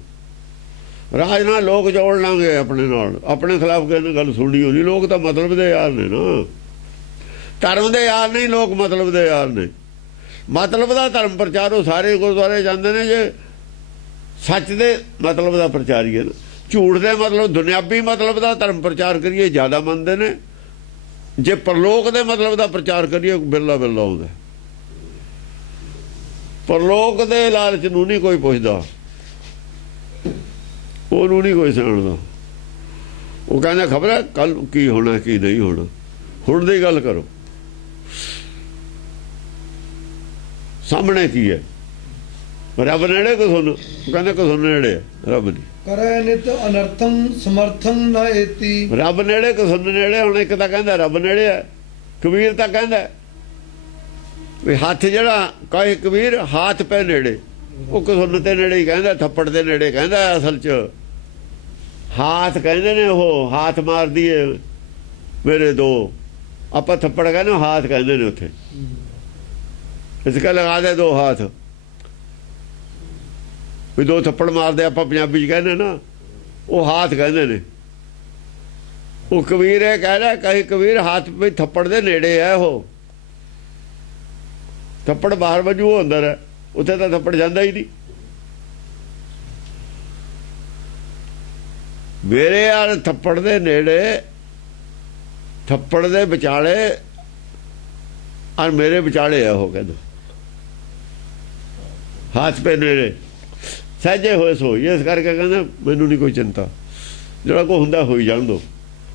ਰਾਜ ਨਾਲ ਲੋਕ ਜੋੜ ਲਾਂਗੇ ਆਪਣੇ ਨਾਲ, ਆਪਣੇ ਖਿਲਾਫ ਕਿਸੇ ਗੱਲ ਸੁਣੀ ਹੋਣੀ। ਲੋਕ ਤਾਂ ਮਤਲਬ ਦੇ ਯਾਰ ਨੇ ਨਾ, ਧਰਮ ਦੇ ਯਾਰ ਨਹੀਂ, ਲੋਕ ਮਤਲਬ ਦੇ ਯਾਰ ਨੇ। ਮਤਲਬ ਦਾ ਧਰਮ ਪ੍ਰਚਾਰ ਉਹ ਸਾਰੇ ਗੁਰਦੁਆਰੇ ਜਾਂਦੇ ਨੇ ਜੇ ਸੱਚ ਦੇ ਮਤਲਬ ਦਾ ਪ੍ਰਚਾਰੀਏ ਨਾ। ਝੂਠ ਦੇ ਮਤਲਬ ਦੁਨਿਆਵੀ ਮਤਲਬ ਦਾ ਧਰਮ ਪ੍ਰਚਾਰ ਕਰੀਏ ਜ਼ਿਆਦਾ ਮੰਨਦੇ ਨੇ, ਜੇ ਪਰਲੋਕ ਦੇ ਮਤਲਬ ਦਾ ਪ੍ਰਚਾਰ ਕਰੀਏ ਬਿਰਲਾ ਬਿਰਲਾ ਆਉਂਦਾ। ਪਰਲੋਕ ਦੇ ਲਾਲਚ ਨੂੰ ਨਹੀਂ ਕੋਈ ਪੁੱਛਦਾ, ਉਹਨੂੰ ਨਹੀਂ ਕੋਈ ਸੁਣਦਾ। ਉਹ ਕਹਿੰਦਾ ਖਬਰ ਹੈ ਕੱਲ ਕੀ ਹੋਣਾ ਕੀ ਨਹੀਂ ਹੋਣਾ, ਹੁਣ ਦੀ ਗੱਲ ਕਰੋ, ਸਾਹਮਣੇ ਕੀ ਹੈ। ਰੱਬ ਨੇੜੇ ਕੋ ਸੁਣ, ਕਹਿੰਦਾ ਕੋ ਸੁਣ ਨੇੜੇ ਰੱਬ ਨਹੀਂ। ਕਰੈ ਨਿਤ ਅਨਰਥੰ ਸਮਰਥੰ ਨਾ ਏਤੀ। ਰੱਬ ਨੇੜੇ ਕੋ ਸੁਣ ਨੇੜੇ। ਹੁਣ ਇੱਕ ਤਾਂ ਕਹਿੰਦਾ ਰੱਬ ਨੇੜੇ ਹੈ, ਕਬੀਰ ਤਾਂ ਕਹਿੰਦਾ ਵੀ ਹੱਥ ਜਿਹੜਾ ਕਹੇ ਕਬੀਰ ਹੱਥ ਪੈ ਨੇੜੇ, ਉਹ ਕਸੁੰਨ ਤੇ ਨੇੜੇ ਹੀ ਕਹਿੰਦਾ, ਥੱਪੜ ਦੇ ਨੇੜੇ ਕਹਿੰਦਾ। ਅਸਲ 'ਚ ਹੱਥ ਕਹਿੰਦੇ ਨੇ, ਉਹ ਹੱਥ ਮਾਰਦੀ ਏ ਮੇਰੇ ਦੋ, ਆਪਾਂ ਥੱਪੜ ਕਹਿੰਦੇ ਹੱਥ ਕਹਿੰਦੇ ਨੇ ਉੱਥੇ। ਇਸ ਕਾ ਲਗਾ ਦੇ ਦੋ ਹੱਥ, ਵੀ ਦੋ ਥੱਪੜ ਮਾਰਦੇ ਆਪਾਂ ਪੰਜਾਬੀ 'ਚ ਕਹਿੰਦੇ ਨਾ, ਉਹ ਹੱਥ ਕਹਿੰਦੇ ਨੇ। ਉਹ ਕਬੀਰ ਇਹ ਕਹਿ ਰਿਹਾ ਕਹੇ ਕਬੀਰ ਹੱਥ ਵੀ ਥੱਪੜ ਦੇ ਨੇੜੇ ਹੈ। ਉਹ ਥੱਪੜ ਬਾਹਰ ਵਜੂ ਉਹ ਅੰਦਰ ਹੈ, ਉੱਥੇ ਤਾਂ ਥੱਪੜ ਜਾਂਦਾ ਹੀ ਨਹੀਂ। ਮੇਰੇ ਯਾਰ ਥੱਪੜ ਦੇ ਨੇੜੇ, ਥੱਪੜ ਦੇ ਵਿਚਾਲੇ ਔਰ ਮੇਰੇ ਵਿਚਾਲੇ ਆ। ਉਹ ਕਹਿੰਦਾ ਹੱਥ ਪੇ ਨੇੜੇ ਸਹਿਜੇ ਹੋਏ ਸੋਈ। ਇਸ ਕਰਕੇ ਕਹਿੰਦਾ ਮੈਨੂੰ ਨਹੀਂ ਕੋਈ ਚਿੰਤਾ, ਜਿਹੜਾ ਕੋ ਹੁੰਦਾ ਹੋਈ ਜਾਣ ਦੋ।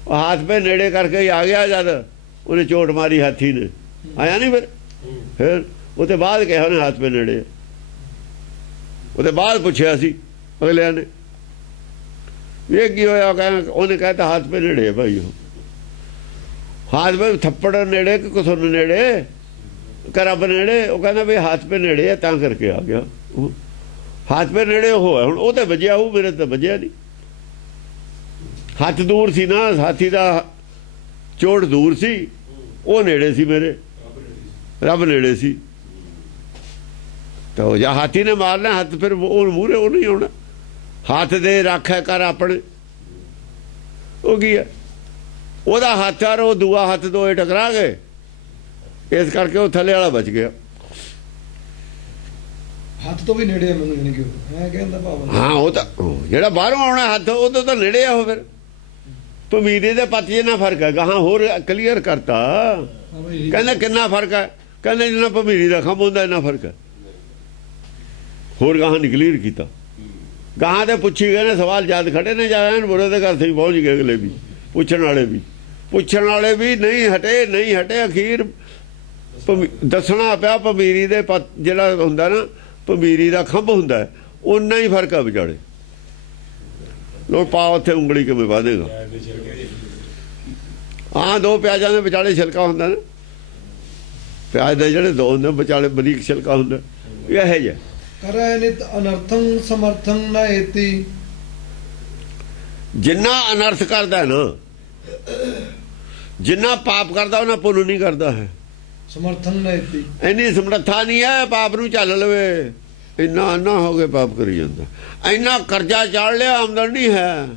ਉਹ ਹੱਥ ਪੇ ਨੇੜੇ ਕਰਕੇ ਹੀ ਆ ਗਿਆ, ਜਦ ਉਹਨੇ ਚੋਟ ਮਾਰੀ ਹਾਥੀ ਨੇ, ਆਇਆ ਨਹੀਂ। ਫਿਰ ਉਹਦੇ ਬਾਅਦ ਕਿਹਾ ਉਹਨੇ ਹੱਥ ਪੇ ਨੇੜੇ। ਉਹਦੇ ਬਾਅਦ ਪੁੱਛਿਆ ਸੀ ਅਗਲਿਆਂ ਨੇ ਇਹ ਕੀ ਹੋਇਆ, ਕਹਿੰਦਾ ਉਹਨੇ ਕਹਿਤਾ ਹੱਥ ਪੇ ਨੇੜੇ ਭਾਈ। ਉਹ ਹੱਥ ਪੇ ਥੱਪੜ ਨੇੜੇ ਕਿ ਕਸੁੰਨ ਨੇੜੇ ਕਿ ਰੱਬ ਨੇੜੇ। ਉਹ ਕਹਿੰਦਾ ਵੀ ਹੱਥ ਪੇ ਨੇੜੇ ਹੈ ਤਾਂ ਕਰਕੇ ਆ ਗਿਆ। ਹੱਥ ਪੇ ਨੇੜੇ ਉਹ ਹੈ, ਹੁਣ ਉਹ ਤੇ ਵੱਜਿਆ, ਉਹ ਮੇਰੇ ਤੇ ਵੱਜਿਆ ਨਹੀਂ। ਹੱਥ ਦੂਰ ਸੀ ਨਾ, ਹਾਥੀ ਦਾ ਚੋਟ ਦੂਰ ਸੀ, ਉਹ ਨੇੜੇ ਸੀ ਮੇਰੇ, ਰੱਬ ਨੇੜੇ ਸੀ। ਤਾਂ ਜਾਂ ਹਾਥੀ ਨੇ ਮਾਰਨਾ ਹੱਥ, ਫਿਰ ਉਹ ਮੂਹਰੇ ਉਹ ਨਹੀਂ ਆਉਣਾ। ਹੱਥ ਦੇ ਰਾਖਿਆ ਕਰ ਆਪਣੇ। ਉਹ ਕੀ ਹੈ, ਉਹਦਾ ਹੱਥ ਆ, ਉਹ ਦੂਆ ਹੱਥ ਦੋਏ ਟਕਰਾ ਗਏ, ਇਸ ਕਰਕੇ ਉਹ ਥੱਲੇ ਵਾਲਾ ਬਚ ਗਿਆ। ਹੱਥ ਤੋਂ ਵੀ ਨੇੜੇ ਆ ਮੈਨੂੰ, ਜਾਨੀ ਕਿ ਮੈਂ ਕਹਿੰਦਾ ਭਾਵ। ਹਾਂ ਉਹ ਤਾਂ ਜਿਹੜਾ ਬਾਹਰੋਂ ਆਉਣਾ ਹੱਥ, ਉਹ ਤਾਂ ਨੇੜੇ ਆ। ਉਹ ਫਿਰ ਭਮੀਰੇ ਦੇ ਪੱਤ ਜਿੰਨਾ ਫਰਕ ਹੈ। ਗਾਹਾਂ ਹੋਰ ਕਲੀਅਰ ਕਰਤਾ, ਕਹਿੰਦਾ ਕਿੰਨਾ ਫਰਕ ਹੈ, ਕਹਿੰਦਾ ਜਿੰਨਾ ਭਮੀਰੀ ਦਾ ਖੰਭ ਹੁੰਦਾ ਇੰਨਾ ਫਰਕ ਹੈ। ਹੋਰ ਗਾਹਾਂ ਨਹੀਂ ਕਲੀਅਰ ਕੀਤਾ। ਗਾਹਾਂ ਤੇ ਪੁੱਛੀ ਗਏ ਨੇ, ਸਵਾਲ ਯਾਦ ਖੜੇ ਨੇ, ਜਾਣ ਬੁਰੇ ਦੇ ਘਰ ਤੇ ਪਹੁੰਚ ਗਏ। ਅਗਲੇ ਵੀ ਪੁੱਛਣ ਵਾਲੇ ਵੀ ਨਹੀਂ ਹਟੇ। ਅਖੀਰ ਦੱਸਣਾ ਪਿਆ ਭਮੀਰੀ ਦੇ ਪੱਤ ਜਿਹੜਾ ਹੁੰਦਾ ਨਾ, ਭਮੀਰੀ ਦਾ ਖੰਭ ਹੁੰਦਾ, ਓਨਾ ਹੀ ਫਰਕ ਹੈ ਵਿਚਾਲੇ। ਲੋਕ ਪਾ ਉੱਥੇ ਉਂਗਲੀ ਕਿਵੇਂ ਪਾ ਦੇਗਾ। ਹਾਂ ਦੋ ਪਿਆਜ਼ਾਂ ਦੇ ਵਿਚਾਲੇ ਛਿਲਕਾ ਹੁੰਦਾ ਨਾ, ਪਿਆਜ਼ ਦੇ ਜਿਹੜੇ ਦੋ ਹੁੰਦੇ ਵਿਚਾਲੇ ਬਰੀਕ ਛਿਲਕਾ ਹੁੰਦਾ, ਇਹ ਜਿਹਾ। ਕਰੈ ਨਿਤ ਅਨਰਥੰ ਸਮਰਥੰ ਨਾ ਏਤੀ। ਜਿੰਨਾ ਅਨਰਥ ਕਰਦਾ ਨਾ, ਜਿੰਨਾ ਪਾਪ ਕਰਦਾ ਉਹਨਾਂ ਪੁੰਨ ਨਹੀਂ ਕਰਦਾ ਹੈ। ਸਮਰਥਨ ਨਹੀਂ, ਇੰਨੀ ਸਮਰੱਥਾ ਨਹੀਂ ਹੈ ਪਾਪ ਨੂੰ ਝੱਲ ਲਵੇ। ਇੰਨਾ ਅੰਨਾ ਹੋ ਕੇ ਪਾਪ ਕਰੀ ਜਾਂਦਾ। ਇੰਨਾ ਕਰਜ਼ਾ ਚਾੜ ਲਿਆ, ਆਮਦਨ ਨਹੀਂ ਹੈ,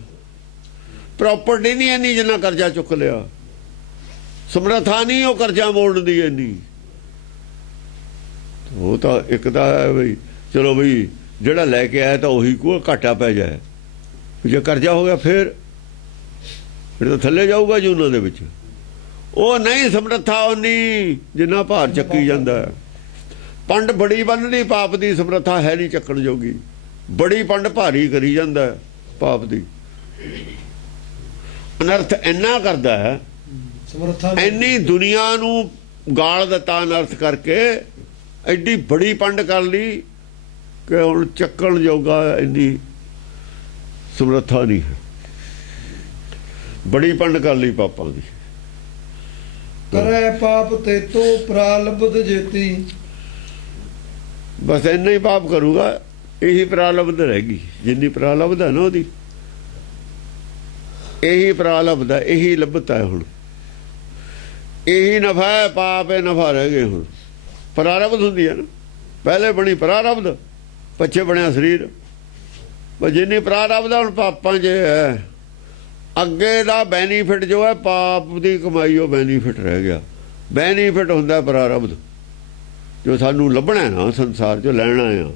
ਪ੍ਰਾਪਰਟੀ ਨਹੀਂ ਇੰਨੀ ਜਿੰਨਾ ਕਰਜ਼ਾ ਚੁੱਕ ਲਿਆ। ਸਮਰੱਥਾ ਨਹੀਂ ਉਹ ਕਰਜ਼ਾ ਮੋੜਨ ਦੀ ਇੰਨੀ। ਉਹ ਤਾਂ ਇੱਕ ਤਾਂ ਹੈ ਬਈ ਚਲੋ ਬਈ ਜਿਹੜਾ ਲੈ ਕੇ ਆਇਆ ਤਾਂ ਉਹੀ ਕੋ ਘਾਟਾ ਪੈ ਜਾਏ। ਜੇ ਕਰਜ਼ਾ ਹੋ ਗਿਆ ਫਿਰ ਤਾਂ ਥੱਲੇ ਜਾਊਗਾ ਜੀ ਉਹਨਾਂ ਦੇ ਵਿੱਚ। ਉਹ ਨਹੀਂ ਸਮਰੱਥਾ ਉਨੀ ਜਿੰਨਾ ਭਾਰ ਚੱਕੀ ਜਾਂਦਾ। ਪੰਡ ਬੜੀ ਬੰਨਣੀ ਪਾਪ ਦੀ, ਸਮਰੱਥਾ ਹੈ ਨਹੀਂ ਚੱਕਣ ਜੋਗੀ। ਬੜੀ ਪੰਡ ਭਾਰੀ ਕਰੀ ਜਾਂਦਾ ਪਾਪ ਦੀ। ਅਨਰਥ ਇੰਨਾ ਕਰਦਾ ਹੈ, ਸਮਰੱਥਾ ਇੰਨੀ ਦੁਨੀਆ ਨੂੰ ਗਾਲ ਦਿੱਤਾ ਅਨਰਥ ਕਰਕੇ। ਐਡੀ ਬੜੀ ਪੰਡ ਕਰ ਲਈ ਕਿ ਹੁਣ ਚੱਕਣ ਜੋਗਾ ਇੰਨੀ ਸਮਰੱਥਾ ਨਹੀਂ ਹੈ। ਬੜੀ ਪੰਡ ਕਰ ਲਈ ਪਾਪਾਂ ਦੀ। ਕਰੇ ਪਾਪ ਤੇ ਤੋ ਪ੍ਰਾਲਬਧ ਜੇਤੀ। ਬਸ ਇੰਨਾ ਹੀ ਪਾਪ ਕਰੂਗਾ, ਇਹੀ ਪ੍ਰਾਲਬਧ ਰਹੇਗੀ। ਜਿੰਨੀ ਪ੍ਰਾਲਬਧ ਹੈ ਨਾ ਉਹਦੀ, ਇਹੀ ਪ੍ਰਾਲਬਧ ਹੈ, ਇਹੀ ਲੱਭਤਾ ਹੈ। ਹੁਣ ਇਹੀ ਨਫਾ ਹੈ, ਪਾਪ ਹੈ ਨਫਾ ਰਹਿ ਗਏ। ਹੁਣ ਪ੍ਰਾਰਬਧ ਹੁੰਦੀ ਹੈ ਨਾ, ਪਹਿਲੇ ਬਣੀ ਪ੍ਰਾਰਬਧ, ਪੱਛੇ ਬਣਿਆ ਸਰੀਰ। ਪਰ ਜਿੰਨੀ ਪ੍ਰਾਰਬਧ ਹੁਣ ਪਾਪਾਂ 'ਚ ਹੈ, ਅੱਗੇ ਦਾ ਬੈਨੀਫਿਟ ਜੋ ਹੈ ਪਾਪ ਦੀ ਕਮਾਈ, ਉਹ ਬੈਨੀਫਿਟ ਰਹਿ ਗਿਆ। ਬੈਨੀਫਿਟ ਹੁੰਦਾ ਪ੍ਰਾਰਬਧ ਜੋ ਸਾਨੂੰ ਲੱਭਣਾ ਨਾ ਸੰਸਾਰ 'ਚੋਂ ਲੈਣਾ ਆ।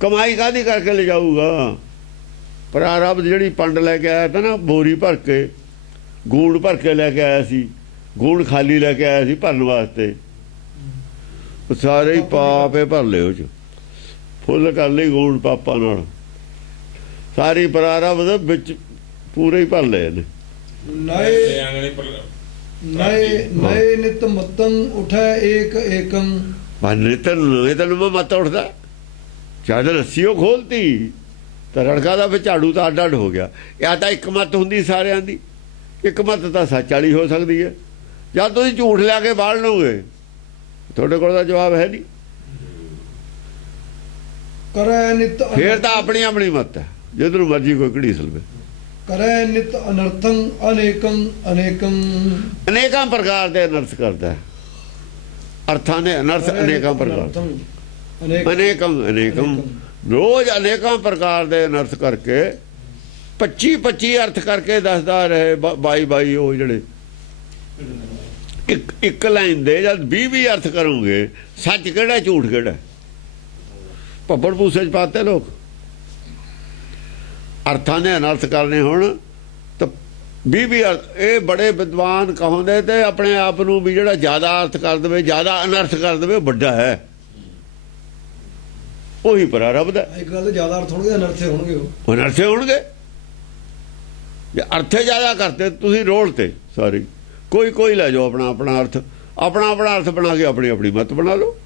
ਕਮਾਈ ਕਾਹਦੀ ਕਰਕੇ ਲਿਜਾਊਗਾ? ਪ੍ਰਾਰਬਧ ਜਿਹੜੀ ਪੰਡ ਲੈ ਕੇ ਆਇਆ ਤਾਂ ਨਾ, ਬੋਰੀ ਭਰ ਕੇ, ਗੂੜ ਭਰ ਕੇ ਲੈ ਕੇ ਆਇਆ ਸੀ। ਗੂੜ ਖਾਲੀ ਲੈ ਕੇ ਆਇਆ ਸੀ ਭਰਨ ਵਾਸਤੇ। ਸਾਰੇ ਹੀ ਪਾਪੇ ਭਰ ਲਏ ਉਹ 'ਚ, ਫੁੱਲ ਕਰ ਲਈ ਗੂੜ ਪਾਪਾਂ ਨਾਲ। ਸਾਰੀ ਪ੍ਰਾਰਬਧ ਵਿੱਚ ਪੂਰੇ ਹੀ ਭਰ ਲਏ ਨੇ। ਨਏ ਨਿਤ ਮਤੰ ਉਠੈ ਏਕ ਏਕੰ। ਨਿਤਨ ਮਤ ਉੱਠਦਾ। ਜਦ ਰੱਸੀਓ ਖੋਲਤੀ ਤਾਂ ਰੜਕਾ ਦਾ ਫਿਰ ਝਾੜੂ ਤਾਂ ਅੱਡ ਅੱਡ ਹੋ ਗਿਆ। ਜਾਂ ਤਾਂ ਇੱਕ ਮਤ ਹੁੰਦੀ ਸਾਰਿਆਂ ਦੀ, ਇੱਕ ਮਤ ਤਾਂ ਸੱਚ ਵਾਲੀ ਹੋ ਸਕਦੀ ਹੈ। ਜਦ ਤੁਸੀਂ ਝੂਠ ਲਿਆ ਕੇ ਬਾੜ ਲਓਗੇ, ਤੁਹਾਡੇ ਕੋਲ ਤਾਂ ਜਵਾਬ ਹੈ ਨਹੀਂ। ਕਰੈ ਨਿਤ, ਫੇਰ ਤਾਂ ਆਪਣੀ ਆਪਣੀ ਮਤ ਹੈ, ਜਿੱਧਰ ਮਰਜੀ ਕੋਈ ਘੜੀਸ ਲਵੇ। ਕਰੈ ਨਿਤ ਅਨਰਥੰ ਅਨੇਕੰ ਅਨੇਕੰ। ਅਨੇਕਾਂ ਪ੍ਰਕਾਰ ਦੇ ਅਨਰਥ ਕਰਦਾ। ਅਰਥਾਂ ਨੇ ਅਨਰਥ ਅਨੇਕਾਂ ਪ੍ਰਕਾਰ, ਅਨੇਕੰ ਅਨੇਕੰ। ਰੋਜ਼ ਅਨੇਕਾਂ ਪ੍ਰਕਾਰ ਦੇ ਅਨਰਥ ਕਰਕੇ 25 ਅਰਥ ਕਰਕੇ ਦੱਸਦਾ ਰਹੇ। 22 ਉਹ ਜਿਹੜੇ ਇੱਕ ਲਾਈਨ ਦੇ ਜਦ 20 ਅਰਥ ਕਰੋਗੇ, ਸੱਚ ਕਿਹੜਾ ਝੂਠ ਕਿਹੜਾ? ਭੱਬੜ ਭੂਸੇ 'ਚ ਪਾਤੇ ਲੋਕ। ਅਰਥਾਂ ਨੇ ਅਨਰਥ ਕਰਨੇ ਹੁਣ ਤਾਂ 20 ਅਰਥ। ਇਹ ਬੜੇ ਵਿਦਵਾਨ ਕਹਾਉਂਦੇ ਤੇ ਆਪਣੇ ਆਪ ਨੂੰ ਵੀ ਜਿਹੜਾ ਜ਼ਿਆਦਾ ਅਰਥ ਕਰ ਦੇਵੇ, ਜ਼ਿਆਦਾ ਅਨਰਥ ਕਰ ਦੇਵੇ, ਉਹ ਵੱਡਾ ਹੈ। ਉਹੀ ਪ੍ਰਾਰਬਧ ਹੈ। ਇੱਕ ਗੱਲ ਜ਼ਿਆਦਾ ਅਰਥ ਹੋਣਗੇ, ਅਨਰਥੇ ਹੋਣਗੇ। ਉਹ ਅਨਰਥੇ ਹੋਣਗੇ। ਜੇ ਅਰਥੇ ਜ਼ਿਆਦਾ ਕਰਤੇ ਤੁਸੀਂ ਰੋਲ ਤੇ ਸਾਰੀ, ਕੋਈ ਲੈ ਜਾਓ ਆਪਣਾ ਆਪਣਾ ਅਰਥ, ਆਪਣਾ ਅਰਥ ਬਣਾ ਕੇ ਆਪਣੀ ਆਪਣੀ ਮਤ ਬਣਾ ਲਓ।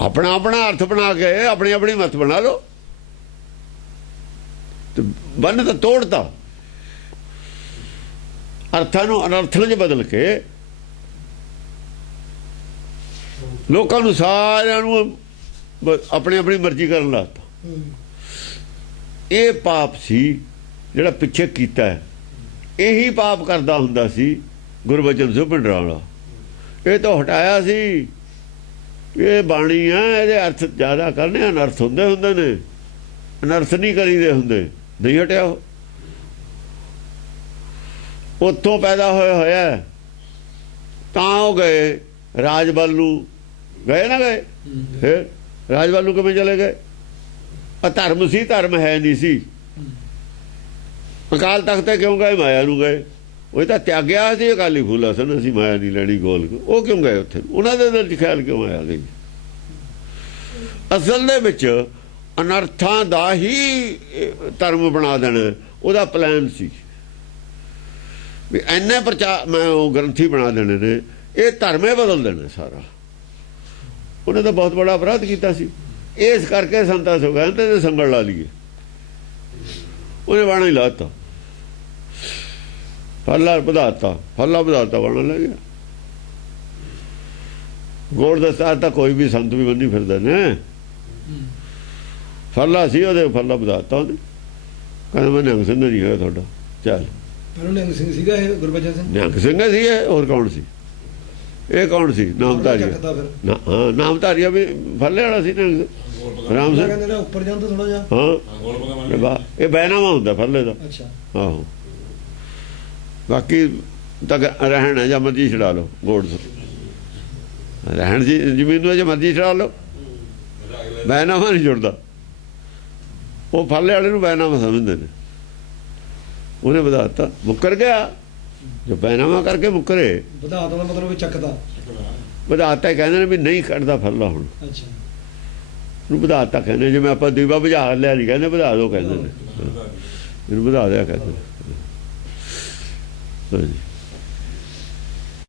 ਆਪਣਾ ਅਰਥ ਬਣਾ ਕੇ ਆਪਣੀ ਆਪਣੀ ਮਤ ਬਣਾ ਲਓ। ਤੇ ਬੰਨ ਤਾਂ ਤੋੜਤਾ, ਅਰਥਾਂ ਨੂੰ ਅਨਰਥਾਂ 'ਚ ਬਦਲ ਕੇ ਲੋਕਾਂ ਨੂੰ ਸਾਰਿਆਂ ਨੂੰ ਆਪਣੀ ਆਪਣੀ ਮਰਜ਼ੀ ਕਰਨ ਲਾਤਾ। ਇਹ ਪਾਪ ਸੀ ਜਿਹੜਾ ਪਿੱਛੇ ਕੀਤਾ ਹੈ। ਇਹੀ ਪਾਪ ਕਰਦਾ ਹੁੰਦਾ ਸੀ ਗੁਰਬਚਨ ਸਿੰਘ ਭਿੰਡਰਾਂ। ਇਹ ਤਾਂ ਹਟਾਇਆ ਸੀ। ਇਹ ਬਾਣੀ ਆ, ਇਹਦੇ ਅਰਥ ਜ਼ਿਆਦਾ ਕਰਨੇ, ਅਨਰਥ ਹੁੰਦੇ ਨੇ, ਅਨਰਥ ਨਹੀਂ ਕਰੀਦੇ ਹੁੰਦੇ। ਨਹੀਂ ਹਟਿਆ। ਉੱਥੋਂ ਪੈਦਾ ਹੋਇਆ ਤਾਂ ਉਹ ਗਏ ਰਾਜ ਵੱਲ ਨੂੰ। ਗਏ ਨਾ ਗਏ, ਫਿਰ ਰਾਜ ਵੱਲ ਨੂੰ ਕਿਵੇਂ ਚਲੇ ਗਏ? ਅਧਰਮ ਸੀ, ਧਰਮ ਹੈ ਨਹੀਂ ਸੀ। ਅਕਾਲ ਤਖਤ ਤੇ ਕਿਉਂ ਗਏ? ਮਾਇਆ ਨੂੰ ਗਏ। ਉਹ ਤਾਂ ਤਿਆਗਿਆ ਸੀ ਅਕਾਲੀ ਫੂਲਾ ਸਨ, ਅਸੀਂ ਮਾਇਆ ਨਹੀਂ ਲੈਣੀ ਗੋਲ। ਉਹ ਕਿਉਂ ਗਏ ਉੱਥੇ? ਉਹਨਾਂ ਦੇ ਦਿਲ 'ਚ ਖਿਆਲ ਕਿਉਂ ਆਇਆ ਗਈ? ਅਸਲ ਦੇ ਵਿੱਚ ਅਨਰਥਾਂ ਦਾ ਹੀ ਧਰਮ ਬਣਾ ਦੇਣਾ ਉਹਦਾ ਪਲਾਨ ਸੀ। ਵੀ ਇੰਨੇ ਪ੍ਰਚਾਰ ਮੈਂ ਉਹ ਗ੍ਰੰਥੀ ਬਣਾ ਦੇਣੇ ਨੇ, ਇਹ ਧਰਮੇ ਬਦਲ ਦੇਣਾ ਸਾਰਾ। ਉਹਨੇ ਤਾਂ ਬਹੁਤ ਬੜਾ ਅਪਰਾਧ ਕੀਤਾ ਸੀ। ਇਸ ਕਰਕੇ ਸੰਤਾਂ ਸੋ ਕਹਿੰਦੇ ਤੇ ਸੰਗਲ ਲਾ ਲਈਏ। ਉਹਨੇ ਬਾਣਾ ਹੀ ਲਾਤਾ, ਫੱਲਾ ਵਧਾਤਾ ਬਾਣਾ ਲੈ ਗਿਆ। ਗੋੜ ਦਸਤਾਰ ਤਾਂ ਕੋਈ ਵੀ ਸੰਤ ਵੀ ਬੰਨੀ ਫਿਰਦੇ ਨੇ। ਫੱਲਾ ਸੀ ਉਹਦੇ, ਫੱਲਾ ਵਧਾਤਾ ਉਹਨੇ। ਕਹਿੰਦਾ ਮੈਂ ਨਿਹੰਗ ਸਿੰਘ ਨਹੀਂ ਹੈਗਾ ਤੁਹਾਡਾ। ਚੱਲ ਪਹਿਲਾਂ ਨਿਹੰਗ ਸਿੰਘ ਸੀਗਾ ਇਹ ਗੁਰਬਚਨ ਸਿੰਘ? ਨਿਹੰਗ ਸਿੰਘ ਸੀ ਇਹ, ਹੋਰ ਕੌਣ ਸੀ? ਇਹ ਕੌਣ ਸੀ? ਨਾਮਧਾਰੀਆ। ਨਾ ਹਾਂ, ਨਾਮਧਾਰੀਆ ਵੀ ਫੱਲੇ ਵਾਲਾ ਸੀ ਨਿਹੰਗ ਰਾਮ ਸਿੰਘ। ਕਹਿੰਦੇ ਨੇ ਉੱਪਰ ਜਾਂਦਾ ਥੋੜਾ ਜਿਹਾ। ਹਾਂ, ਇਹ ਬੈਨਾਮਾ ਹੁੰਦਾ ਫੱਲੇ ਦਾ। ਅੱਛਾ, ਆਹੋ, ਬਾਕੀ ਤਾਂ ਰਹਿਣ ਹੈ ਜਾਂ ਮਰਜ਼ੀ ਛਡਾ ਲਓ, ਗੋਡ ਰਹਿਣ ਜੀ ਜ਼ਮੀਨ ਨੂੰ ਜਾਂ ਮਰਜ਼ੀ ਛਡਾ ਲਓ, ਬੈਨਾਮਾ ਨਹੀਂ ਜੁੜਦਾ। ਉਹ ਫੱਲੇ ਵਾਲੇ ਨੂੰ ਬੈਨਾਮਾ ਸਮਝਦੇ ਨੇ। ਉਹਨੇ ਵਧਾਤਾ, ਮੁੱਕਰ ਗਿਆ ਜੋ ਬੈਨਾਮਾ ਕਰਕੇ ਮੁੱਕਰੇ। ਵਧਾਤਾ ਦਾ ਮਤਲਬ ਚੱਕਦਾ, ਵਧਾਤਾ ਕਹਿੰਦੇ ਨੇ ਵੀ ਨਹੀਂ ਕੱਢਦਾ ਫੱਲਾ ਹੁਣ। ਅੱਛਾ, ਇਹਨੂੰ ਵਧਾਤਾ ਕਹਿੰਦੇ, ਜਿਵੇਂ ਆਪਾਂ ਦੀਵਾ ਬੁਝਾ ਲਿਆ ਨਹੀਂ ਕਹਿੰਦੇ, ਵਧਾ ਦਿਓ ਕਹਿੰਦੇ ਨੇ, ਇਹਨੂੰ ਵਧਾ ਦਿਆ ਕਹਿੰਦੇ। ਹਾਂਜੀ।